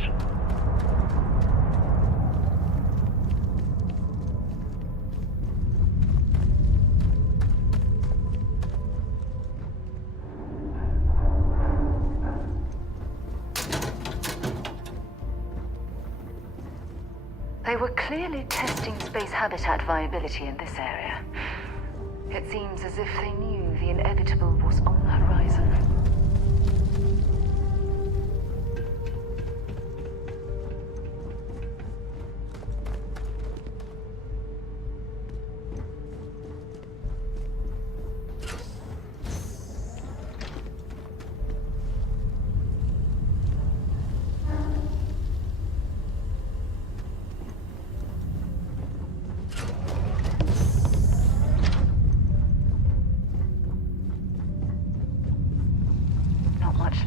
They were clearly testing space habitat viability in this area. It seems as if they knew the inevitable was on the horizon.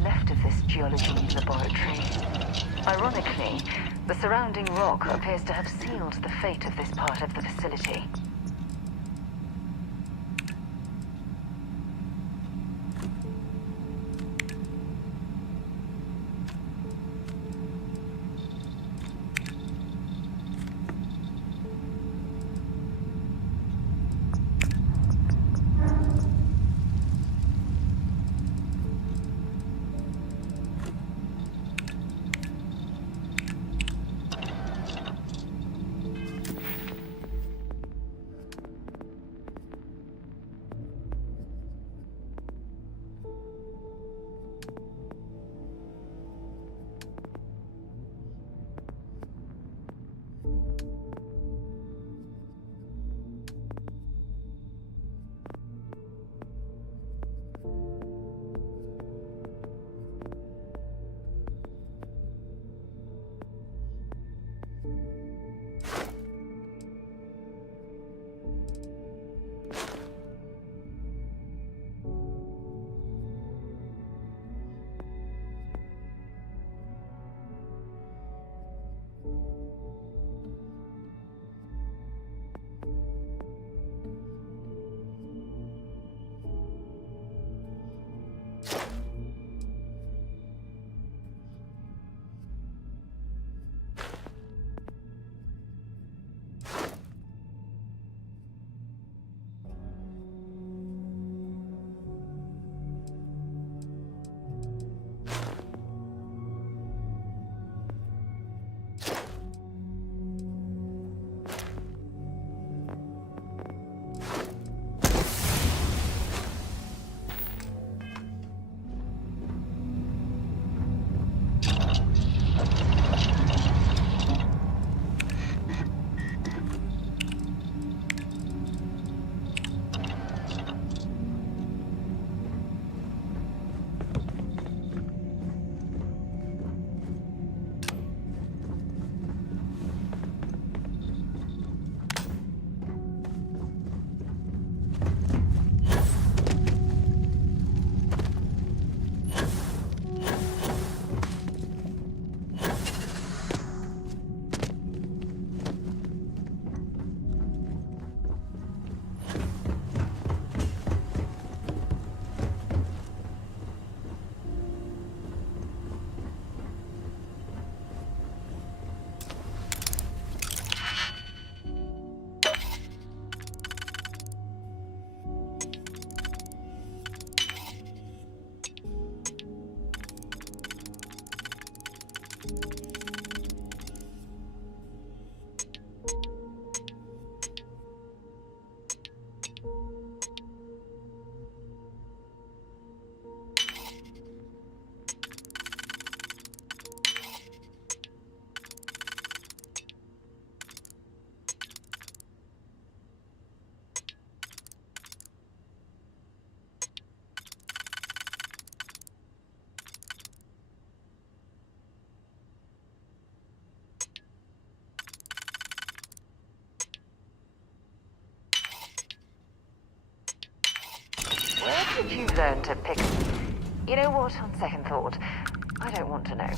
Left of this geology laboratory. Ironically, the surrounding rock appears to have sealed the fate of this part of the facility. you learn to pick... You know what, on second thought, I don't want to know.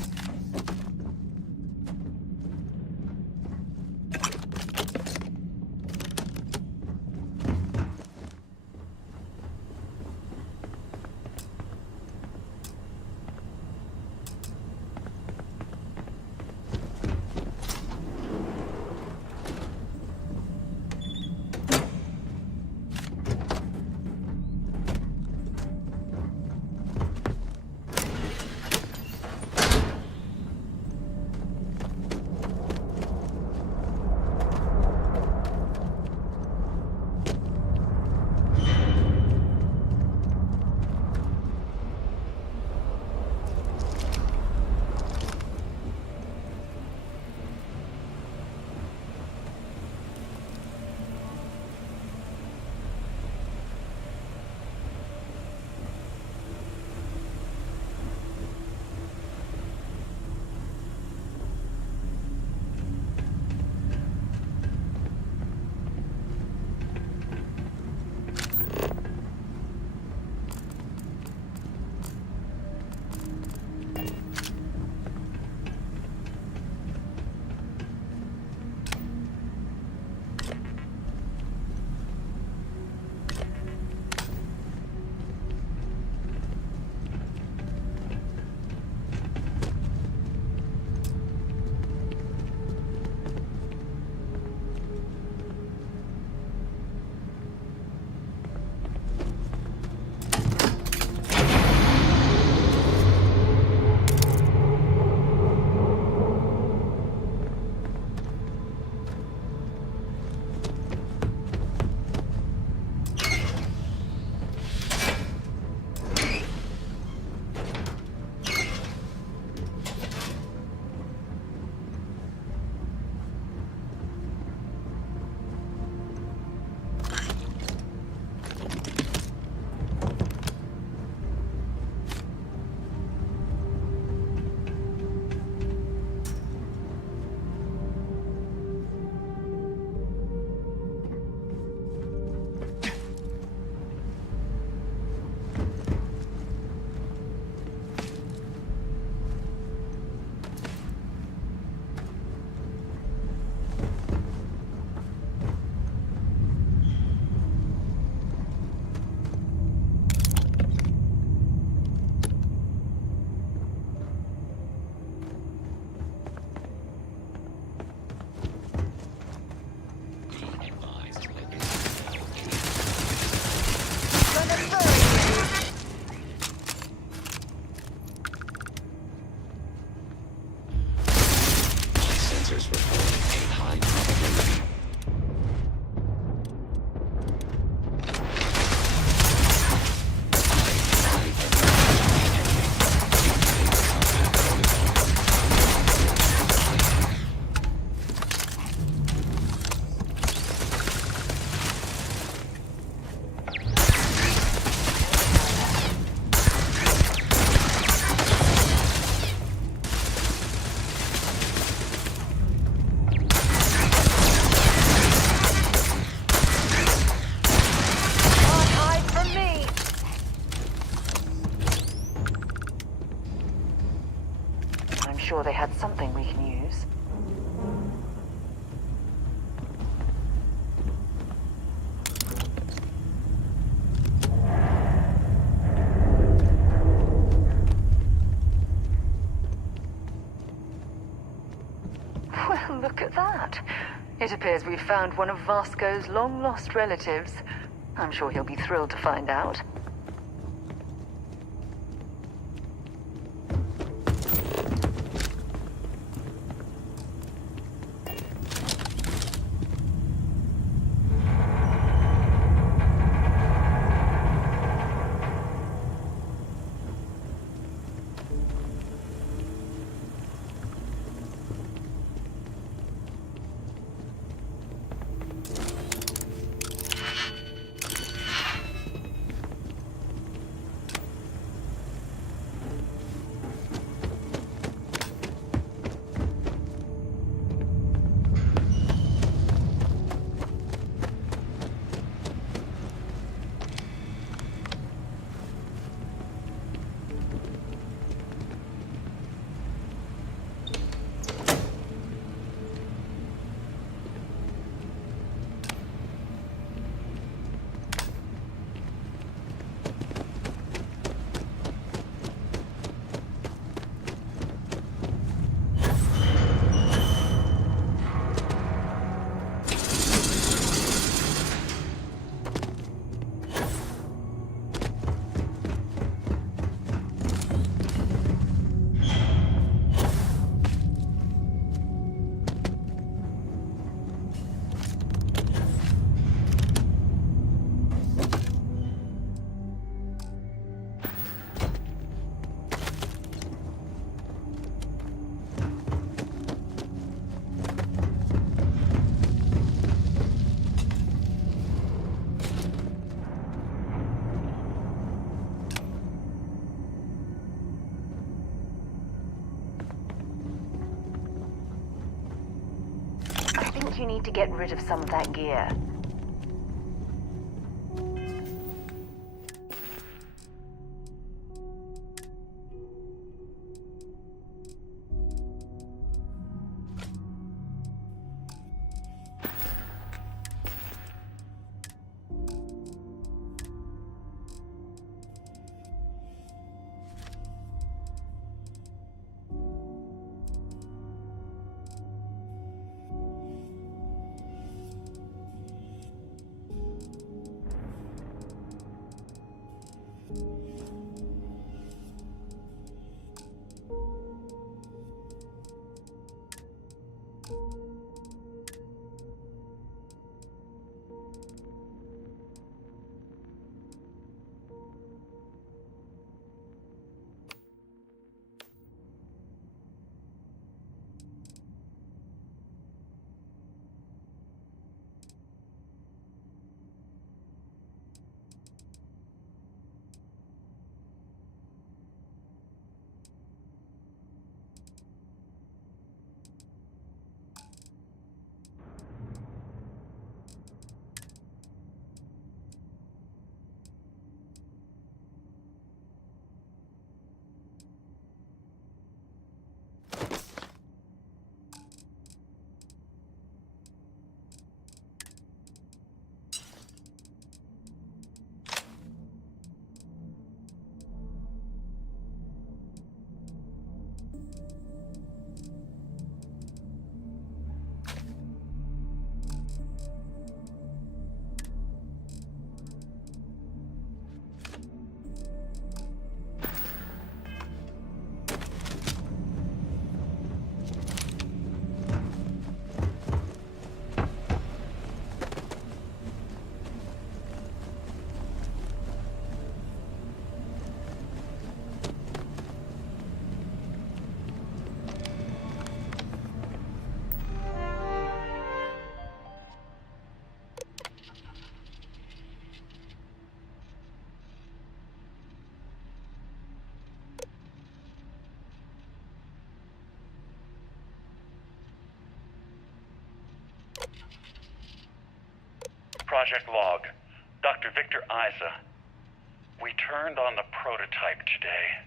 Sure they had something we can use. Well, look at that. It appears we've found one of Vasco's long-lost relatives. I'm sure he'll be thrilled to find out. you need to get rid of some of that gear. Project Log, Dr. Victor Isa. We turned on the prototype today.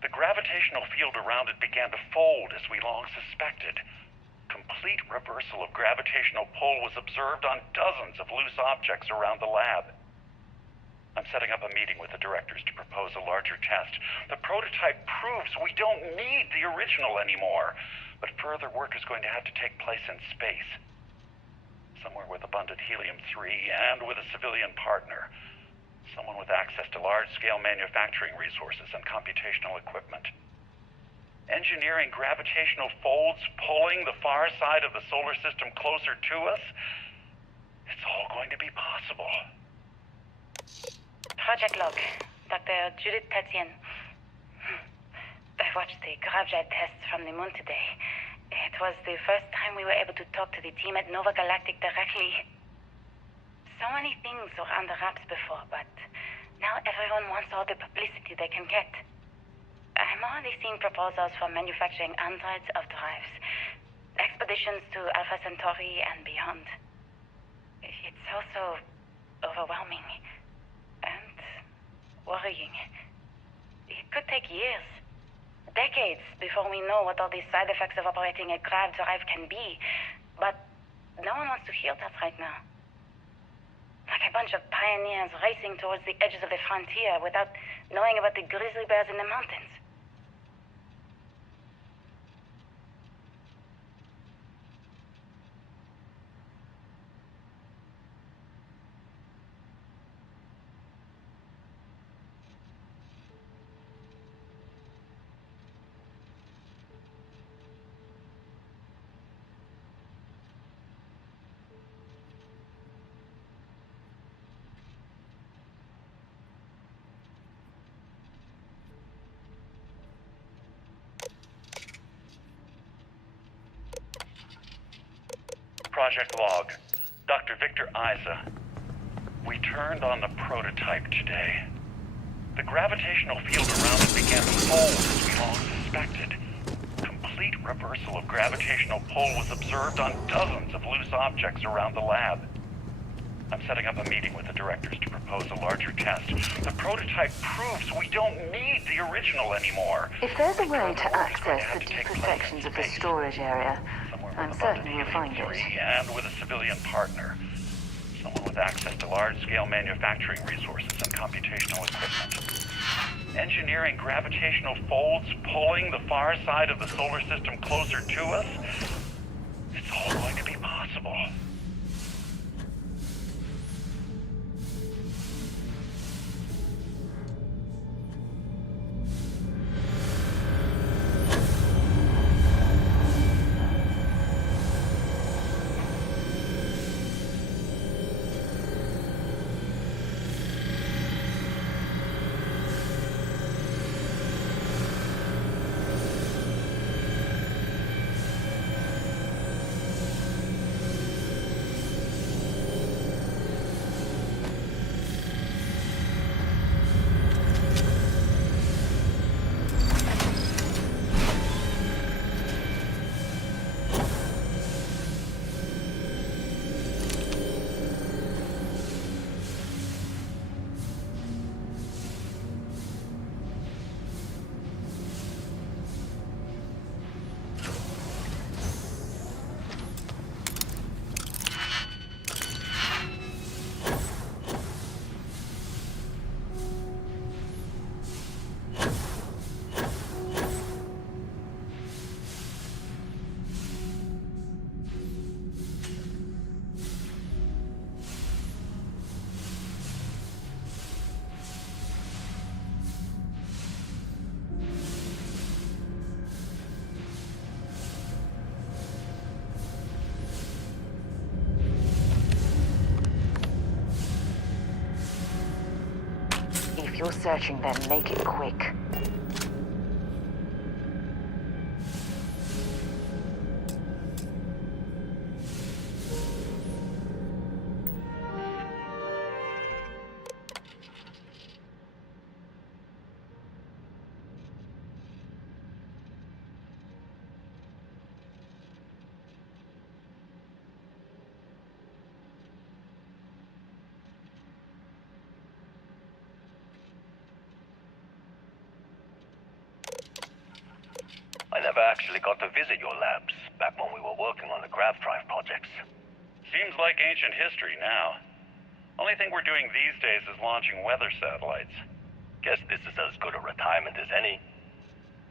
The gravitational field around it began to fold as we long suspected. Complete reversal of gravitational pull was observed on dozens of loose objects around the lab. I'm setting up a meeting with the directors to propose a larger test. The prototype proves we don't need the original anymore, but further work is going to have to take place in space. Somewhere with abundant helium-3 and with a civilian partner. Someone with access to large-scale manufacturing resources and computational equipment. Engineering gravitational folds pulling the far side of the solar system closer to us? It's all going to be possible. Project Log, Dr. Judith Tatian. I watched the gravjet tests from the moon today. It was the first time we were able to talk to the team at Nova Galactic directly. So many things were under wraps before, but now everyone wants all the publicity they can get. I'm already seeing proposals for manufacturing androids of drives, expeditions to Alpha Centauri and beyond. It's also overwhelming and worrying. It could take years. Decades before we know what all the side effects of operating a grav drive can be. But no one wants to hear that right now. Like a bunch of pioneers racing towards the edges of the frontier without knowing about the grizzly bears in the mountains. Project Log, Dr. Victor Isa. We turned on the prototype today. The gravitational field around it began to fold as we long suspected. Complete complete reversal of gravitational pull was observed on dozens of loose objects around the lab. I'm setting up a meeting with the directors to propose a larger test. The prototype proves we don't need the original anymore. If there's a way to access the deeper sections of the storage area, I'm certain you'll find it. And with a civilian partner. Someone with access to large-scale manufacturing resources and computational equipment. Engineering gravitational folds pulling the far side of the solar system closer to us? It's all going to be possible. If you're searching, then make it quick. I never actually got to visit your labs back when we were working on the grav drive projects. Seems like ancient history now. Only thing we're doing these days is launching weather satellites. Guess this is as good a retirement as any.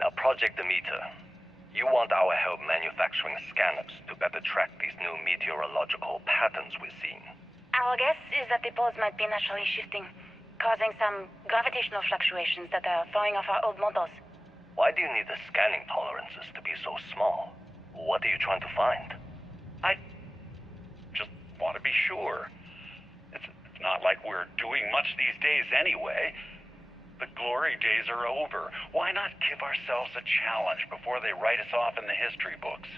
Now, Project Demeter, you want our help manufacturing scanners to better track these new meteorological patterns we're seeing. Our guess is that the poles might be naturally shifting, causing some gravitational fluctuations that are throwing off our old models. Why do you need the scanning tolerances to be so small? What are you trying to find? I just want to be sure. It's not like we're doing much these days anyway. The glory days are over. Why not give ourselves a challenge before they write us off in the history books?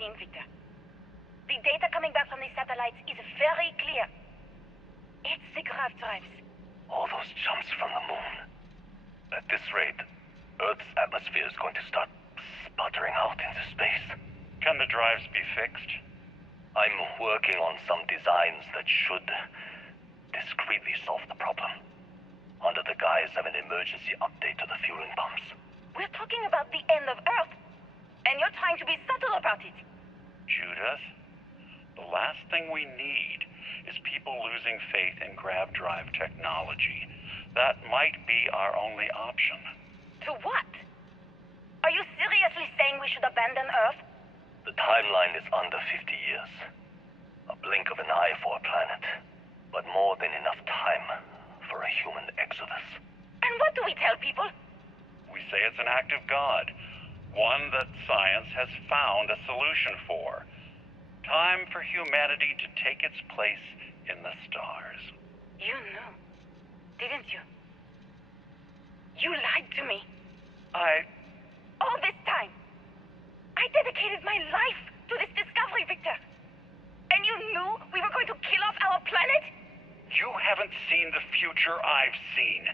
seeing, Victor. The data coming back from the satellites is very clear. It's the grav drives. All those jumps from the moon. At this rate, Earth's atmosphere is going to start sputtering out into space. Can the drives be fixed? I'm working on some designs that should discreetly solve the problem, under the guise of an emergency update to the fueling pumps. We're talking about the end of Earth, and you're trying to be subtle about it. Judith, the last thing we need is people losing faith in grav drive technology. That might be our only option. To what? Are you seriously saying we should abandon Earth? The timeline is under 50 years. A blink of an eye for a planet, but more than enough time for a human exodus. And what do we tell people? We say it's an act of God, one that science has found a solution for. Time for humanity to take its place in the stars. You knew, didn't you? You lied to me. All this time, I dedicated my life to this discovery, Victor. And you knew we were going to kill off our planet? You haven't seen the future I've seen.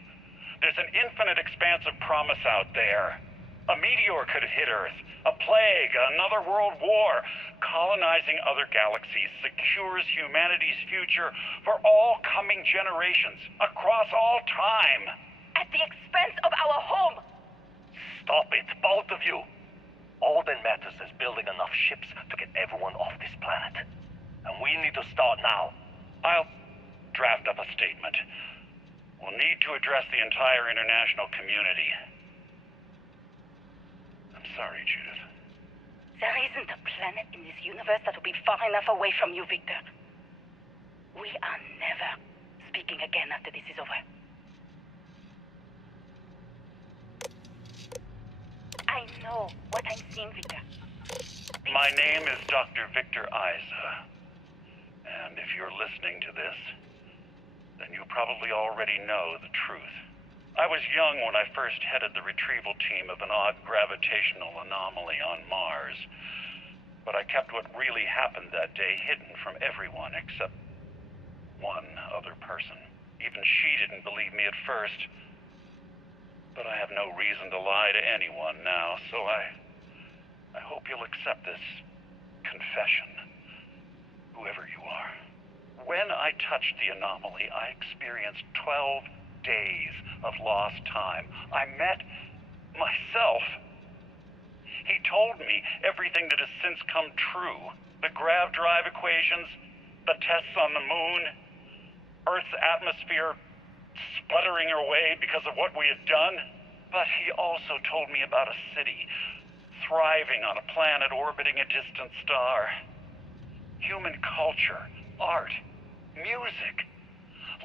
There's an infinite expanse of promise out there. A meteor could hit Earth, a plague, another world war. Colonizing other galaxies secures humanity's future for all coming generations, across all time. At the expense of our home. Stop it, both of you. All that matters is building enough ships to get everyone off this planet. And we need to start now. I'll draft up a statement. We'll need to address the entire international community. I'm sorry, Judith. There isn't a planet in this universe that will be far enough away from you, Victor. We are never speaking again after this is over. I know what I'm seeing, Victor. My name is Dr. Victor Isa. And if you're listening to this, then you probably already know the truth. I was young when I first headed the retrieval team of an odd gravitational anomaly on Mars. But I kept what really happened that day hidden from everyone except one other person. Even she didn't believe me at first. But I have no reason to lie to anyone now, so I hope you'll accept this confession, whoever you are. When I touched the anomaly, I experienced 12 days of lost time. I met myself. He told me everything that has since come true. The grav drive equations, the tests on the moon, Earth's atmosphere sputtering away because of what we had done. But he also told me about a city thriving on a planet orbiting a distant star. Human culture, art, music,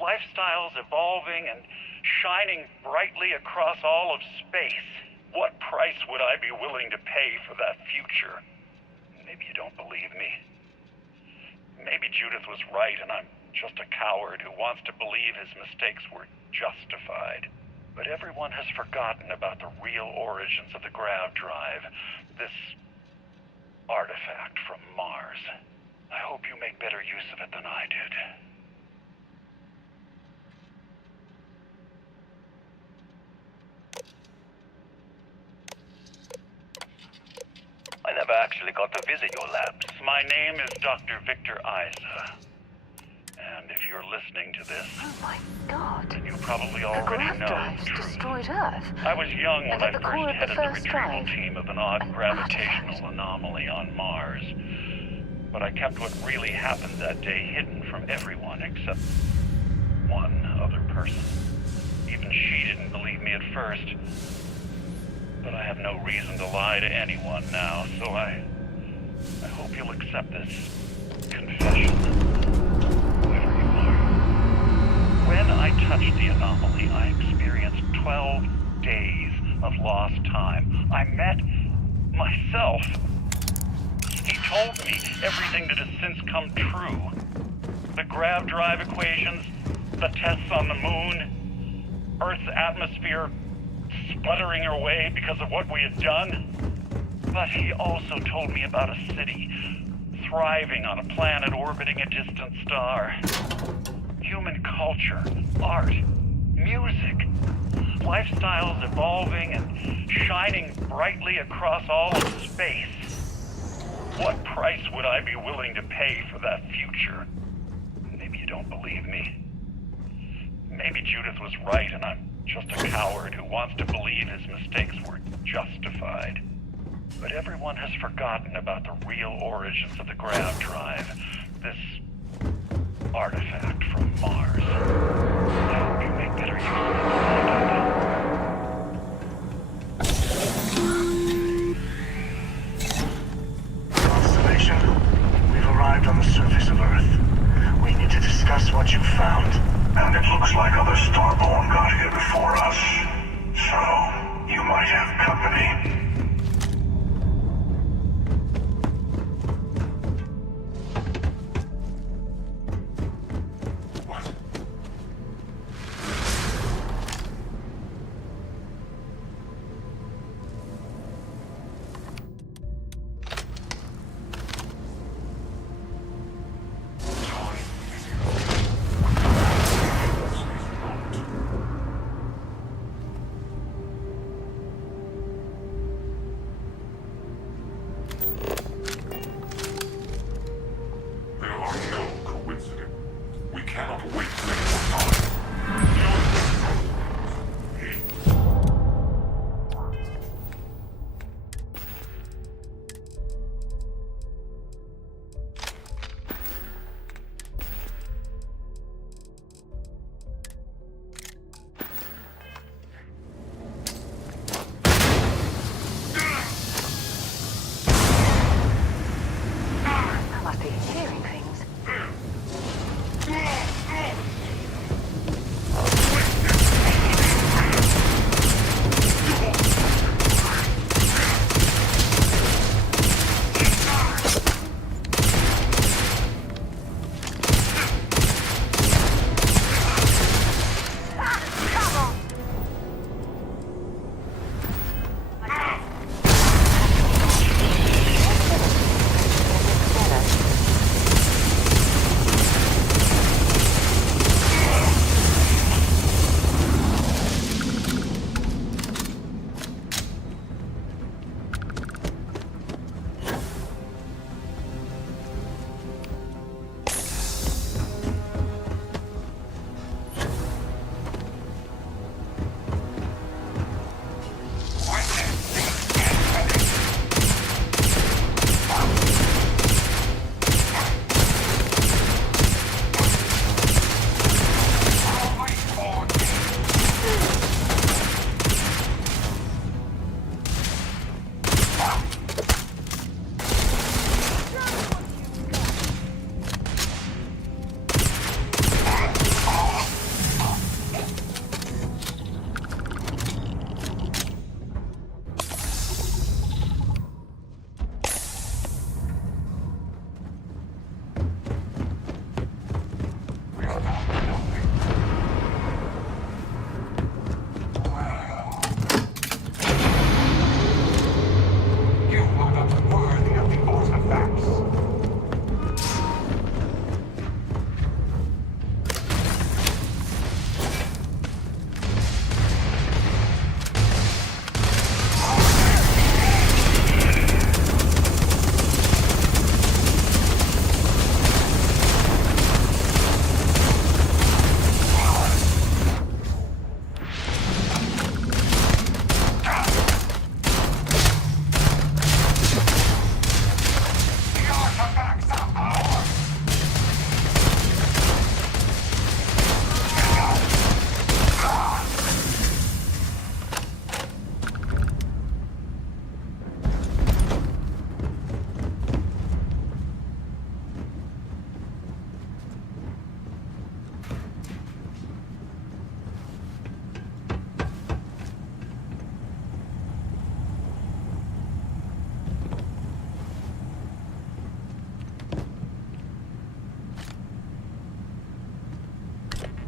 lifestyles evolving and shining brightly across all of space. What price would I be willing to pay for that future? Maybe you don't believe me. Maybe Judith was right and I'm just a coward who wants to believe his mistakes were justified. But everyone has forgotten about the real origins of the grav drive, this artifact from Mars. I hope you make better use of it than I did. I never actually got to visit your labs. My name is Dr. Victor Isa. And if you're listening to this... Oh my God. Then you probably already the grav know drives the truth. destroyed Earth. I was young when I the first core of the headed the first retrieval drive. team of an odd gravitational anomaly on Mars. But I kept what really happened that day hidden from everyone except one other person. Even she didn't believe me at first. But I have no reason to lie to anyone now, so I hope you'll accept this confession, whoever you are. When I touched the anomaly, I experienced 12 days of lost time. I met myself. He told me everything that has since come true. The grav drive equations, the tests on the moon, Earth's atmosphere sputtering away because of what we had done. But he also told me about a city thriving on a planet orbiting a distant star. Human culture, art, music, lifestyles evolving and shining brightly across all of space. What price would I be willing to pay for that future? Maybe you don't believe me. Maybe Judith was right and I'm just a coward who wants to believe his mistakes were justified. But everyone has forgotten about the real origins of the Grav Drive, this artifact from Mars. I hope you make better use of it than I did. Constellation, we've arrived on the surface of Earth. We need to discuss what you found. And it looks like other Starborn got here before us. So, you might have company.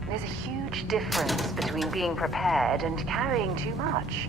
There's a huge difference between being prepared and carrying too much.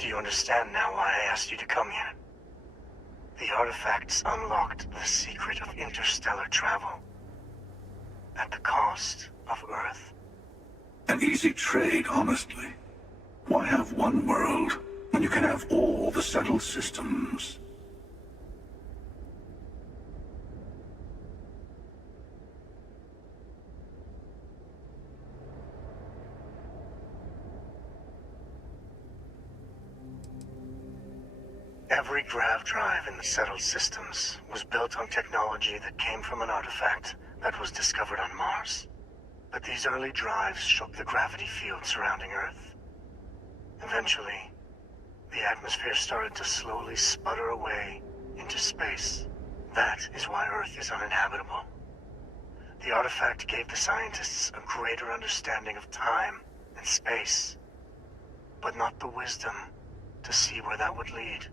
Do you understand now why I asked you to come here? The artifacts unlocked the secret of interstellar travel. At the cost of Earth. An easy trade, honestly. Why have one world when you can have all the settled systems? Every grav drive in the settled systems was built on technology that came from an artifact that was discovered on Mars. But these early drives shook the gravity field surrounding Earth. Eventually, the atmosphere started to slowly sputter away into space. That is why Earth is uninhabitable. The artifact gave the scientists a greater understanding of time and space, but not the wisdom to see where that would lead.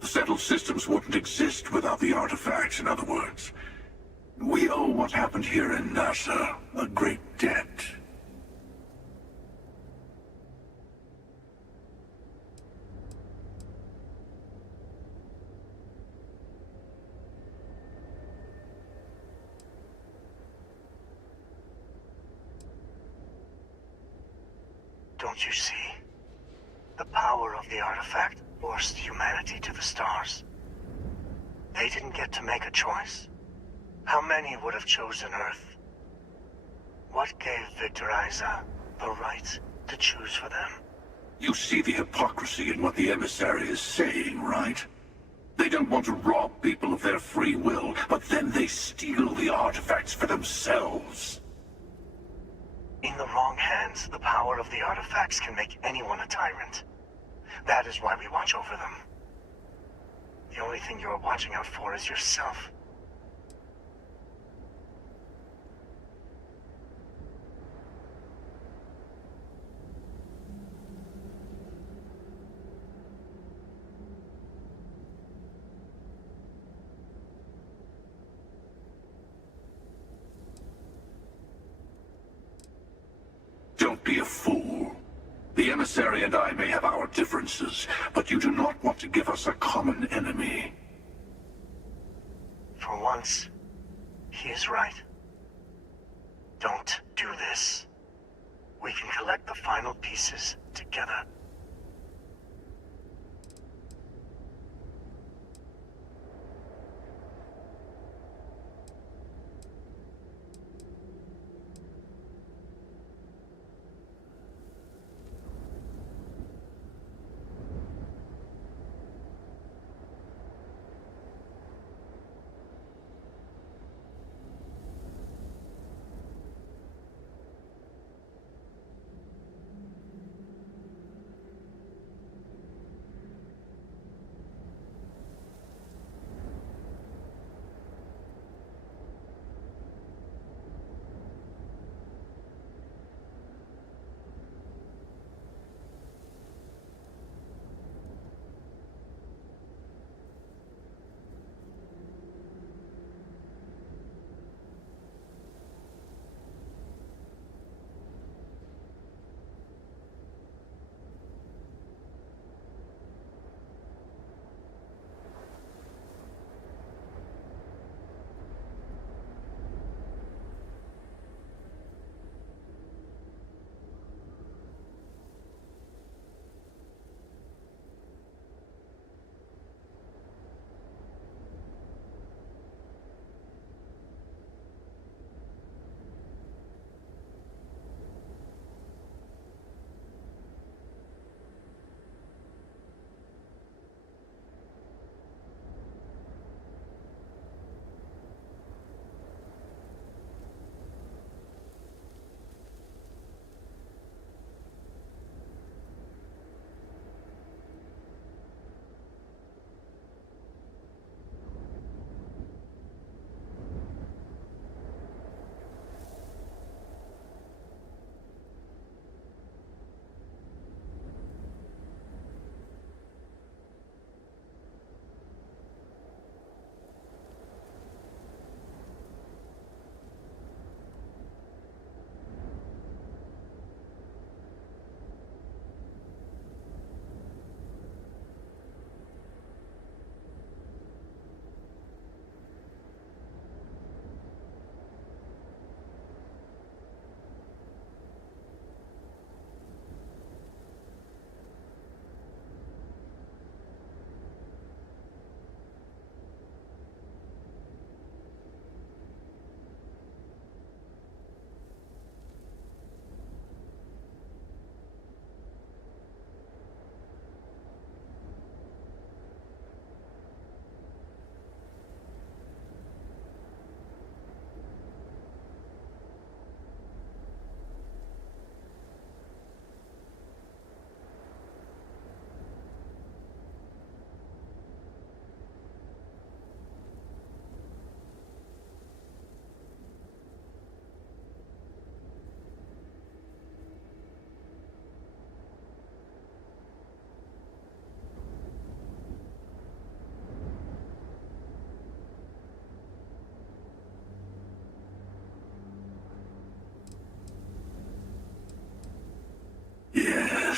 The settled systems wouldn't exist without the artifacts, in other words. We owe what happened here in NASA a great debt. Don't you see? The power of the artifact forced humanity to the stars. They didn't get to make a choice. How many would have chosen Earth? What gave Victor Isa the right to choose for them? You see the hypocrisy in what the emissary is saying, right? They don't want to rob people of their free will, but then they steal the artifacts for themselves. In the wrong hands, the power of the artifacts can make anyone a tyrant. That is why we watch over them. The only thing you are watching out for is yourself. Don't be a fool. The emissary and I may have our differences, but you do not want to give us a common enemy. For once, he is right. Don't do this. We can collect the final pieces together.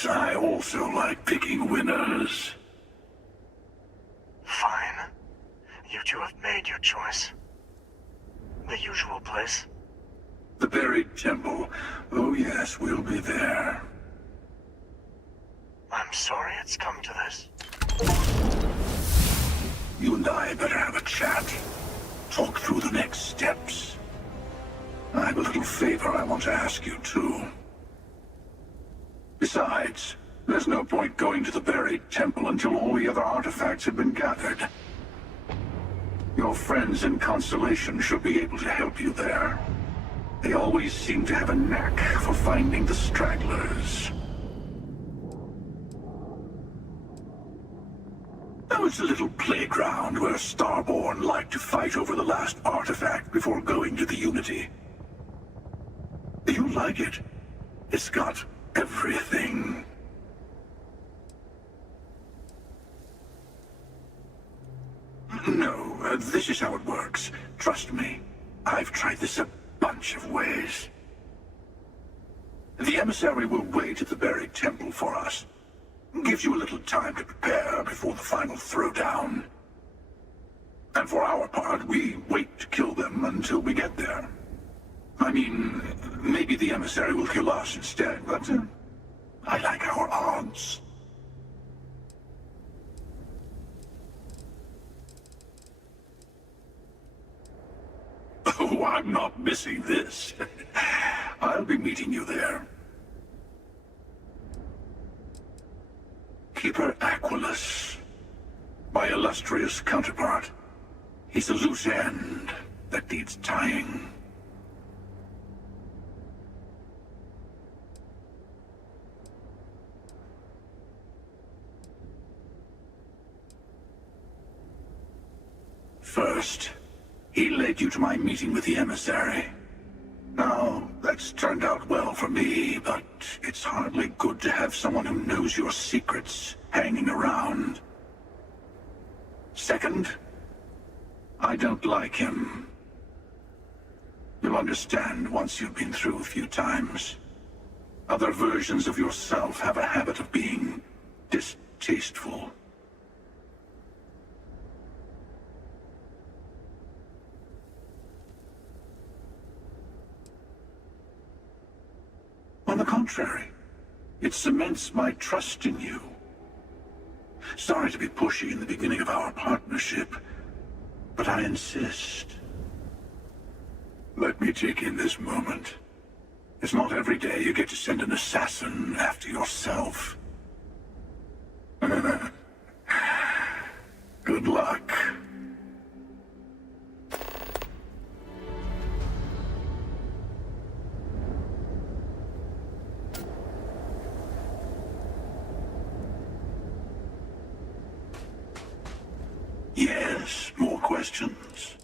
Yes, I also like picking winners. Fine. You two have made your choice. The usual place. The buried temple. Oh yes, we'll be there. I'm sorry it's come to this. You and I better have a chat. Talk through the next steps. I have a little favor I want to ask you, too. Besides, there's no point going to the buried temple until all the other artifacts have been gathered. Your friends in Constellation should be able to help you there. They always seem to have a knack for finding the stragglers. Now it's a little playground where Starborn like to fight over the last artifact before going to the Unity. You like it? It's got everything. No, this is how it works. Trust me. I've tried this a bunch of ways. The emissary will wait at the buried temple for us. Gives you a little time to prepare before the final throwdown. And for our part, we wait to kill them until we get there. I mean, maybe the emissary will kill us instead, but I like our odds. Oh, I'm not missing this. I'll be meeting you there. Keeper Aquilus, my illustrious counterpart. He's a loose end that needs tying. First, he led you to my meeting with the emissary. Now, that's turned out well for me, but it's hardly good to have someone who knows your secrets hanging around. Second, I don't like him. You'll understand once you've been through a few times. Other versions of yourself have a habit of being distasteful. On the contrary, it cements my trust in you. Sorry to be pushy in the beginning of our partnership, but I insist. Let me take in this moment. It's not every day you get to send an assassin after yourself. Good luck. Yes, more questions?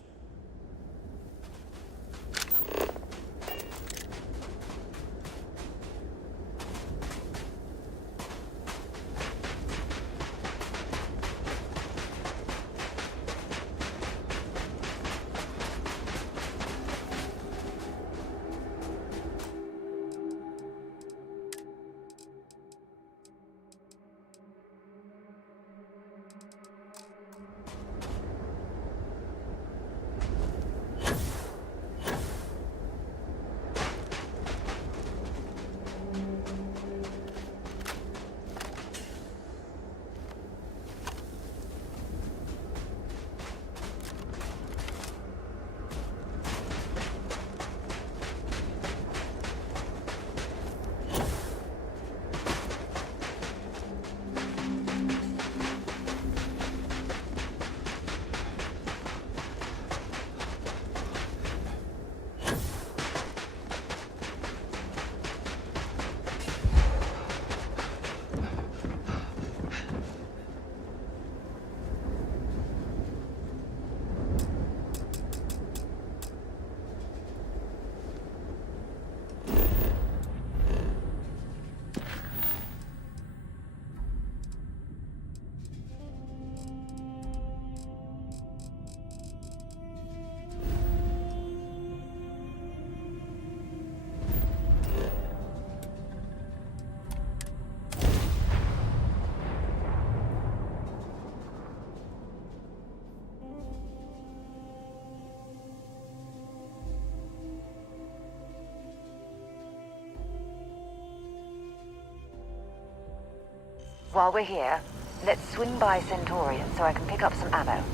While we're here, let's swing by Centaurian so I can pick up some ammo.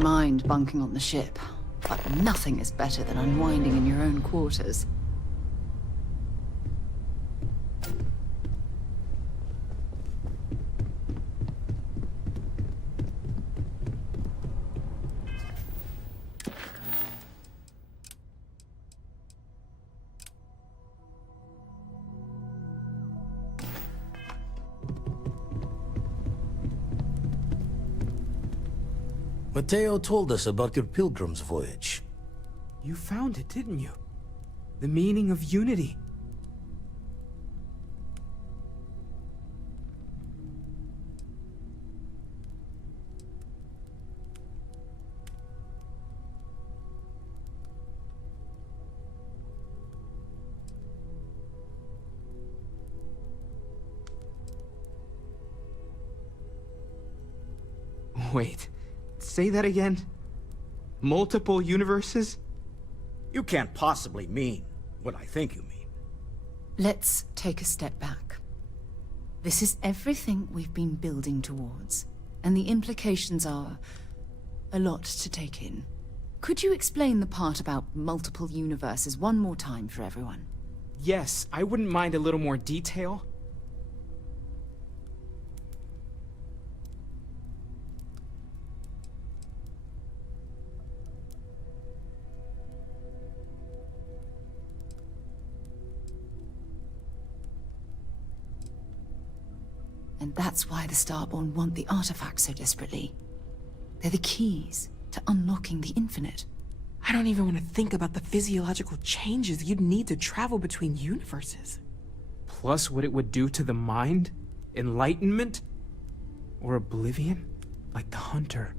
Mind bunking on the ship, but nothing is better than unwinding in your own quarters. Mateo told us about your pilgrim's voyage. You found it, didn't you? The meaning of unity. Wait. Say that again? Multiple universes? You can't possibly mean what I think you mean. Let's take a step back. This is everything we've been building towards, and the implications are a lot to take in. Could you explain the part about multiple universes one more time for everyone? Yes, I wouldn't mind a little more detail. And that's why the Starborn want the artifacts so desperately. They're the keys to unlocking the infinite. I don't even want to think about the physiological changes you'd need to travel between universes. Plus what it would do to the mind? Enlightenment? Or oblivion? Like the Hunter.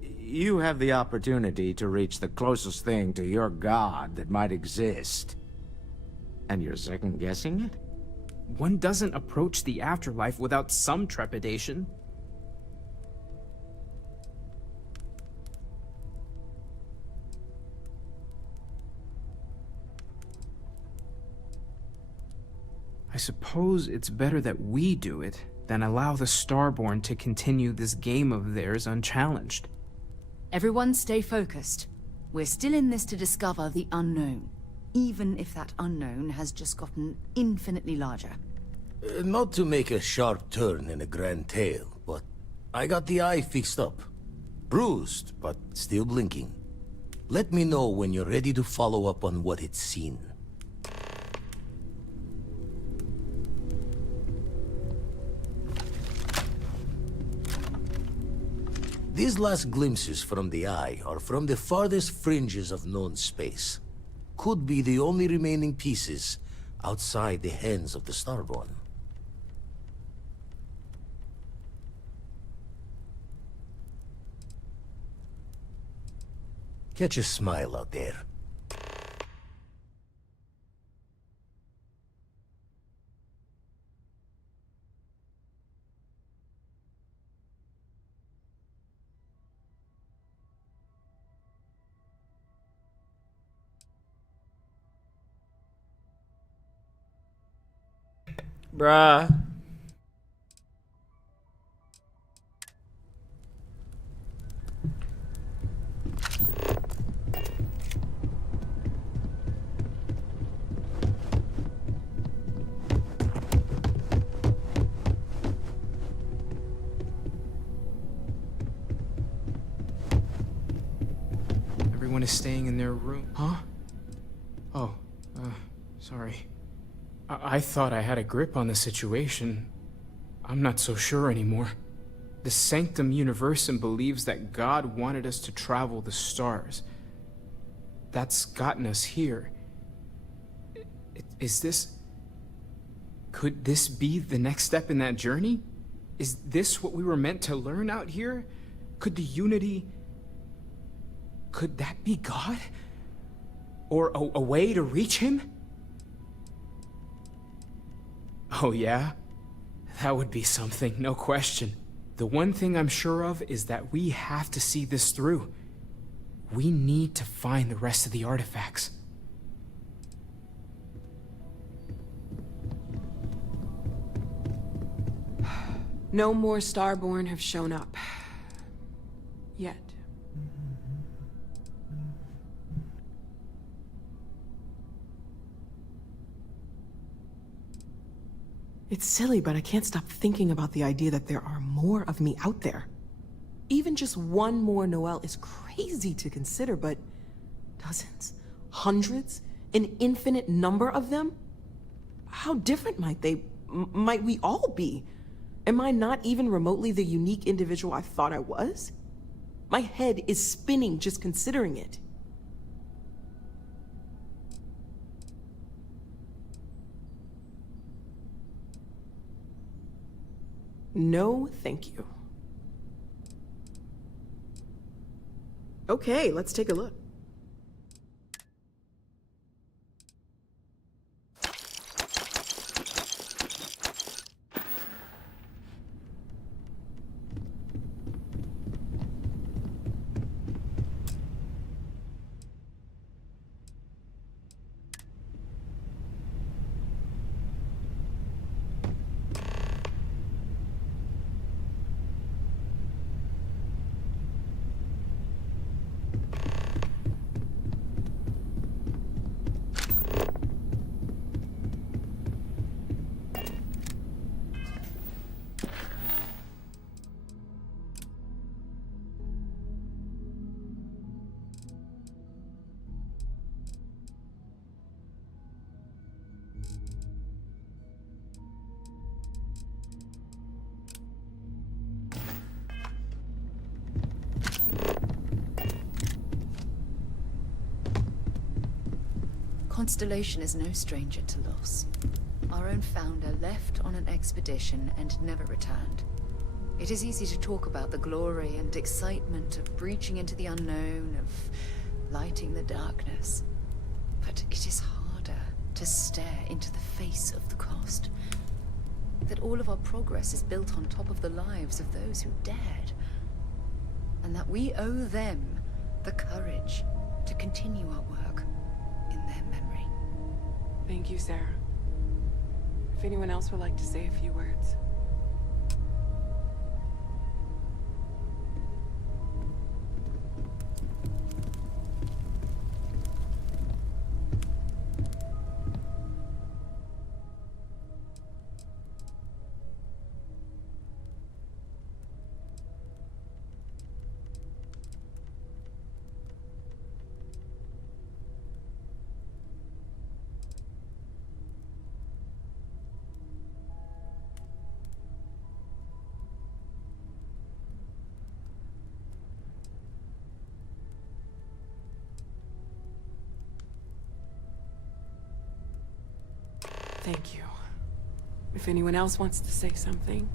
You have the opportunity to reach the closest thing to your god that might exist. And you're second-guessing it? One doesn't approach the afterlife without some trepidation. I suppose it's better that we do it than allow the Starborn to continue this game of theirs unchallenged. Everyone stay focused. We're still in this to discover the unknown, even if that unknown has just gotten infinitely larger. Not to make a sharp turn in a grand tale, but I got the eye fixed up. Bruised, but still blinking. Let me know when you're ready to follow up on what it's seen. These last glimpses from the eye are from the farthest fringes of known space. Could be the only remaining pieces outside the hands of the Starborn. Catch a smile out there. Bruh. Everyone is staying in their room. Huh? Oh, sorry. I thought I had a grip on the situation. I'm not so sure anymore. the Sanctum Universum believes that God wanted us to travel the stars. That's gotten us here. Could this be the next step in that journey? Is this what we were meant to learn out here? Could the unity... could that be God? Or a way to reach him? Oh yeah? That would be something, no question. The one thing I'm sure of is that we have to see this through. We need to find the rest of the artifacts. No more Starborn have shown up. Yet. It's silly, but I can't stop thinking about the idea that there are more of me out there. Even just one more Noelle is crazy to consider, but dozens, hundreds, an infinite number of them? How different might we all be? Am I not even remotely the unique individual I thought I was? My head is spinning just considering it. No, thank you. Okay, let's take a look. Constellation is no stranger to loss. Our own founder left on an expedition and never returned. It is easy to talk about the glory and excitement of breaching into the unknown, of lighting the darkness. But it is harder to stare into the face of the cost. That all of our progress is built on top of the lives of those who dared. And that we owe them the courage to continue our work in their memory. Thank you, Sarah. If anyone else would like to say a few words. Thank you. If anyone else wants to say something.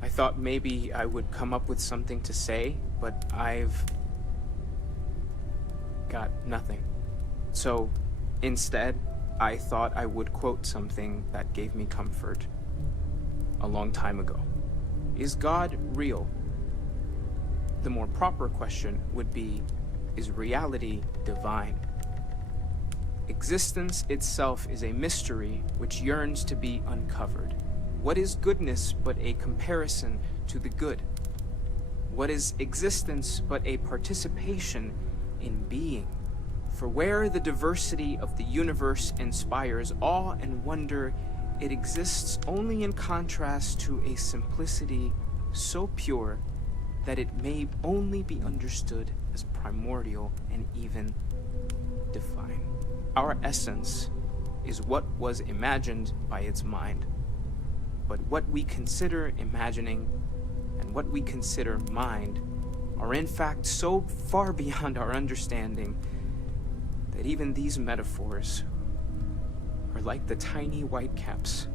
I thought maybe I would come up with something to say, but I've got nothing. So instead, I thought I would quote something that gave me comfort a long time ago. Is God real? The more proper question would be, is reality divine? Existence itself is a mystery which yearns to be uncovered. What is goodness but a comparison to the good? What is existence but a participation in being? For where the diversity of the universe inspires awe and wonder, it exists only in contrast to a simplicity so pure that it may only be understood as primordial and even divine. Our essence is what was imagined by its mind. But what we consider imagining and what we consider mind are in fact so far beyond our understanding that even these metaphors are like the tiny white caps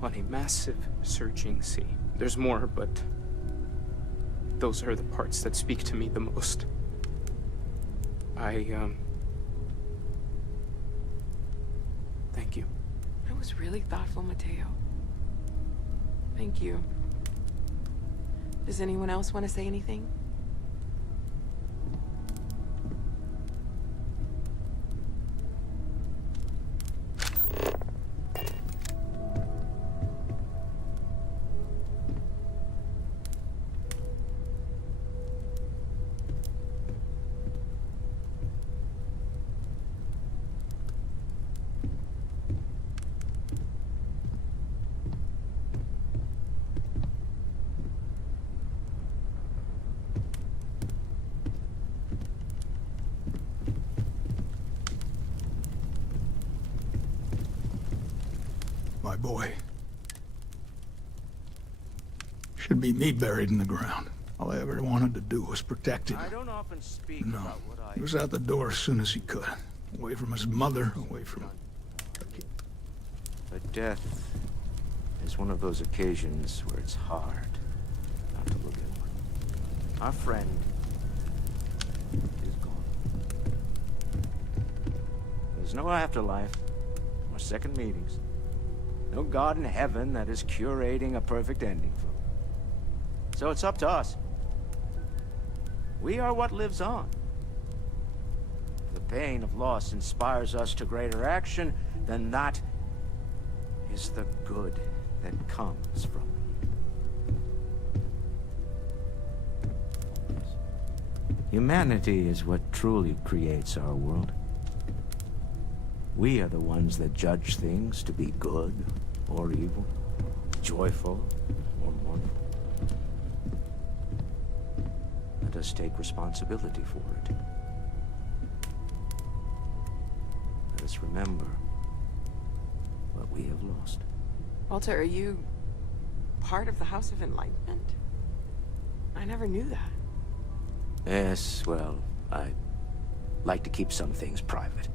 on a massive searching sea. There's more, but those are the parts that speak to me the most. Thank you. That was really thoughtful, Mateo. Thank you. Does anyone else want to say anything? My boy. Should be me buried in the ground. All I ever wanted to do was protect him. I don't often speak No, about what I... he was out the door as soon as he could. Away from his mother, away from... But death is one of those occasions where it's hard not to look inward. Our friend is gone. There's no afterlife, or second meetings. No God in heaven that is curating a perfect ending for him. So it's up to us. We are what lives on. If the pain of loss inspires us to greater action, then that is the good that comes from it. Humanity is what truly creates our world. We are the ones that judge things to be good or evil, joyful or mournful. Let us take responsibility for it. Let us remember what we have lost. Walter, are you part of the House of Enlightenment? I never knew that. Yes, well, I like to keep some things private.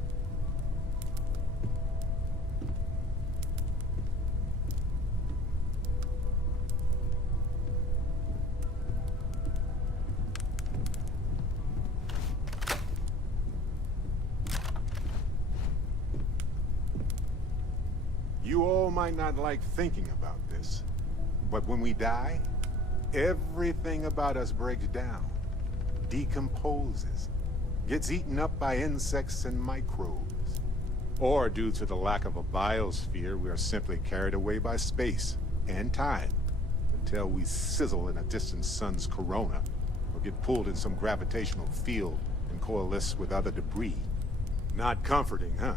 You all might not like thinking about this, but when we die, everything about us breaks down, decomposes, gets eaten up by insects and microbes. Or due to the lack of a biosphere, we are simply carried away by space and time until we sizzle in a distant sun's corona or get pulled in some gravitational field and coalesce with other debris. Not comforting, huh?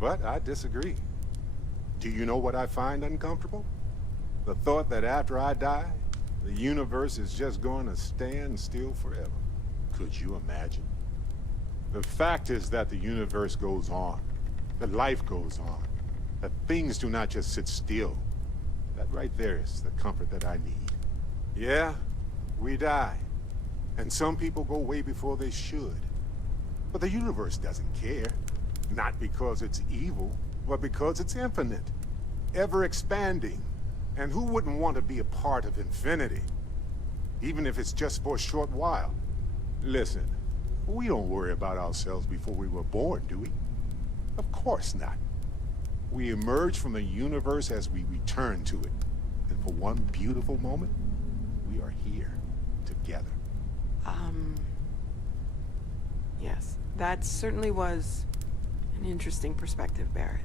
But I disagree. Do you know what I find uncomfortable? The thought that after I die, the universe is just going to stand still forever. Could you imagine? The fact is that the universe goes on, that life goes on, that things do not just sit still. That right there is the comfort that I need. Yeah, we die. And some people go way before they should. But the universe doesn't care. Not because it's evil, but because it's infinite, ever expanding. And who wouldn't want to be a part of infinity? Even if it's just for a short while. Listen, we don't worry about ourselves before we were born, do we? Of course not. We emerge from the universe as we return to it. And for one beautiful moment, we are here, together. Yes, that certainly was an interesting perspective, Barrett.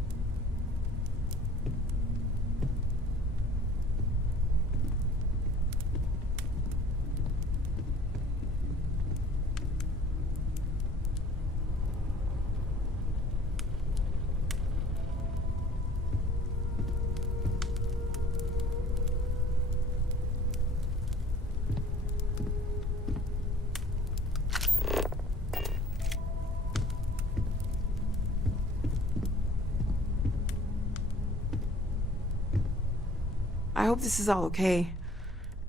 hope this is all okay.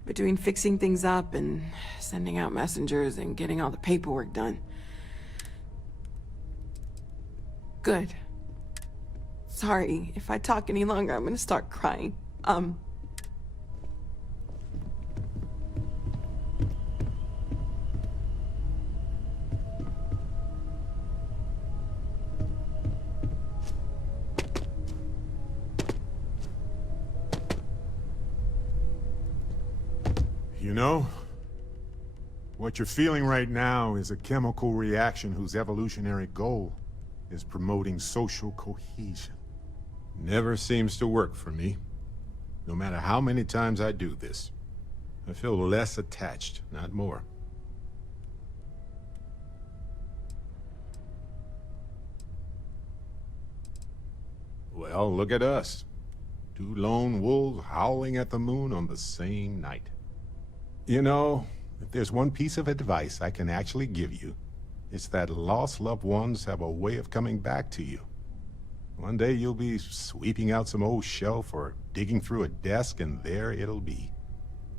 Between fixing things up and sending out messengers and getting all the paperwork done. Good. Sorry, if I talk any longer, I'm gonna start crying. You know, what you're feeling right now is a chemical reaction whose evolutionary goal is promoting social cohesion. Never seems to work for me. No matter how many times I do this, I feel less attached, not more. Well, look at us. Two lone wolves howling at the moon on the same night. You know, if there's one piece of advice I can actually give you, it's that lost loved ones have a way of coming back to you. One day you'll be sweeping out some old shelf or digging through a desk, and there it'll be.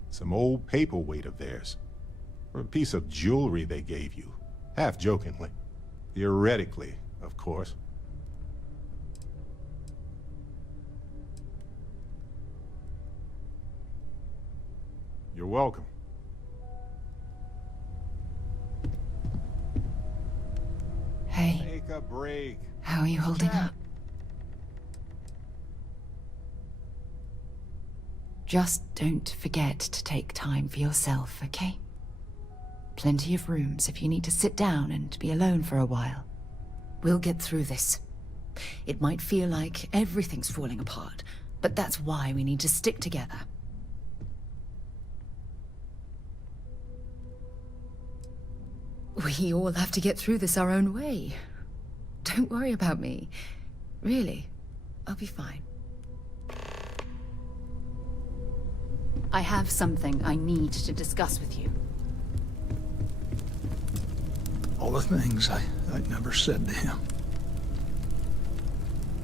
Some old paperweight of theirs. Or a piece of jewelry they gave you, half-jokingly. Theoretically, of course. You're welcome. Hey. Take a break. How are you holding up? Just don't forget to take time for yourself, okay? Plenty of rooms if you need to sit down and be alone for a while. We'll get through this. It might feel like everything's falling apart, but that's why we need to stick together. We all have to get through this our own way. Don't worry about me. Really, I'll be fine. I have something I need to discuss with you. All the things I'd never said to him.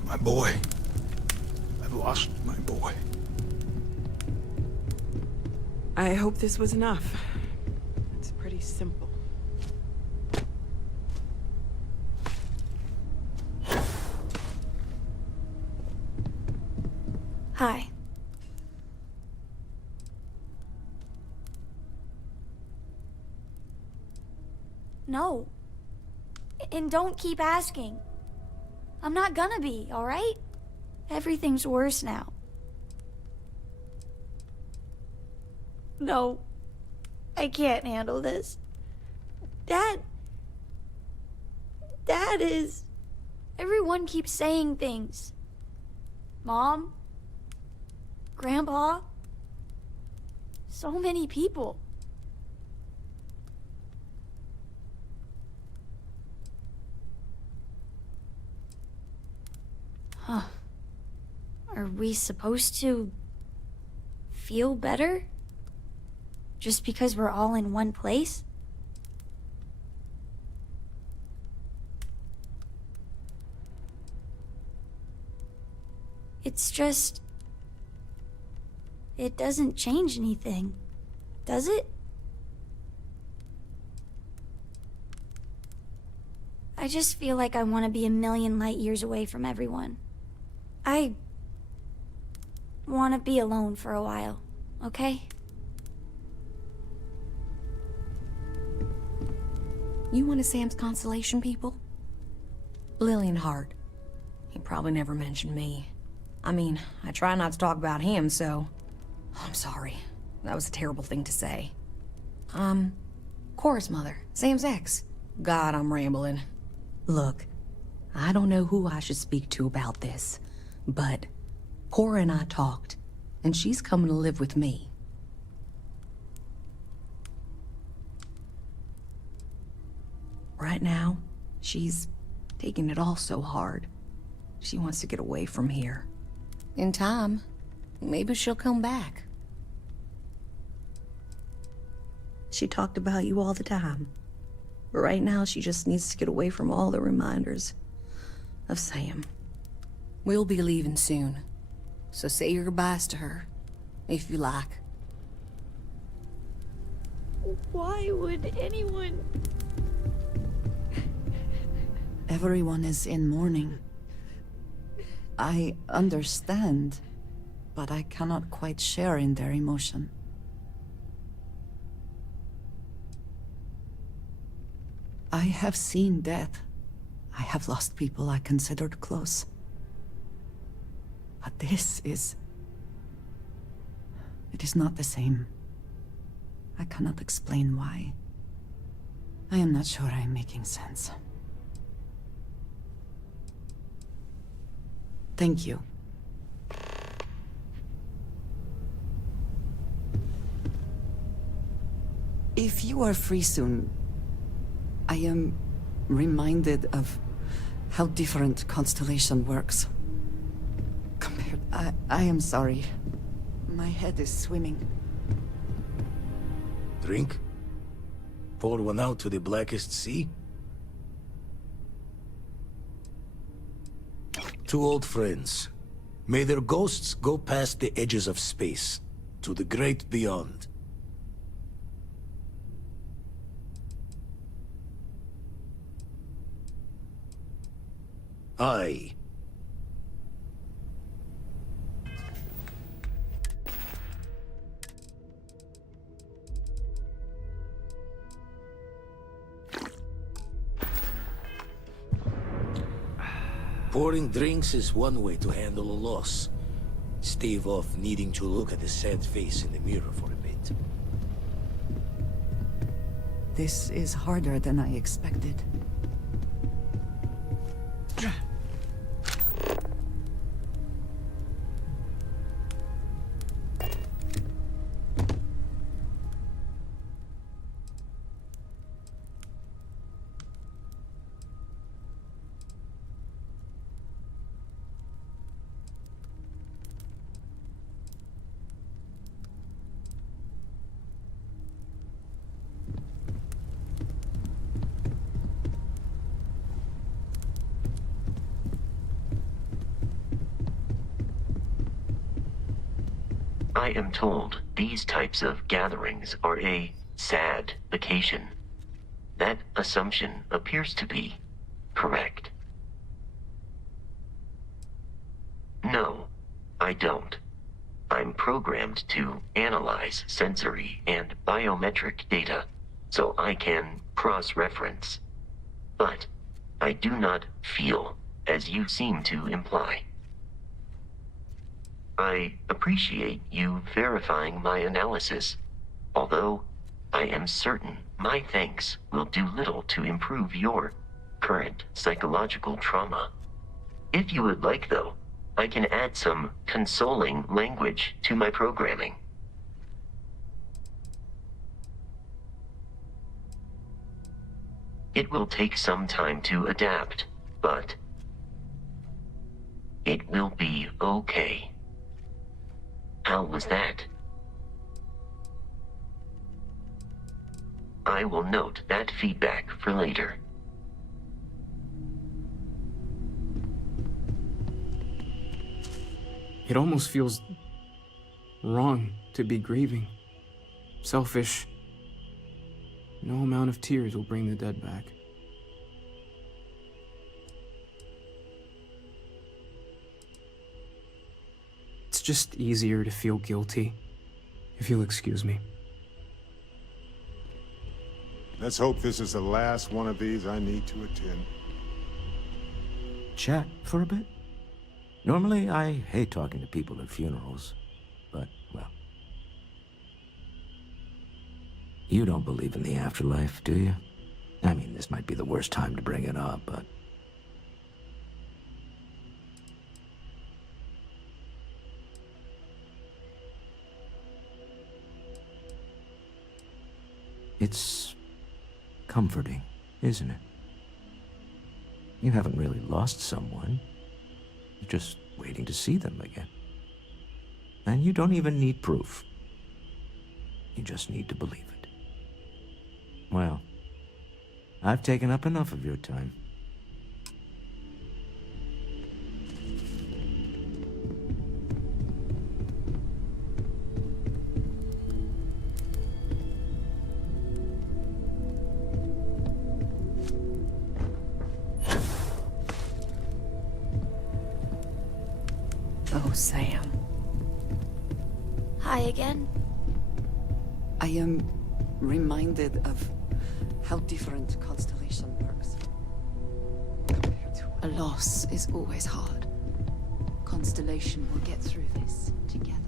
My boy. I've lost my boy. I hope this was enough. It's pretty simple. Hi. No. And don't keep asking. I'm not gonna be, alright? Everything's worse now. No. I can't handle this. Dad is... Everyone keeps saying things. Mom? Grandpa? So many people. Huh. Are we supposed to feel better? Just because we're all in one place? It's just... It doesn't change anything, does it? I just feel like I want to be a million light years away from everyone. I want to be alone for a while, okay? You one of Sam's constellation people? Lillian Hart. He probably never mentioned me. I mean, I try not to talk about him, so... I'm sorry. That was a terrible thing to say. Cora's mother, Sam's ex. God, I'm rambling. Look, I don't know who I should speak to about this, but Cora and I talked, and she's coming to live with me. Right now, she's taking it all so hard. She wants to get away from here. In time, maybe she'll come back. She talked about you all the time. But right now, she just needs to get away from all the reminders of Sam. We'll be leaving soon, so say your goodbyes to her. if you like. Why would anyone... Everyone is in mourning. I understand, but I cannot quite share in their emotion. I have seen death. I have lost people I considered close. But this is... It is not the same. I cannot explain why. I am not sure I am making sense. Thank you. If you are free soon, I am reminded of how different Constellation works. Compared... I am sorry. My head is swimming. Drink? Pour one out to the blackest sea? Two old friends. May their ghosts go past the edges of space, to the great beyond. I... Pouring drinks is one way to handle a loss. Stave off needing to look at the sad face in the mirror for a bit. This is harder than I expected. I am told these types of gatherings are a sad occasion. That assumption appears to be correct. No, I don't. I'm programmed to analyze sensory and biometric data, so I can cross-reference. But I do not feel, as you seem to imply. I appreciate you verifying my analysis, although I am certain my thanks will do little to improve your current psychological trauma. If you would like, though, I can add some consoling language to my programming. It will take some time to adapt, but it will be okay. How was that? I will note that feedback for later. It almost feels wrong to be grieving. Selfish. No amount of tears will bring the dead back. It's just easier to feel guilty, if you'll excuse me. Let's hope this is the last one of these I need to attend. Chat for a bit? Normally, I hate talking to people at funerals, but, well... You don't believe in the afterlife, do you? I mean, this might be the worst time to bring it up, but... It's comforting, isn't it? You haven't really lost someone. You're just waiting to see them again. And you don't even need proof. You just need to believe it. Well, I've taken up enough of your time. Sam. Hi again. I am reminded of how different constellation works. A loss is always hard. Constellation will get through this together.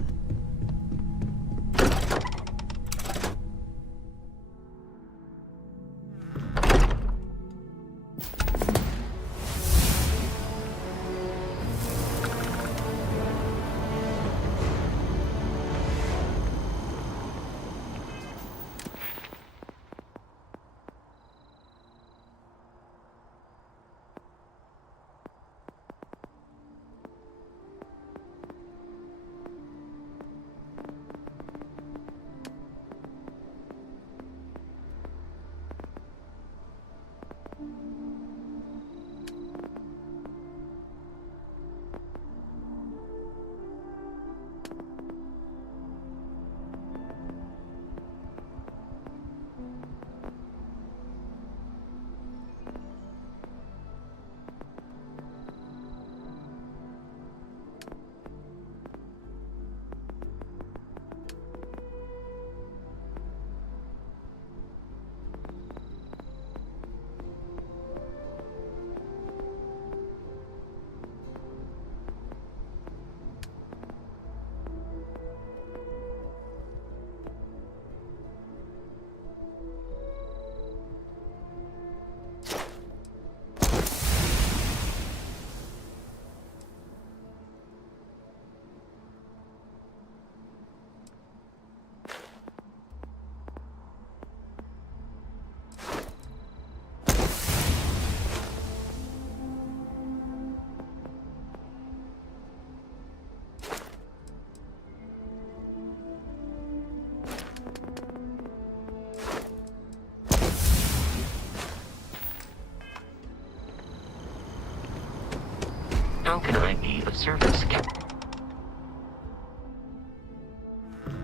How can I be of service,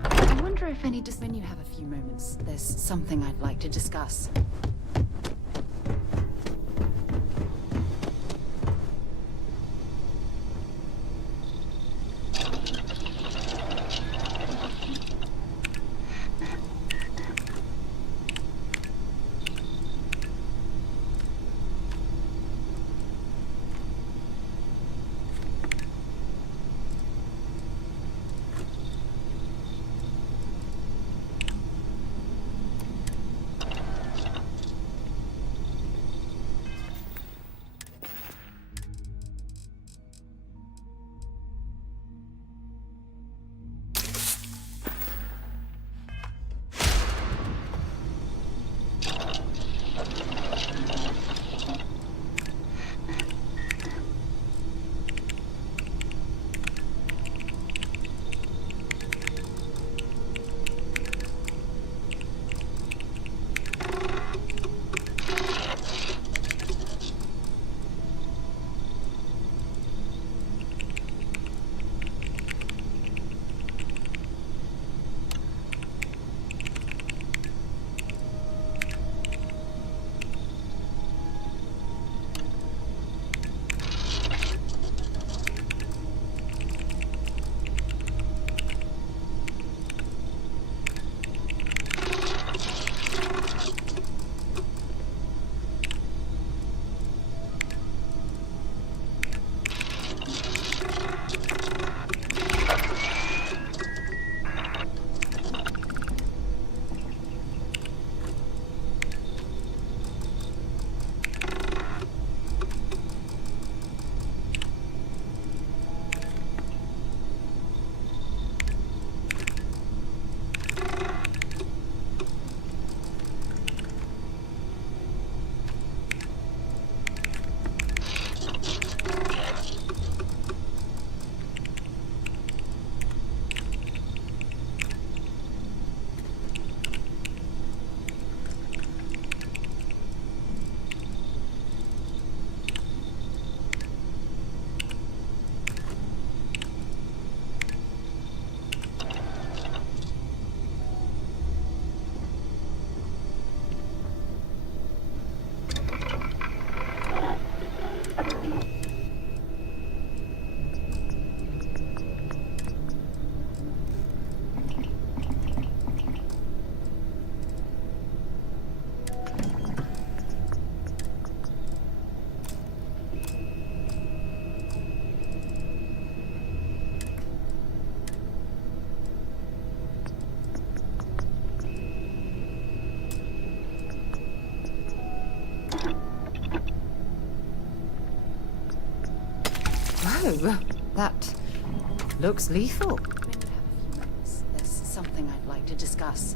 I wonder if when you have a few moments, there's something I'd like to discuss. Oh, that looks lethal. When you have a few minutes, there's something I'd like to discuss.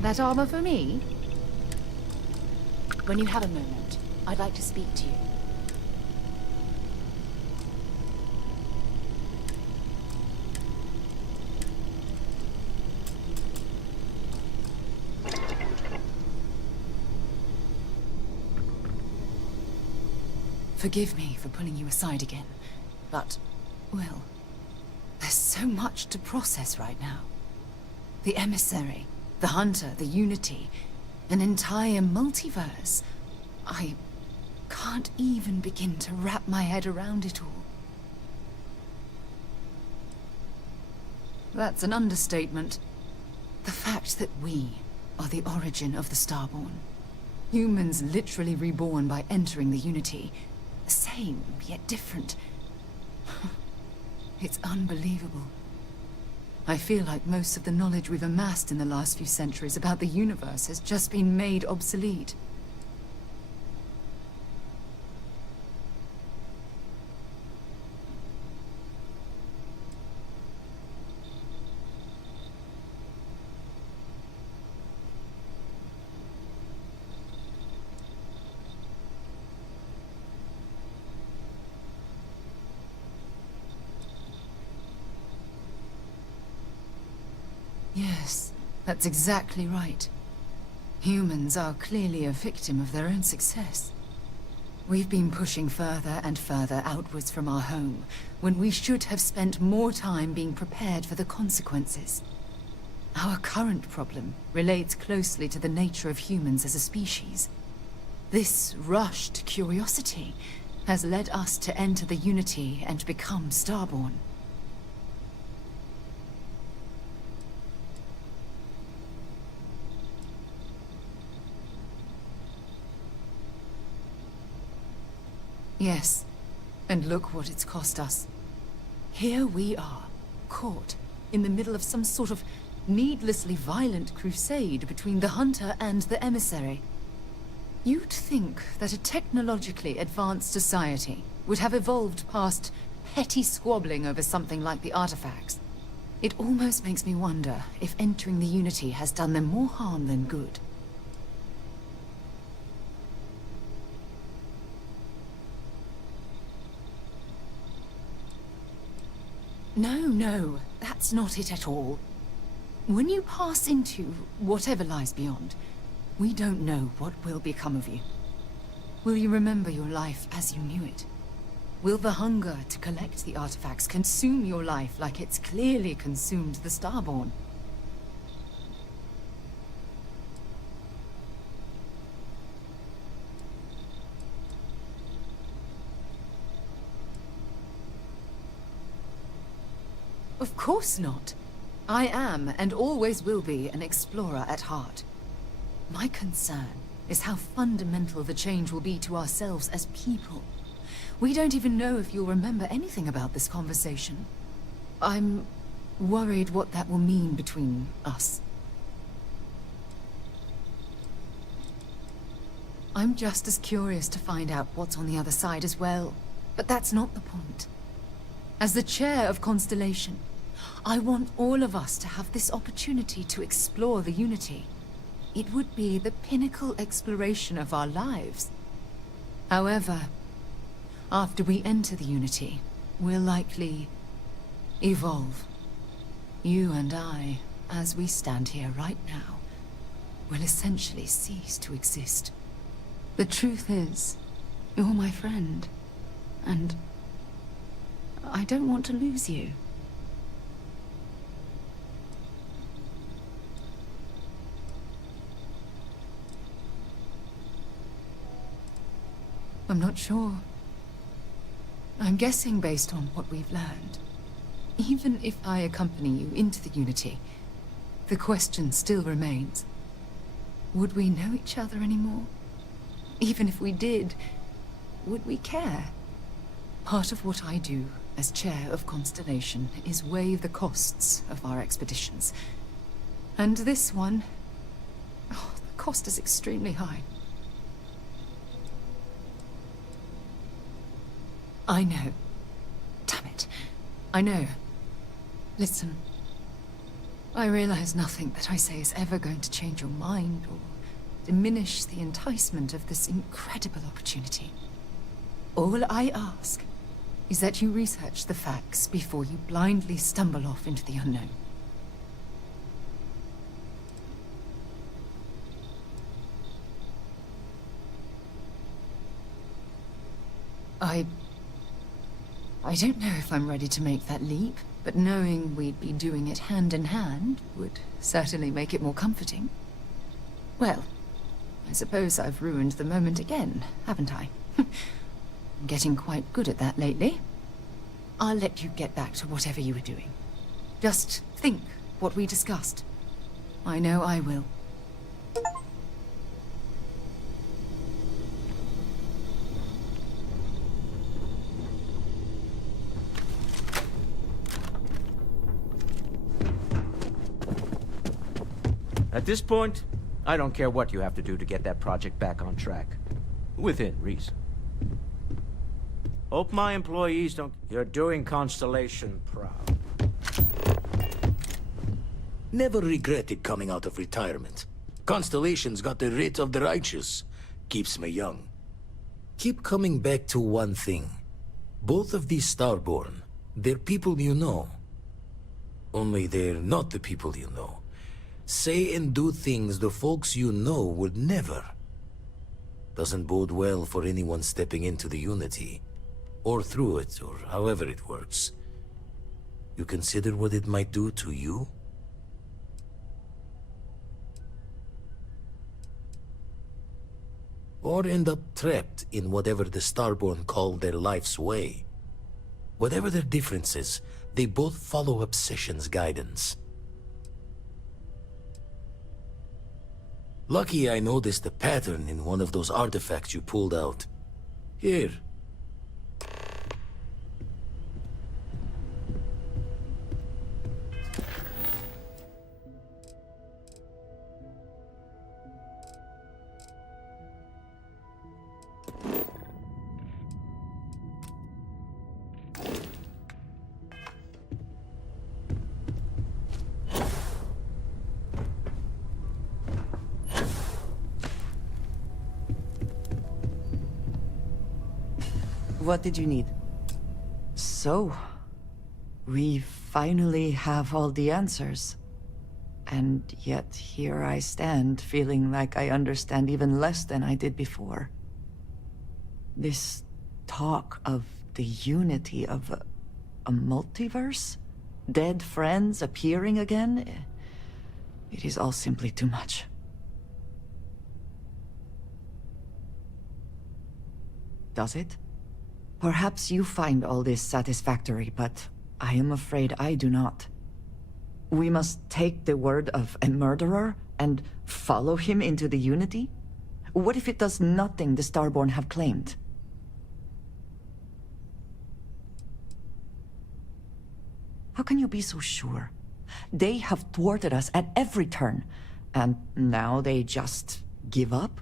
That armor for me? When you have a moment, I'd like to speak to you. Forgive me for pulling you aside again, but, well, there's so much to process right now. The emissary, the hunter, the unity, an entire multiverse. I can't even begin to wrap my head around it all. That's an understatement. The fact that we are the origin of the Starborn. Humans literally reborn by entering the Unity. The same, yet different. It's unbelievable. I feel like most of the knowledge we've amassed in the last few centuries about the universe has just been made obsolete. Yes, that's exactly right. Humans are clearly a victim of their own success. We've been pushing further and further outwards from our home, when we should have spent more time being prepared for the consequences. Our current problem relates closely to the nature of humans as a species. This rushed curiosity has led us to enter the Unity and become Starborn. Yes, and look what it's cost us. Here we are, caught in the middle of some sort of needlessly violent crusade between the hunter and the emissary. You'd think that a technologically advanced society would have evolved past petty squabbling over something like the artifacts. It almost makes me wonder if entering the Unity has done them more harm than good. No, that's not it at all. When you pass into whatever lies beyond, we don't know what will become of you. Will you remember your life as you knew it? Will the hunger to collect the artifacts consume your life like it's clearly consumed the Starborn? Of course not. I am, and always will be, an explorer at heart. My concern is how fundamental the change will be to ourselves as people. We don't even know if you'll remember anything about this conversation. I'm worried what that will mean between us. I'm just as curious to find out what's on the other side as well, but that's not the point. As the chair of Constellation, I want all of us to have this opportunity to explore the Unity. It would be the pinnacle exploration of our lives. However, after we enter the Unity, we'll likely evolve. You and I, as we stand here right now, will essentially cease to exist. The truth is, you're my friend, and I don't want to lose you. I'm not sure. I'm guessing based on what we've learned. Even if I accompany you into the Unity, the question still remains. Would we know each other anymore? Even if we did, would we care? Part of what I do as chair of Constellation is weigh the costs of our expeditions. And this one, the cost is extremely high. I know. Damn it. I know. Listen. I realize nothing that I say is ever going to change your mind or diminish the enticement of this incredible opportunity. All I ask is that you research the facts before you blindly stumble off into the unknown. I don't know if I'm ready to make that leap, but knowing we'd be doing it hand in hand would certainly make it more comforting. Well, I suppose I've ruined the moment again, haven't I? I'm getting quite good at that lately. I'll let you get back to whatever you were doing. Just think what we discussed. I know I will. At this point, I don't care what you have to do to get that project back on track. Within reason. Hope my employees don't... You're doing Constellation proud. Never regretted coming out of retirement. Constellation's got the writ of the righteous. Keeps me young. Keep coming back to one thing. Both of these Starborn, they're people you know. Only they're not the people you know. Say and do things the folks you know would never. Doesn't bode well for anyone stepping into the Unity. Or through it, or however it works. You consider what it might do to you? Or end up trapped in whatever the Starborn call their life's way. Whatever their differences, they both follow Obsession's guidance. Lucky I noticed a pattern in one of those artifacts you pulled out. Here. What did you need? So, we finally have all the answers. And yet here I stand, feeling like I understand even less than I did before. This talk of the unity of a multiverse? Dead friends appearing again? It is all simply too much. Does it? Perhaps you find all this satisfactory, but I am afraid I do not. We must take the word of a murderer and follow him into the Unity? What if it does nothing the Starborn have claimed? How can you be so sure? They have thwarted us at every turn, and now they just give up?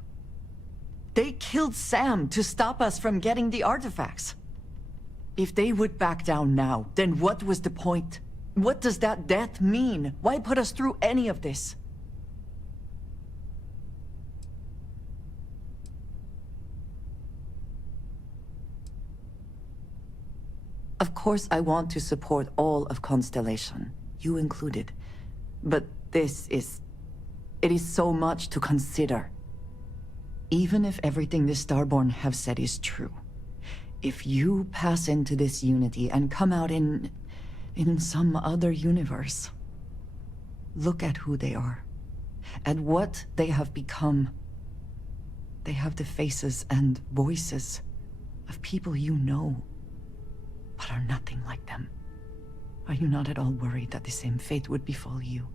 They killed Sam to stop us from getting the artifacts. If they would back down now, then what was the point? What does that death mean? Why put us through any of this? Of course I want to support all of Constellation, you included. But this is... it is so much to consider. Even if everything the Starborn have said is true, if you pass into this Unity and come out in some other universe, look at who they are, and what they have become. They have the faces and voices of people you know, but are nothing like them. Are you not at all worried that the same fate would befall you?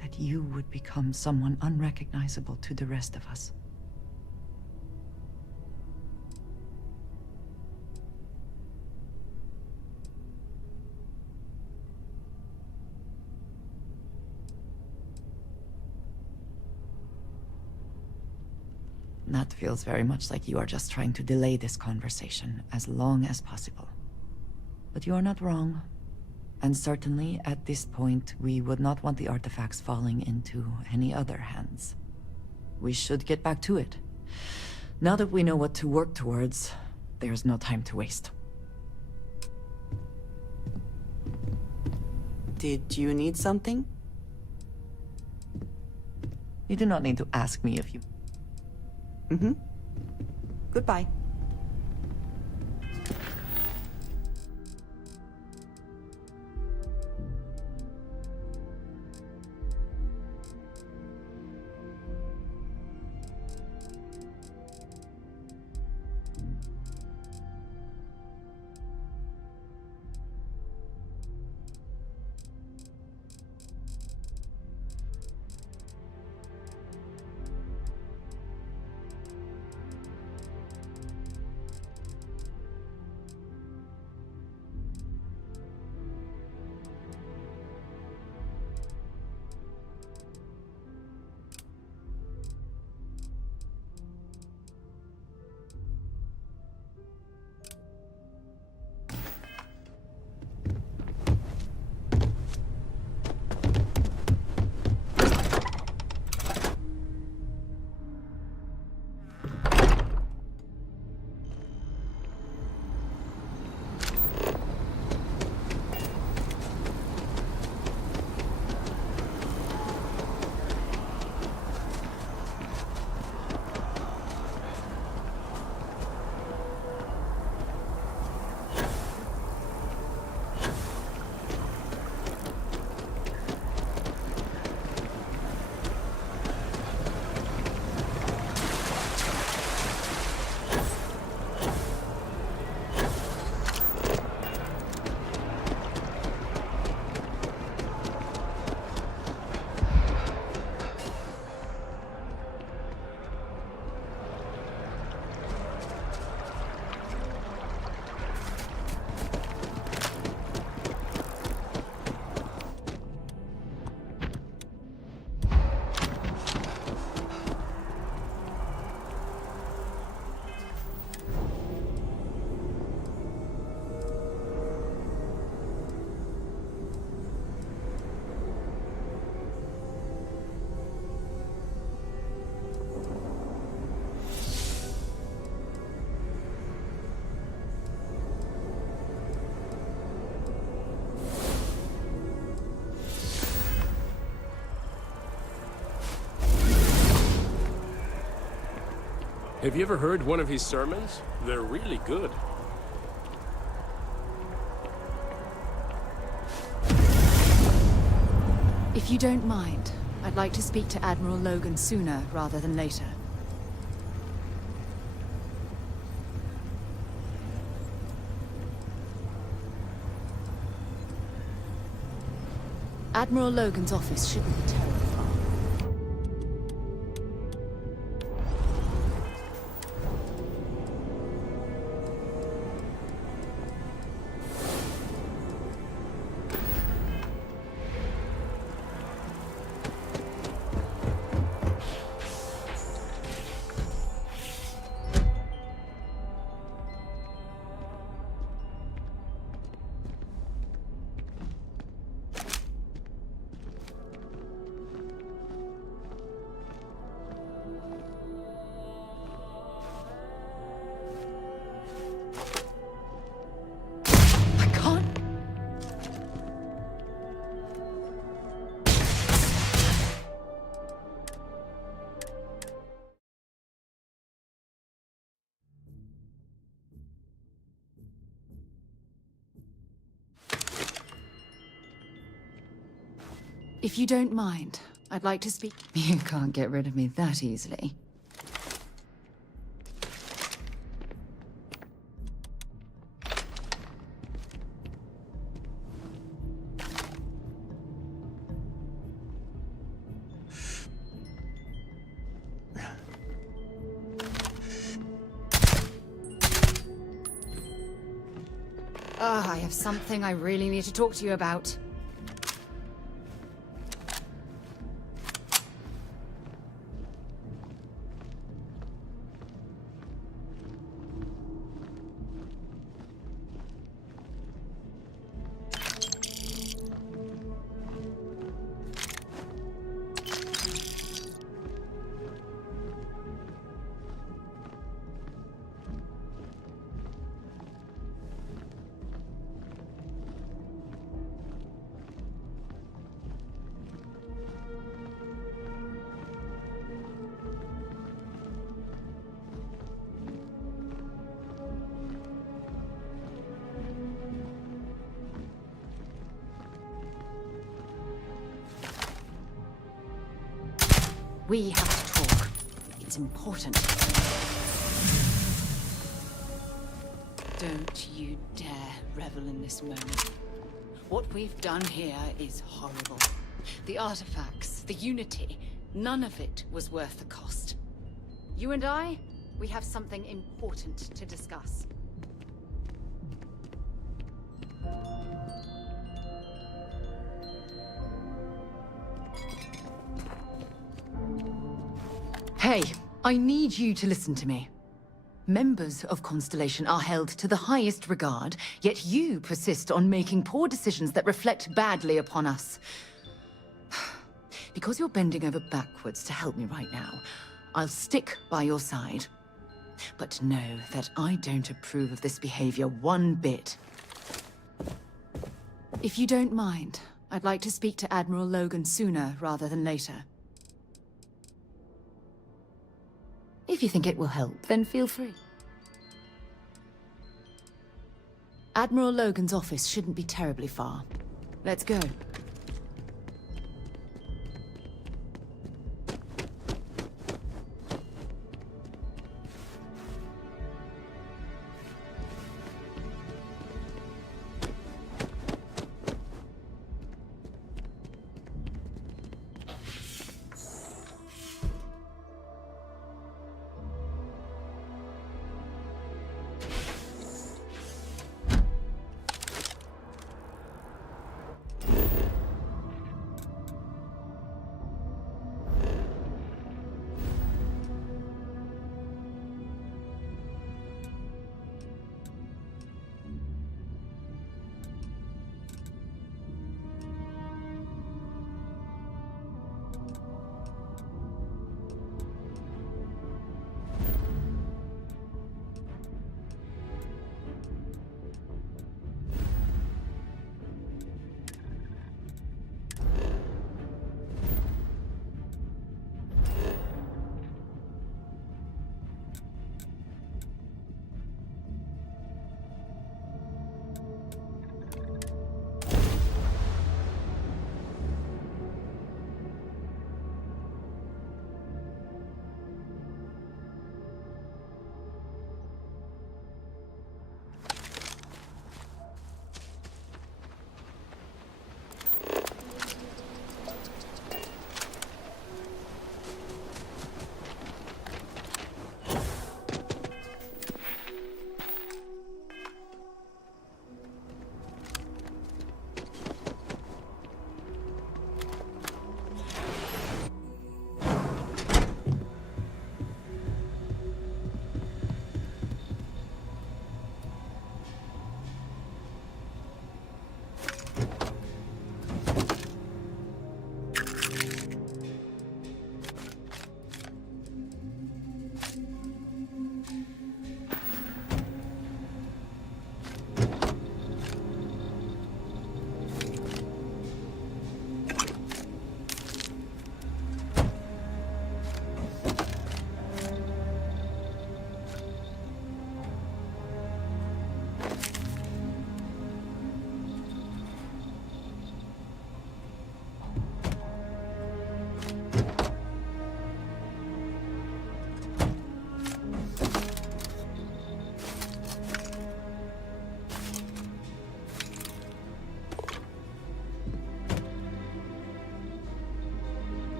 That you would become someone unrecognizable to the rest of us? That feels very much like you are just trying to delay this conversation as long as possible. But you are not wrong. And certainly, at this point, we would not want the artifacts falling into any other hands. We should get back to it. Now that we know what to work towards, there's no time to waste. Did you need something? You do not need to ask me if you... Goodbye. Have you ever heard one of his sermons? They're really good. If you don't mind, I'd like to speak to Admiral Logan sooner rather than later. Admiral Logan's office shouldn't be terribly far. If you don't mind, I'd like to speak... You can't get rid of me that easily. I have something I really need to talk to you about. We have to talk. It's important. Don't you dare revel in this moment. What we've done here is horrible. The artifacts, the Unity, none of it was worth the cost. You and I, we have something important to discuss. Hey, I need you to listen to me. Members of Constellation are held to the highest regard, yet you persist on making poor decisions that reflect badly upon us. Because you're bending over backwards to help me right now, I'll stick by your side. But know that I don't approve of this behavior one bit. If you don't mind, I'd like to speak to Admiral Logan sooner rather than later. If you think it will help, then feel free. Admiral Logan's office shouldn't be terribly far. Let's go.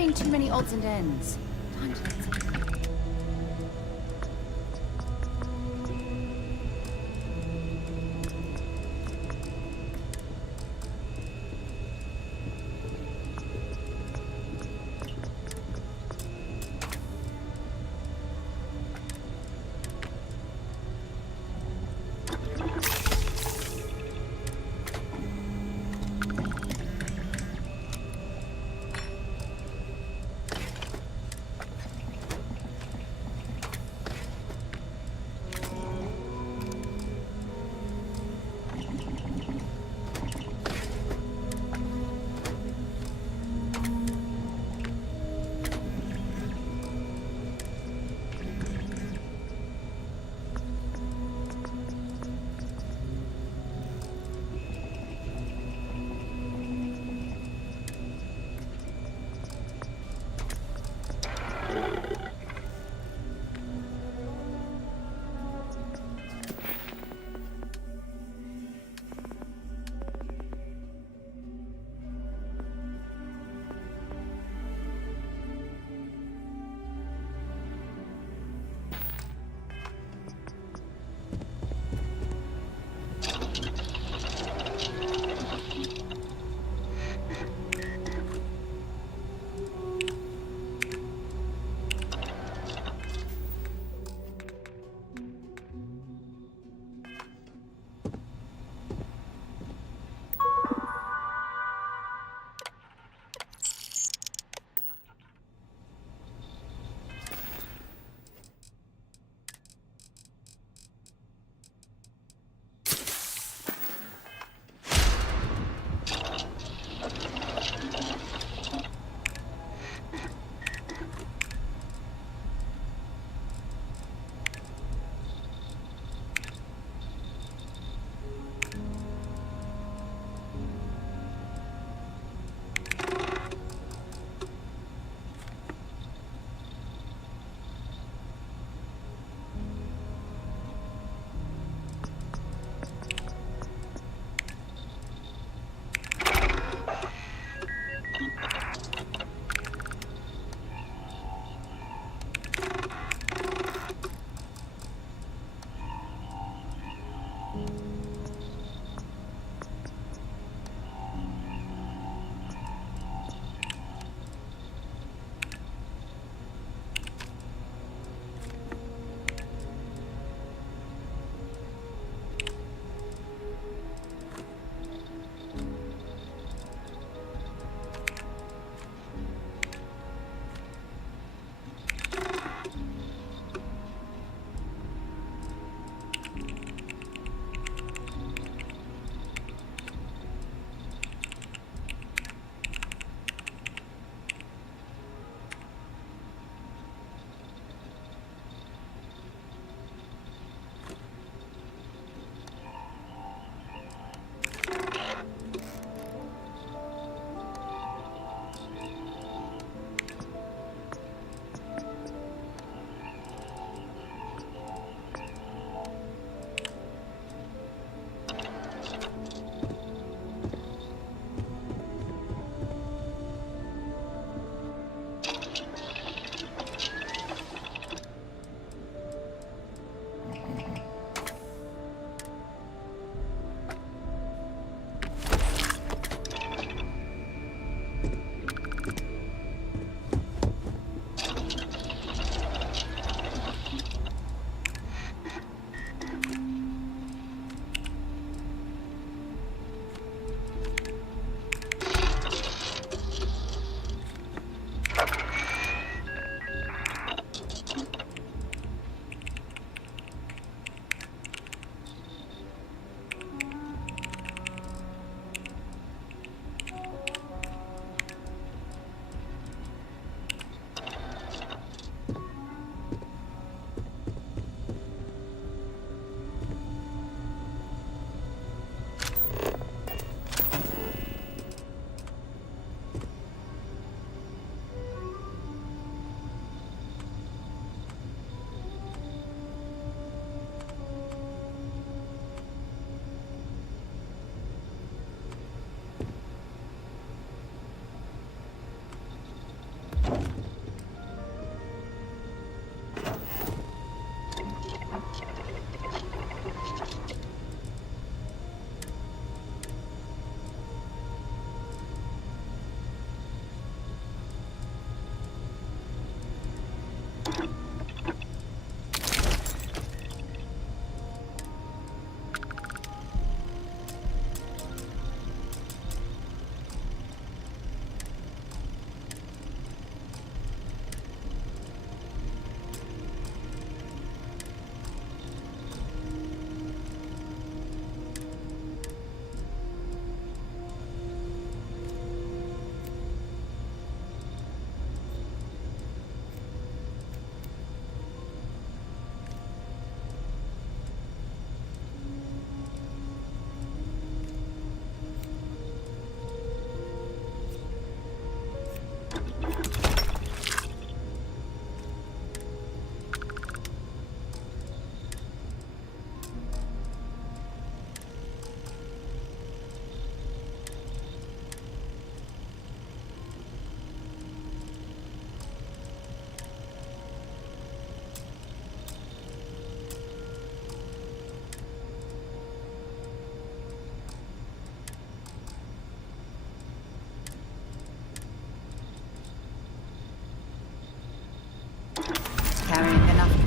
worrying too many odds and ends. Time to get some.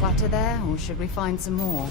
clutter there, or should we find some more?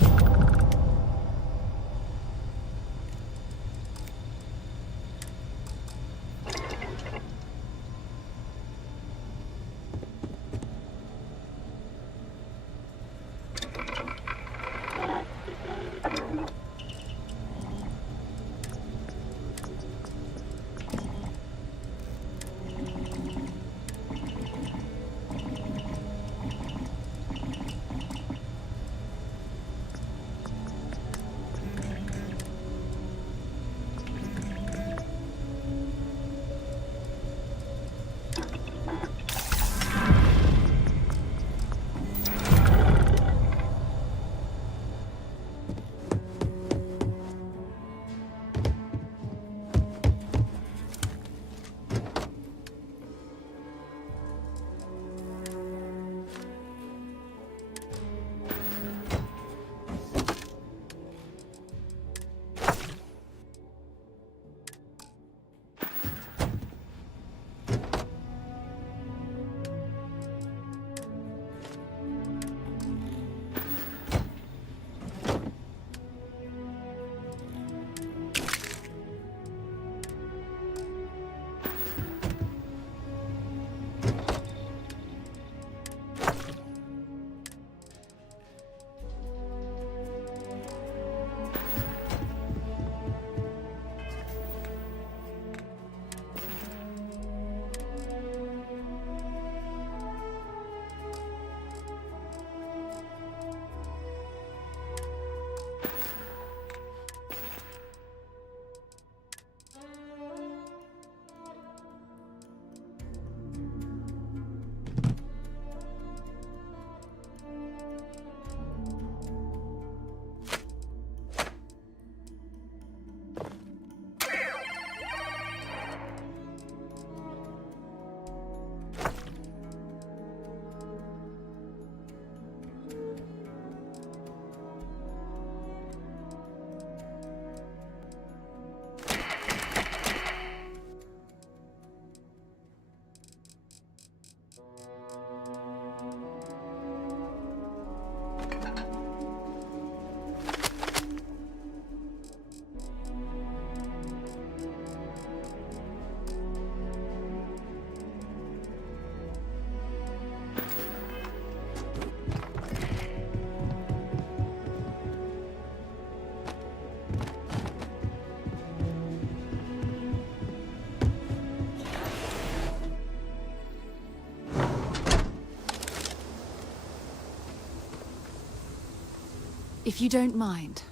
If you don't mind,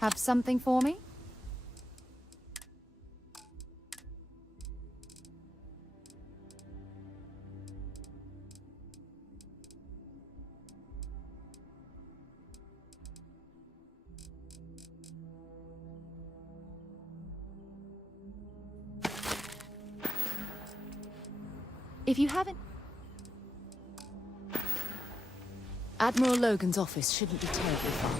have something for me? If you haven't... Admiral Logan's office shouldn't be terribly far.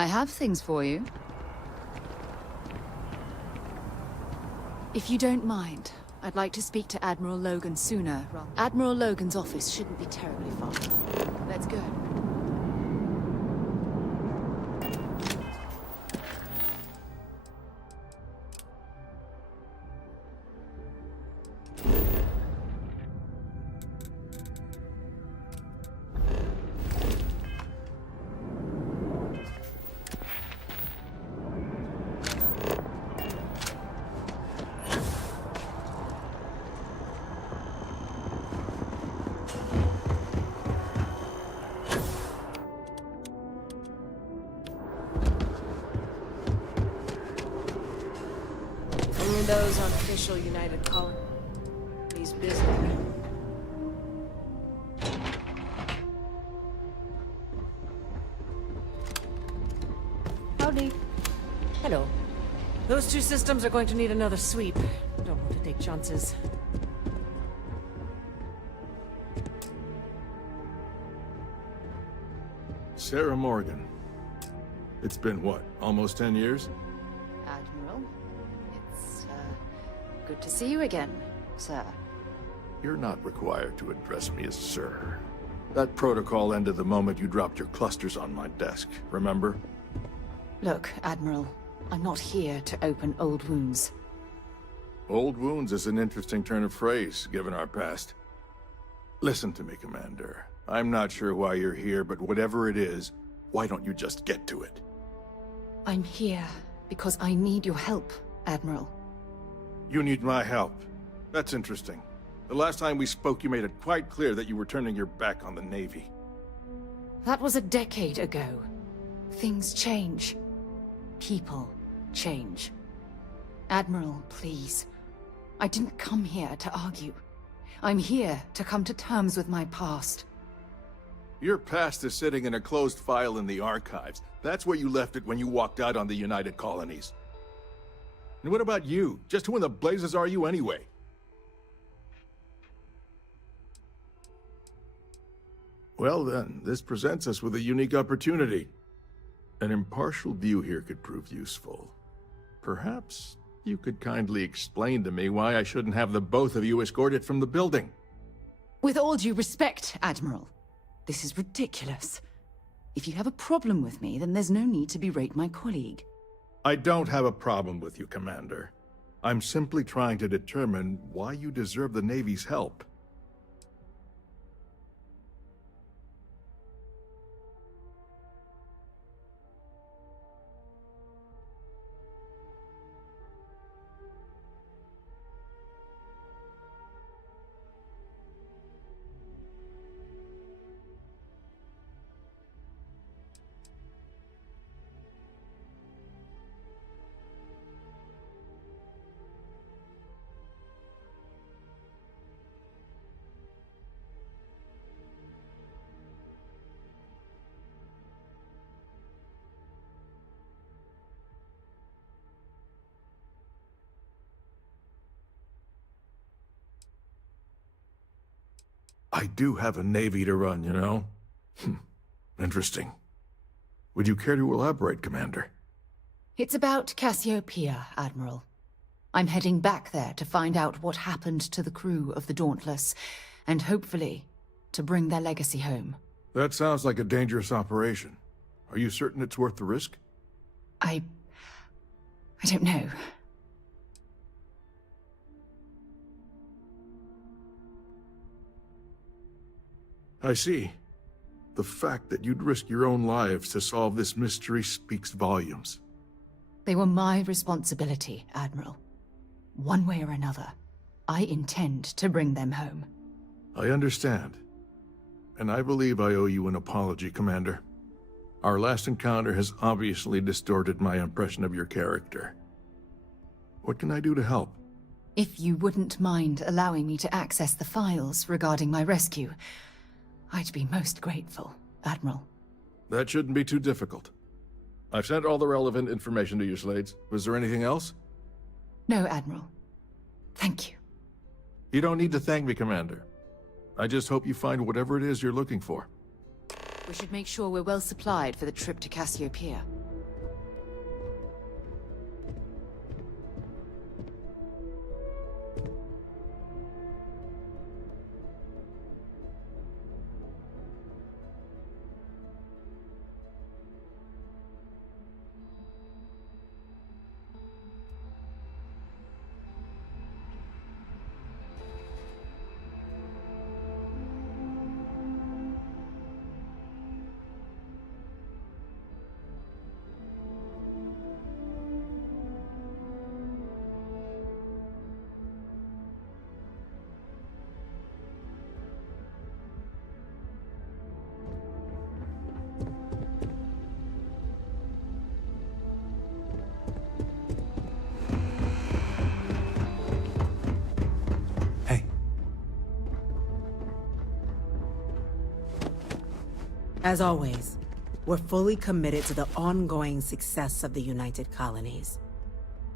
I have things for you. If you don't mind, I'd like to speak to Admiral Logan sooner. Admiral Logan's office shouldn't be terribly far. Let's go. Only those on official United Colonies business. Howdy. Hello. Those two systems are going to need another sweep. Don't want to take chances. Sarah Morgan. It's been what, almost 10 years? Admiral, it's, good to see you again, sir. You're not required to address me as sir. That protocol ended the moment you dropped your clusters on my desk, remember? Look, Admiral, I'm not here to open old wounds. Old wounds is an interesting turn of phrase, given our past. Listen to me, Commander. I'm not sure why you're here, but whatever it is, why don't you just get to it? I'm here because I need your help, Admiral. You need my help. That's interesting. The last time we spoke, you made it quite clear that you were turning your back on the Navy. That was a decade ago. Things change. People change. Admiral, please. I didn't come here to argue. I'm here to come to terms with my past. Your past is sitting in a closed file in the archives. That's where you left it when you walked out on the United Colonies. And what about you? Just who in the blazes are you anyway? Well then, this presents us with a unique opportunity. An impartial view here could prove useful. Perhaps you could kindly explain to me why I shouldn't have the both of you escorted from the building. With all due respect, Admiral, this is ridiculous. If you have a problem with me, then there's no need to berate my colleague. I don't have a problem with you, Commander. I'm simply trying to determine why you deserve the Navy's help. I do have a Navy to run, you know? Interesting. Would you care to elaborate, Commander? It's about Cassiopeia, Admiral. I'm heading back there to find out what happened to the crew of the Dauntless, and hopefully, to bring their legacy home. That sounds like a dangerous operation. Are you certain it's worth the risk? I don't know. I see. The fact that you'd risk your own lives to solve this mystery speaks volumes. They were my responsibility, Admiral. One way or another, I intend to bring them home. I understand. And I believe I owe you an apology, Commander. Our last encounter has obviously distorted my impression of your character. What can I do to help? If you wouldn't mind allowing me to access the files regarding my rescue, I'd be most grateful, Admiral. That shouldn't be too difficult. I've sent all the relevant information to you, Slades. Was there anything else? No, Admiral. Thank you. You don't need to thank me, Commander. I just hope you find whatever it is you're looking for. We should make sure we're well supplied for the trip to Cassiopeia. As always, we're fully committed to the ongoing success of the United Colonies.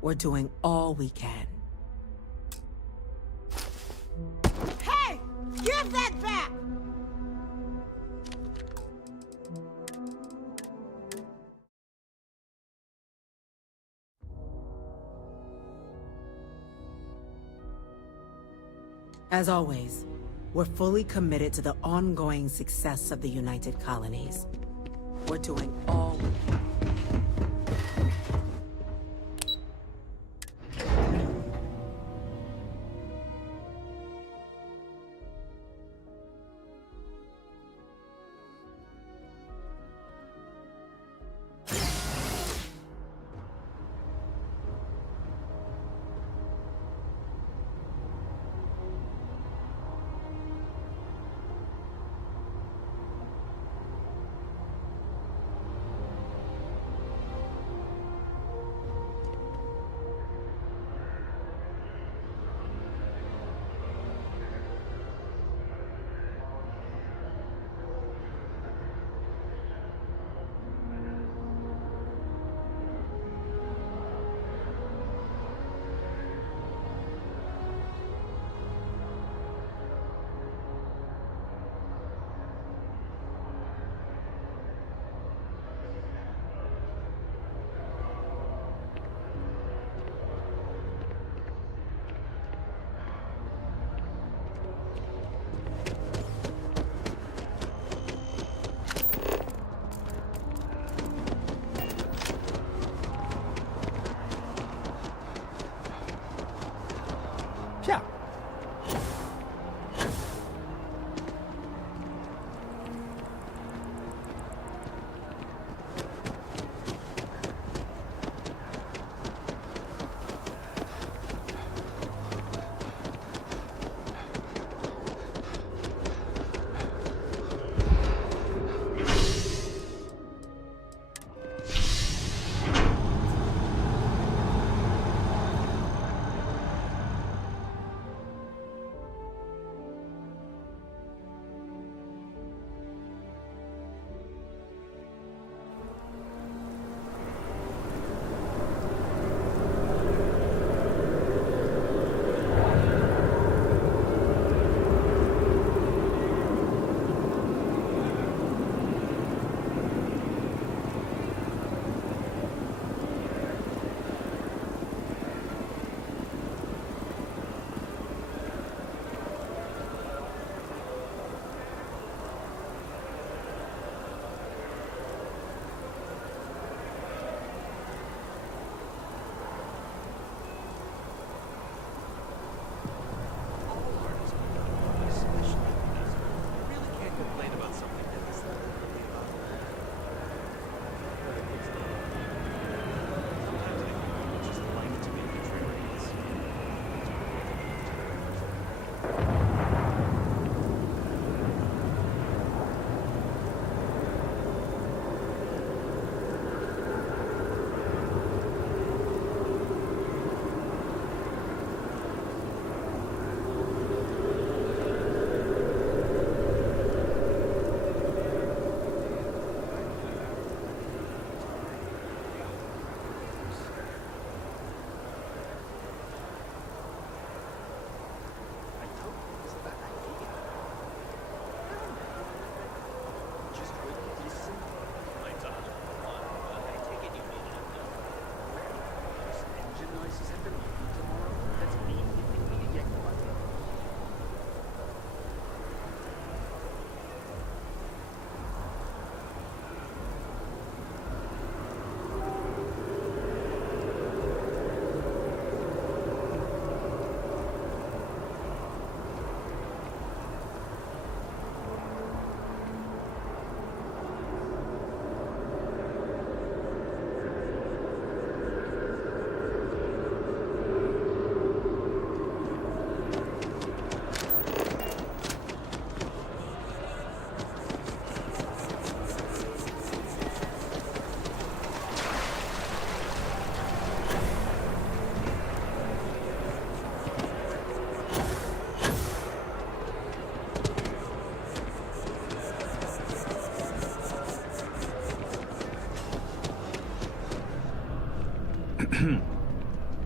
We're doing all we can. Hey! Give that back! As always, we're fully committed to the ongoing success of the United Colonies. We're doing all we can.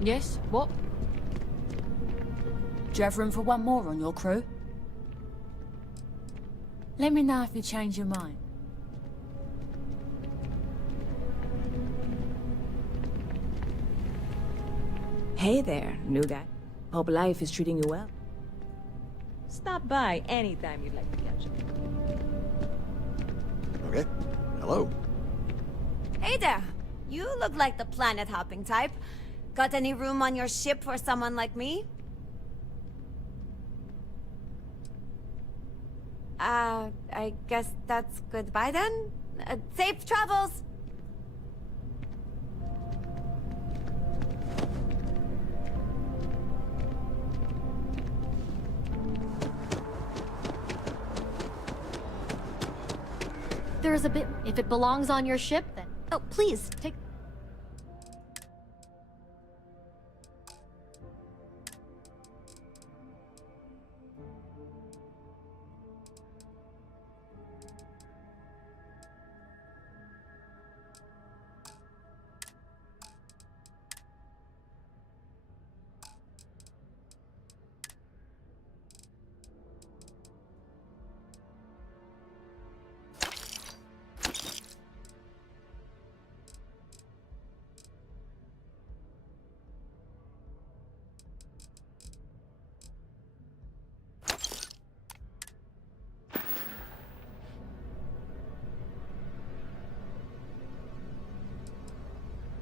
Yes? What? Do you have room for one more on your crew? Let me know if you change your mind. Hey there, new guy. Hope life is treating you well. Stop by anytime you'd like to catch up. Okay. Hello. Hey there! You look like the planet-hopping type. Got any room on your ship for someone like me? I guess that's goodbye then? Safe travels! There's a bit... If it belongs on your ship, then... Oh, please, take...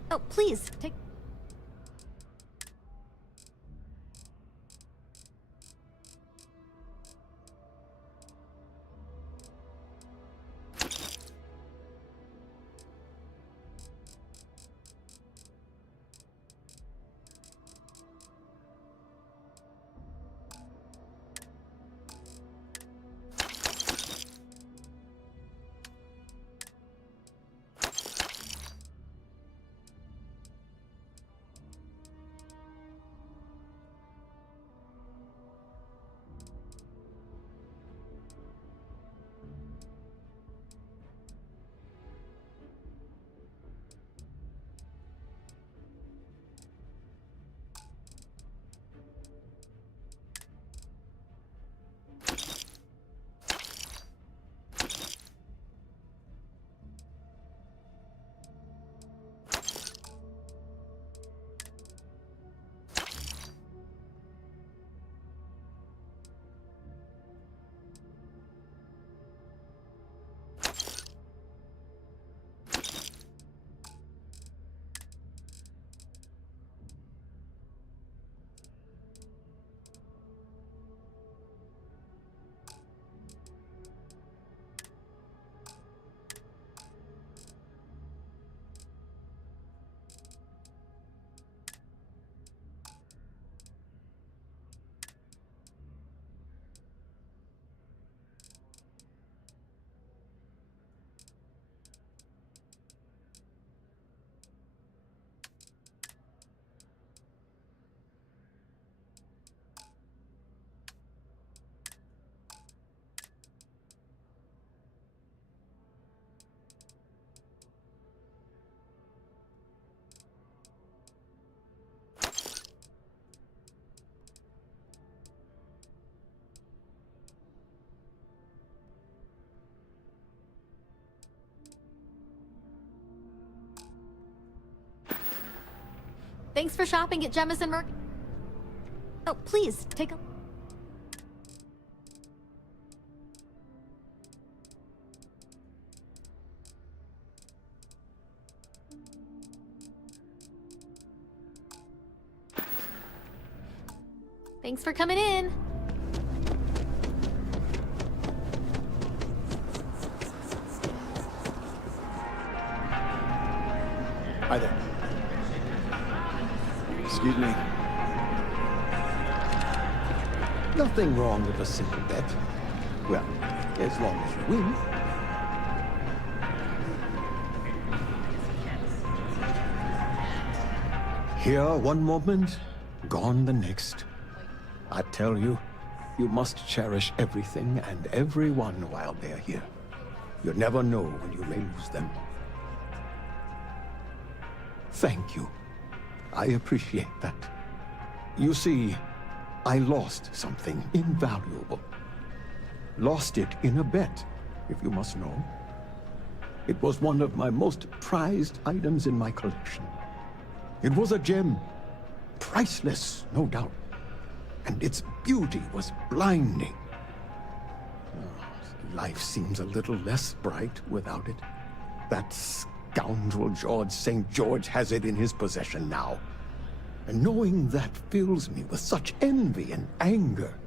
Oh, please, take... Thanks for shopping at Jemison Merc... Oh, please, take a... Thanks for coming in. Hi there. Excuse me. Nothing wrong with a simple bet. Well, as long as you win. Here one moment, gone the next. I tell you, you must cherish everything and everyone while they're here. You never know when you may lose them. Thank you. I appreciate that. You see, I lost something invaluable. Lost it in a bet, if you must know. It was one of my most prized items in my collection. It was a gem. Priceless, no doubt. And its beauty was blinding. Life seems a little less bright without it. That scoundrel George St. George has it in his possession now. And knowing that fills me with such envy and anger.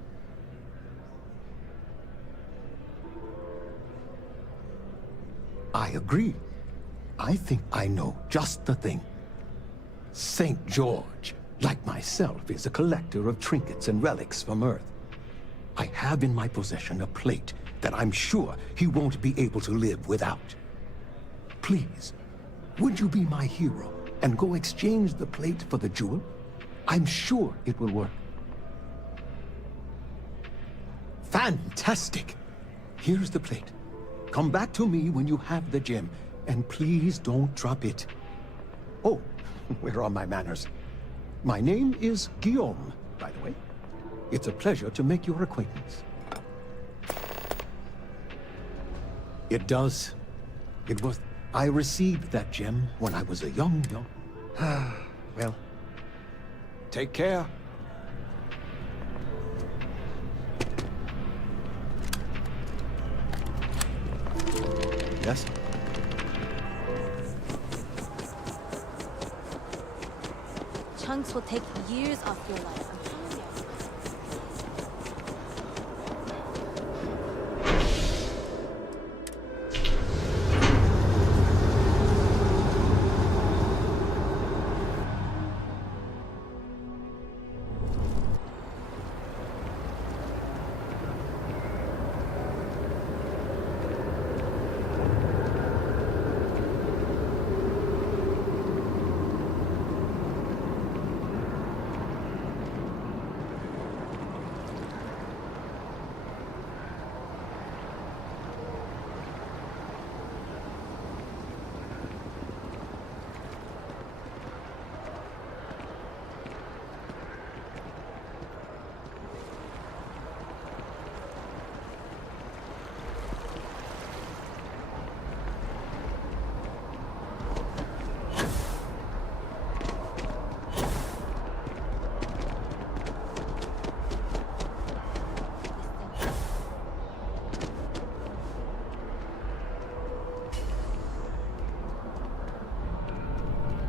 I agree. I think I know just the thing. St. George, like myself, is a collector of trinkets and relics from Earth. I have in my possession a plate that I'm sure he won't be able to live without. Please, would you be my hero and go exchange the plate for the jewel? I'm sure it will work. Fantastic! Here's the plate. Come back to me when you have the gem, and please don't drop it. Oh, where are my manners? My name is Guillaume, by the way. It's a pleasure to make your acquaintance. It does. It was... I received that gem when I was a young... well, take care. Yes? Chunks will take years off your life. I'm telling you.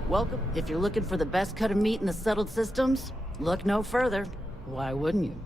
Welcome. If you're looking for the best cut of meat in the settled systems, look no further. Why wouldn't you?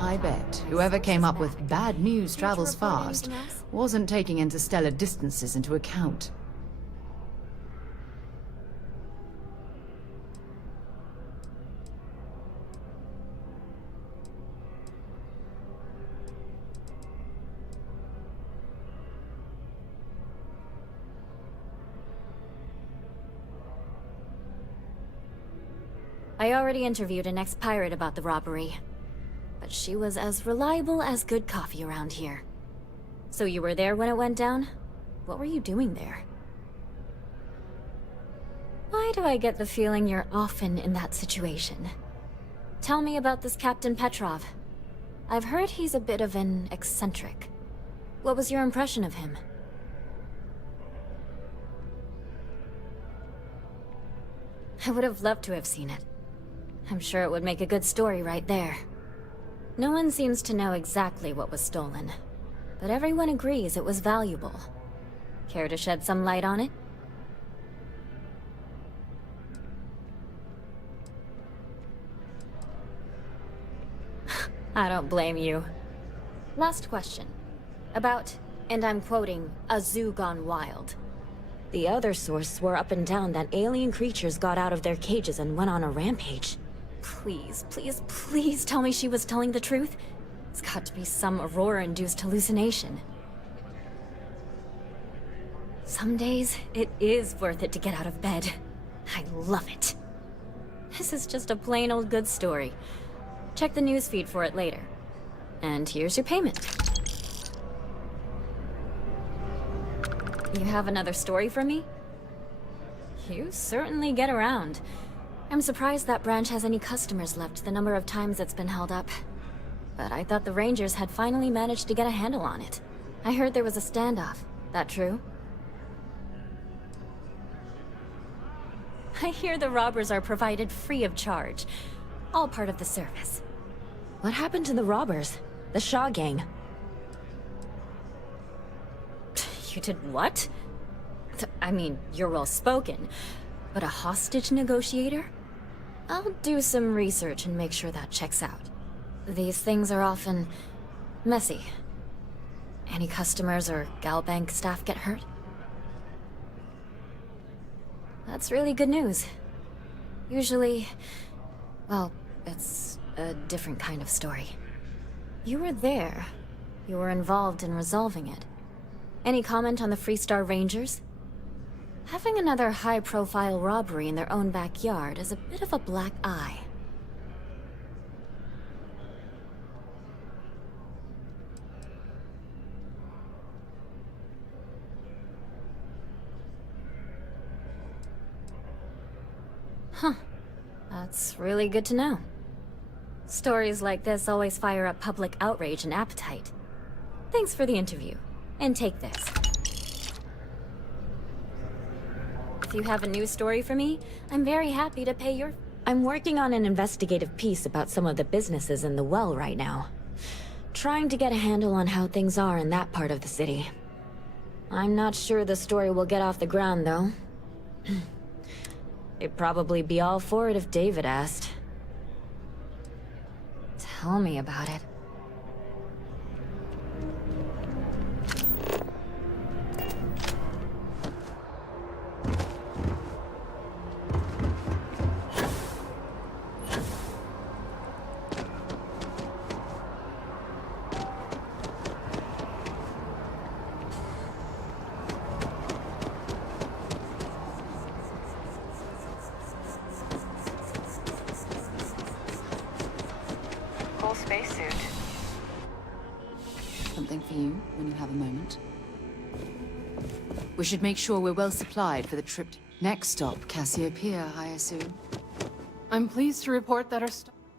I bet whoever came up with bad news travels fast wasn't taking interstellar distances into account. I already interviewed an ex-pirate about the robbery. But she was as reliable as good coffee around here. So you were there when it went down? What were you doing there? Why do I get the feeling you're often in that situation? Tell me about this Captain Petrov. I've heard he's a bit of an eccentric. What was your impression of him? I would have loved to have seen it. I'm sure it would make a good story right there. No one seems to know exactly what was stolen, but everyone agrees it was valuable. Care to shed some light on it? I don't blame you. Last question. About, and I'm quoting, a zoo gone wild. The other source swore up and down that alien creatures got out of their cages and went on a rampage. Please, please, please tell me she was telling the truth. It's got to be some Aurora-induced hallucination. Some days, it is worth it to get out of bed. I love it. This is just a plain old good story. Check the newsfeed for it later. And here's your payment. You have another story for me? You certainly get around. I'm surprised that branch has any customers left the number of times it's been held up. But I thought the Rangers had finally managed to get a handle on it. I heard there was a standoff. That true? I hear the robbers are provided free of charge. All part of the service. What happened to the robbers? The Shaw gang? You did what? I mean, you're well spoken, but a hostage negotiator? I'll do some research and make sure that checks out. These things are often messy. Any customers or Galbank staff get hurt? That's really good news. Usually, well, it's a different kind of story. You were there. You were involved in resolving it. Any comment on the Freestar Rangers? Having another high-profile robbery in their own backyard is a bit of a black eye. Huh. That's really good to know. Stories like this always fire up public outrage and appetite. Thanks for the interview. And take this. If you have a news story for me, I'm very happy to pay your... I'm working on an investigative piece about some of the businesses in the well right now. Trying to get a handle on how things are in that part of the city. I'm not sure the story will get off the ground, though. It'd probably be all for it if David asked. Tell me about it. Full spacesuit. Something for you when you have a moment. We should make sure we're well supplied for the trip. Next stop, Cassiopeia, I assume. I'm pleased to report that our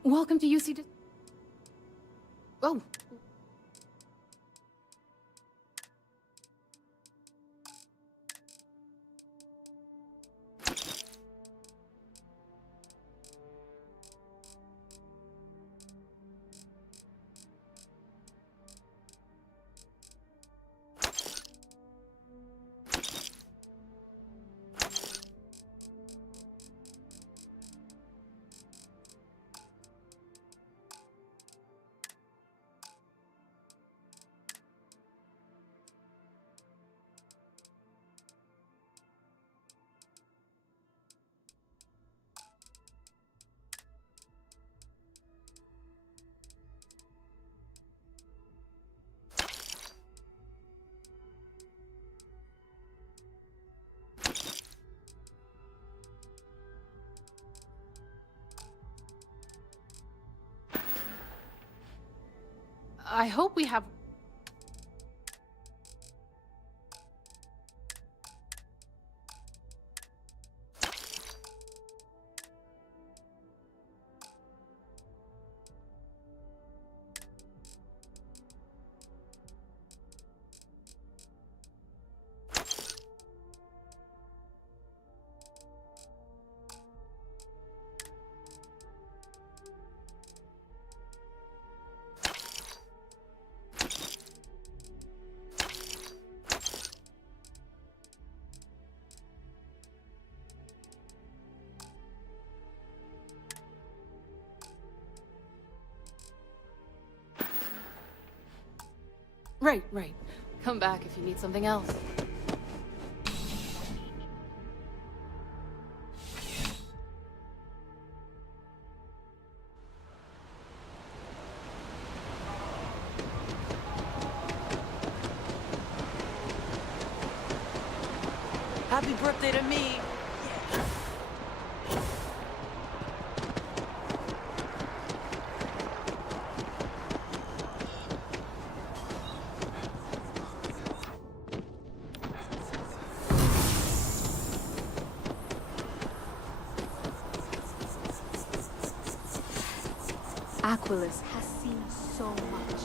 Welcome to UC. Oh. I hope we have... Right. Come back if you need something else. Happy birthday to me! Aquilus has seen so much.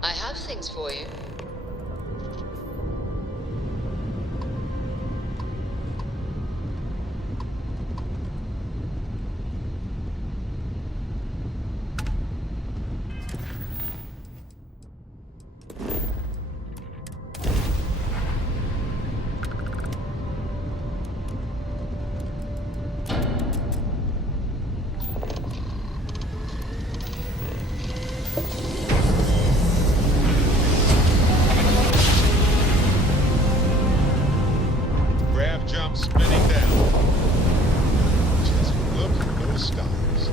I have things for you. Jump spinning down. Just look at those stars.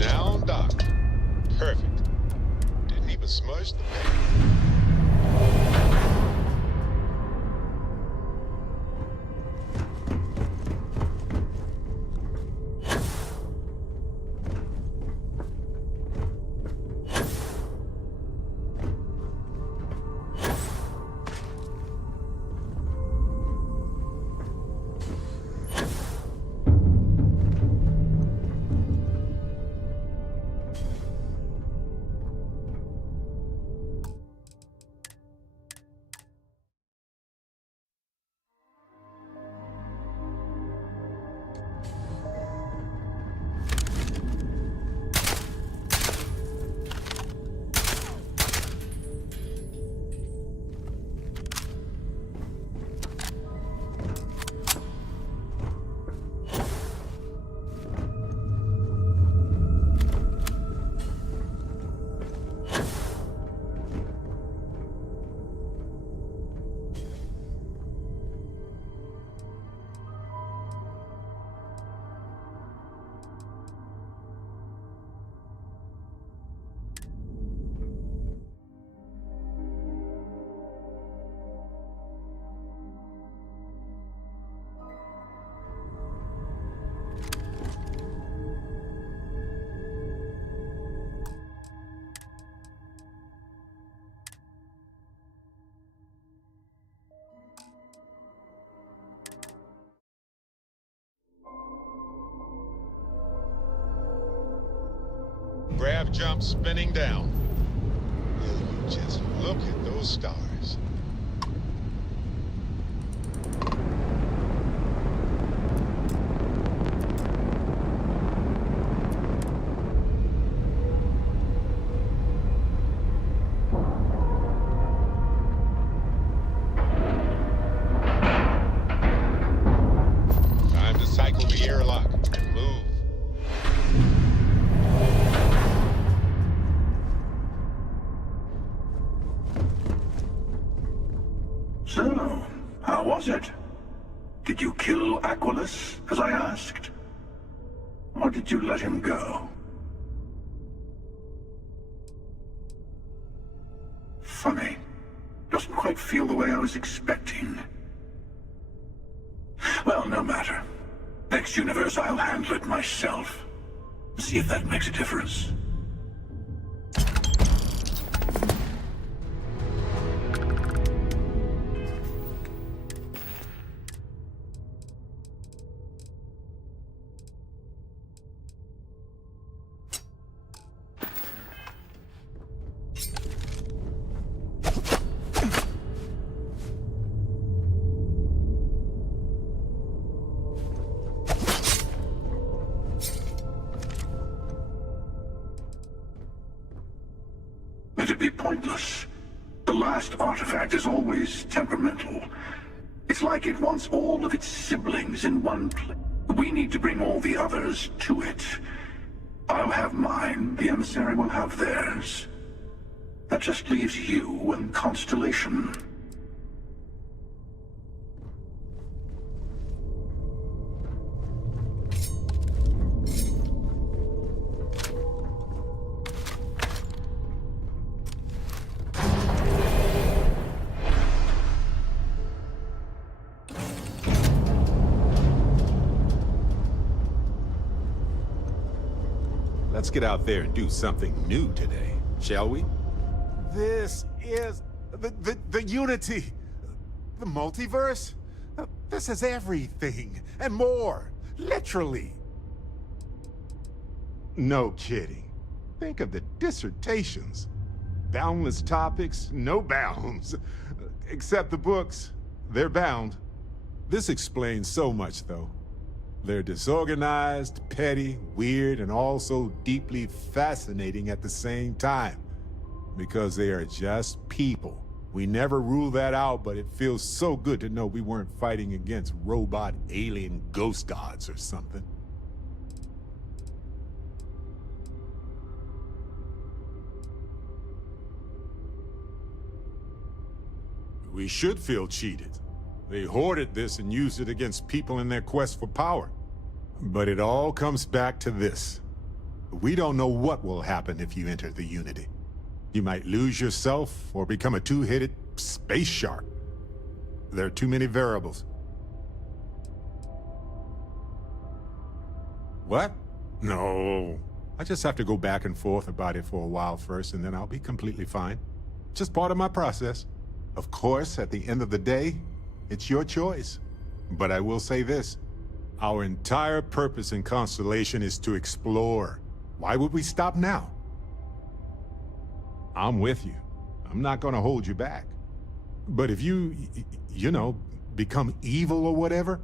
Now docked. Perfect. Didn't even smudge the paint. Grav jump spinning down. Will you just look at those stars? Aquilus, as I asked? Or did you let him go? Funny. Doesn't quite feel the way I was expecting. Well, no matter. Next universe, I'll handle it myself. See if that makes a difference. It'd be pointless. The last artifact is always temperamental. It's like it wants all of its siblings in one place. We need to bring all the others to it. I'll have mine, the emissary will have theirs. That just leaves you and Constellation. Let's get out there and do something new today, shall we? This is the Unity, the multiverse. This is everything and more, literally. No kidding. Think of the dissertations. Boundless topics, no bounds. Except the books, they're bound. This explains so much, though. They're disorganized, petty, weird, and also deeply fascinating at the same time. Because they are just people. We never rule that out, but it feels so good to know we weren't fighting against robot alien ghost gods or something. We should feel cheated. They hoarded this and used it against people in their quest for power. But it all comes back to this. We don't know what will happen if you enter the Unity. You might lose yourself or become a two-headed space shark. There are too many variables. What? No. I just have to go back and forth about it for a while first, and then I'll be completely fine. Just part of my process. Of course, at the end of the day, it's your choice. But I will say this. Our entire purpose in Constellation is to explore. Why would we stop now? I'm with you. I'm not gonna hold you back. But if you know, become evil or whatever,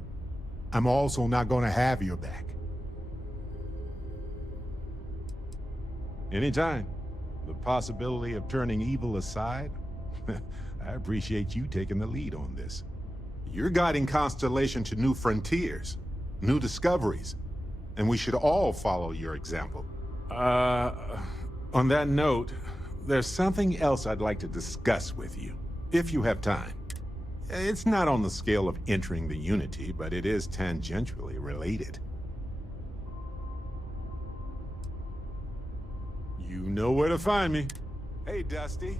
I'm also not gonna have your back. Anytime. The possibility of turning evil aside, I appreciate you taking the lead on this. You're guiding Constellation to new frontiers, new discoveries, and we should all follow your example. On that note, there's something else I'd like to discuss with you, if you have time. It's not on the scale of entering the Unity, but it is tangentially related. You know where to find me. Hey, Dusty.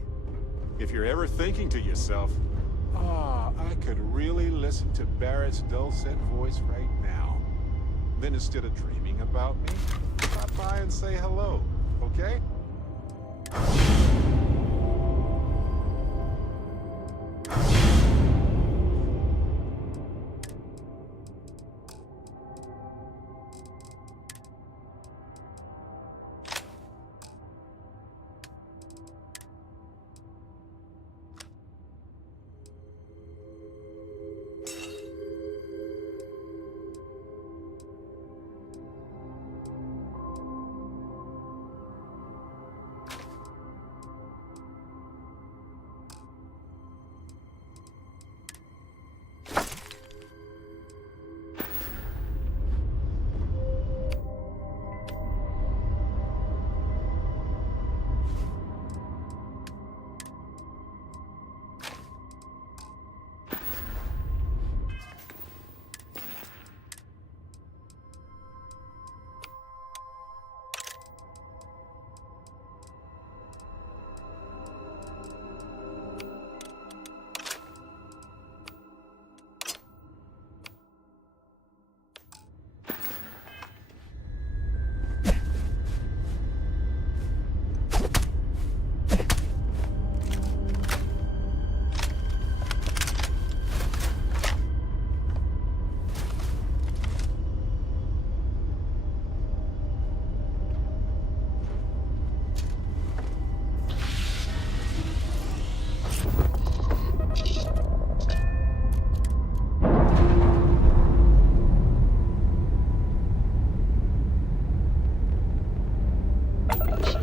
If you're ever thinking to yourself, I could really listen to Barrett's dulcet voice right now. Then instead of dreaming about me, stop by and say hello, okay?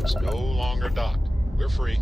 ships no longer docked. We're free.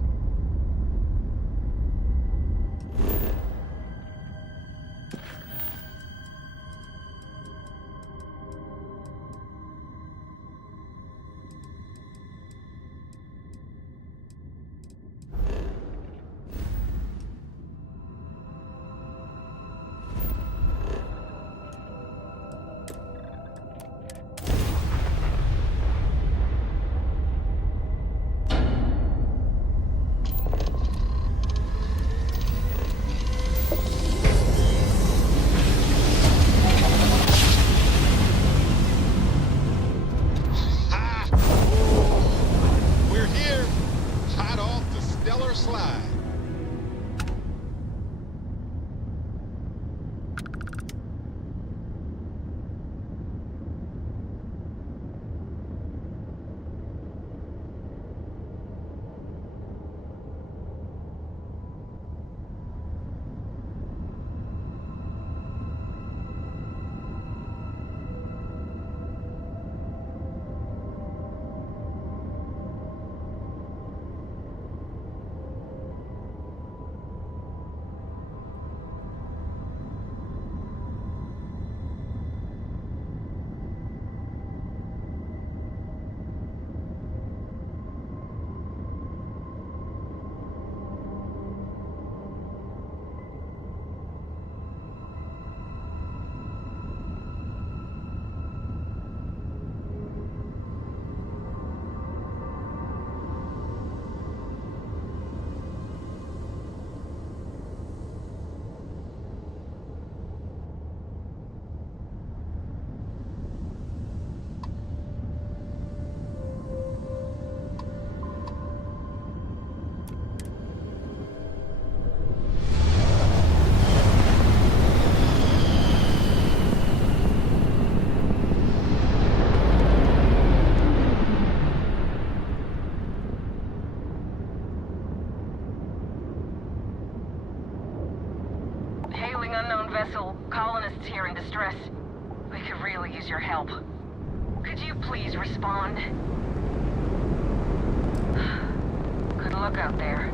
Unknown vessel, colonists here in distress. We could really use your help. Could you please respond? Good luck out there.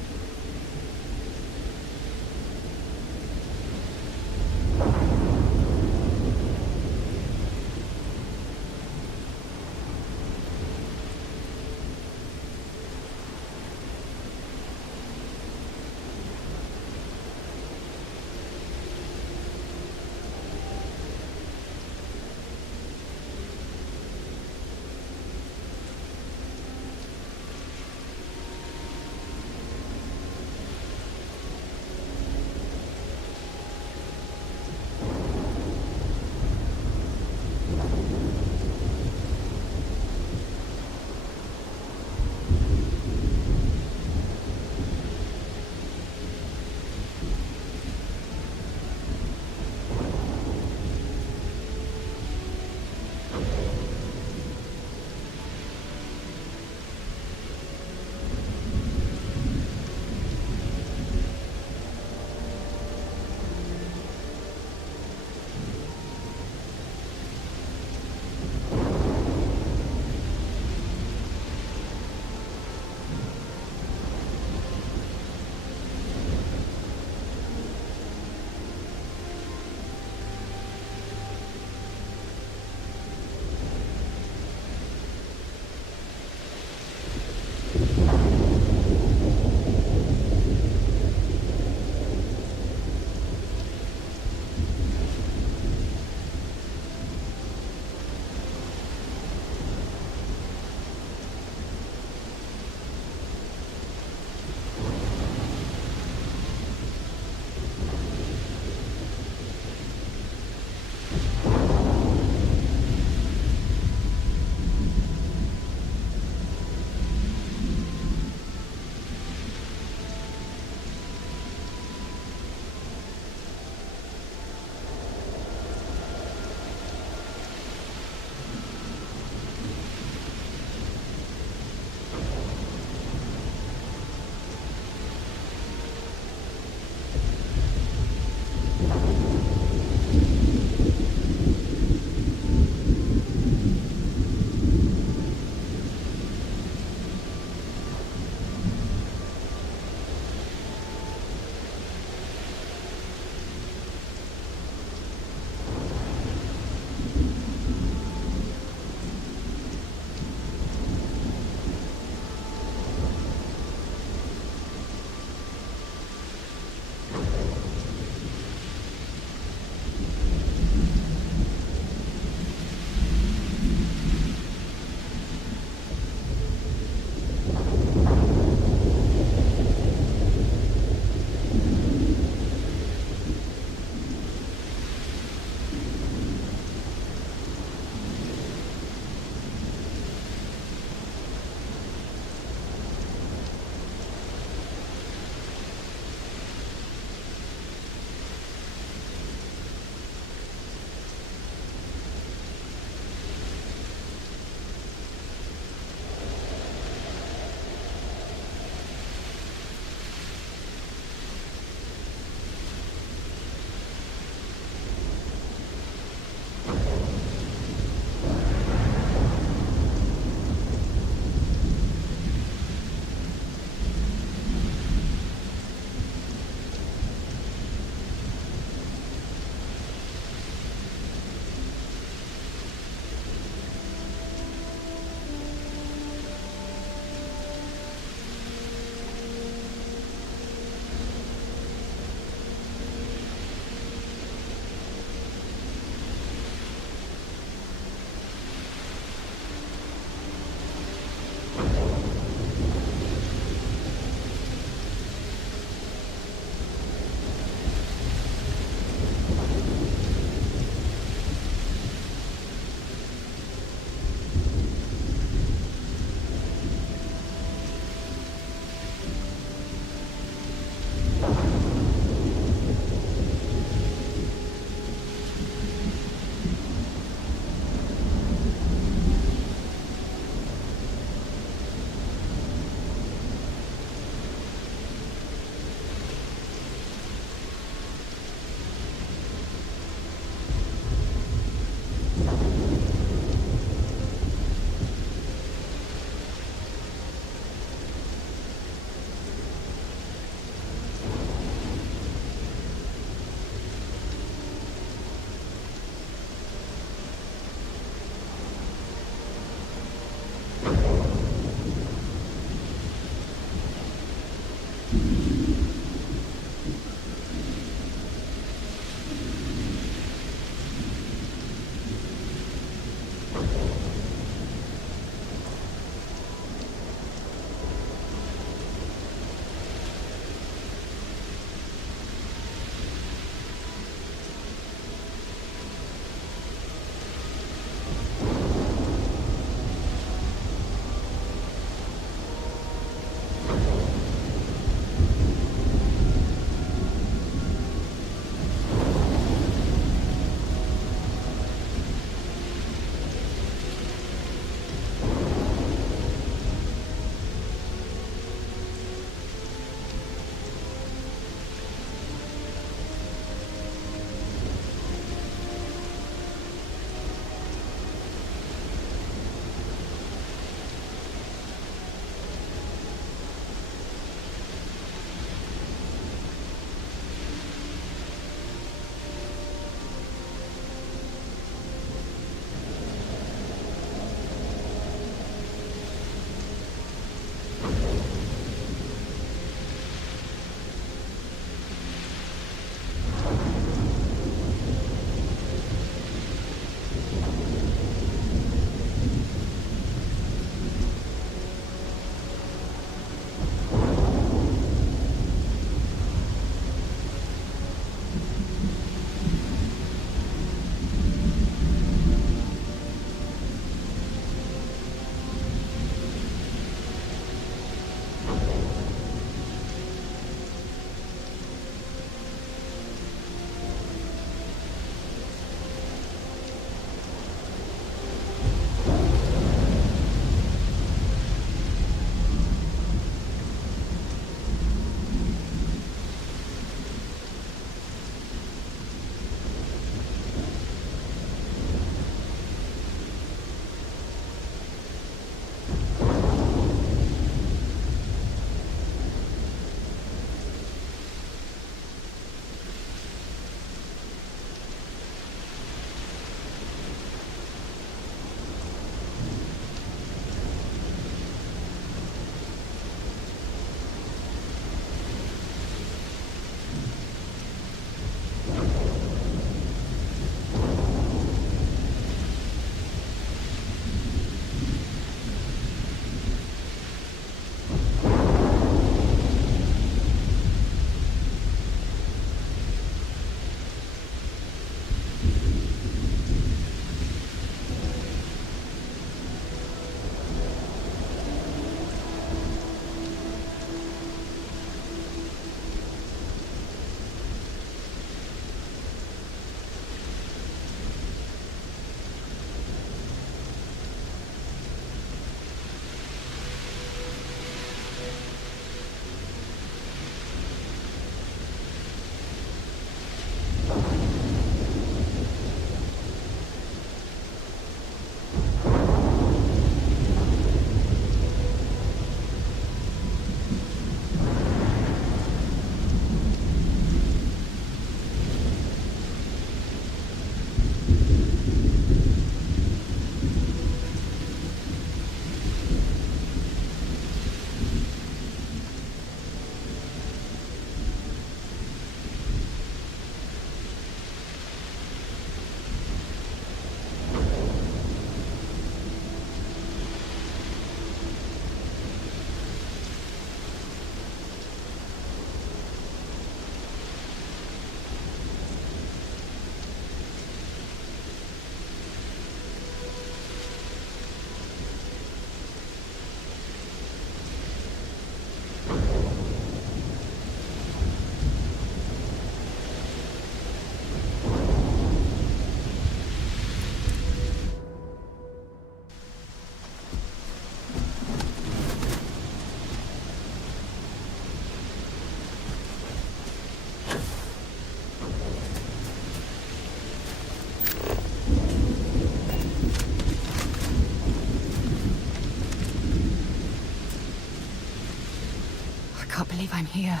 believe I'm here.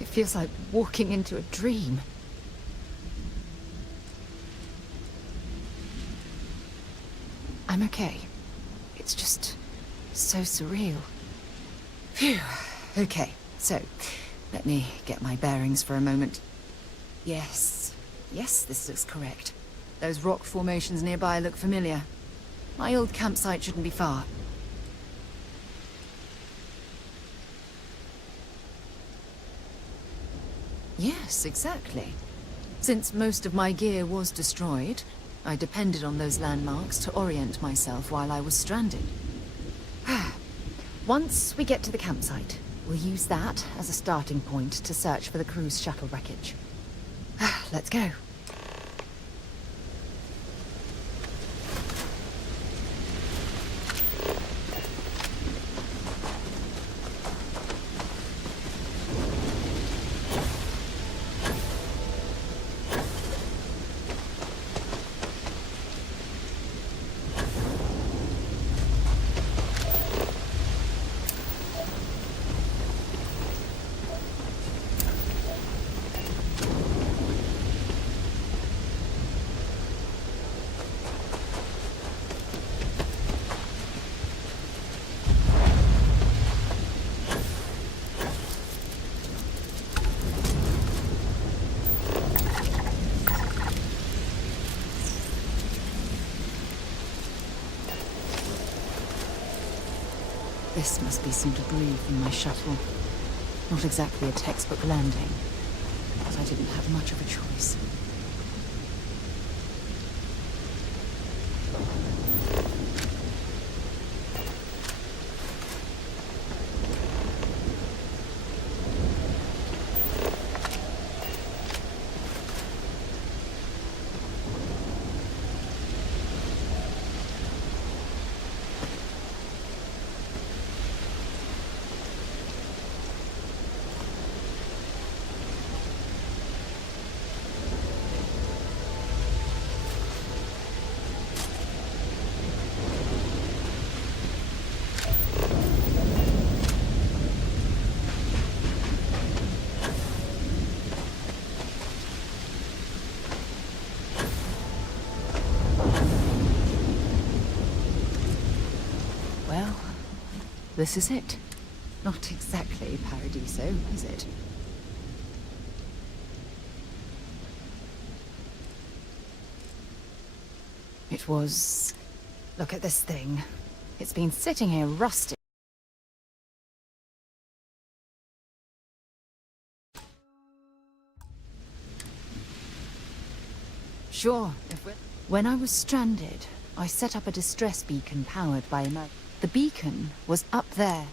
It feels like walking into a dream. I'm okay. It's just so surreal. Phew. Okay, so let me get my bearings for a moment. Yes, this looks correct. Those rock formations nearby look familiar. My old campsite shouldn't be far. Yes, exactly. Since most of my gear was destroyed, I depended on those landmarks to orient myself while I was stranded. Once we get to the campsite, we'll use that as a starting point to search for the cruise shuttle wreckage. Let's go. This must be some debris from my shuttle. Not exactly a textbook landing, but I didn't have much of a choice. Well, this is it. Not exactly Paradiso, is it? It was... Look at this thing. It's been sitting here rusted. Sure, when I was stranded, I set up a distress beacon powered by the beacon was up there,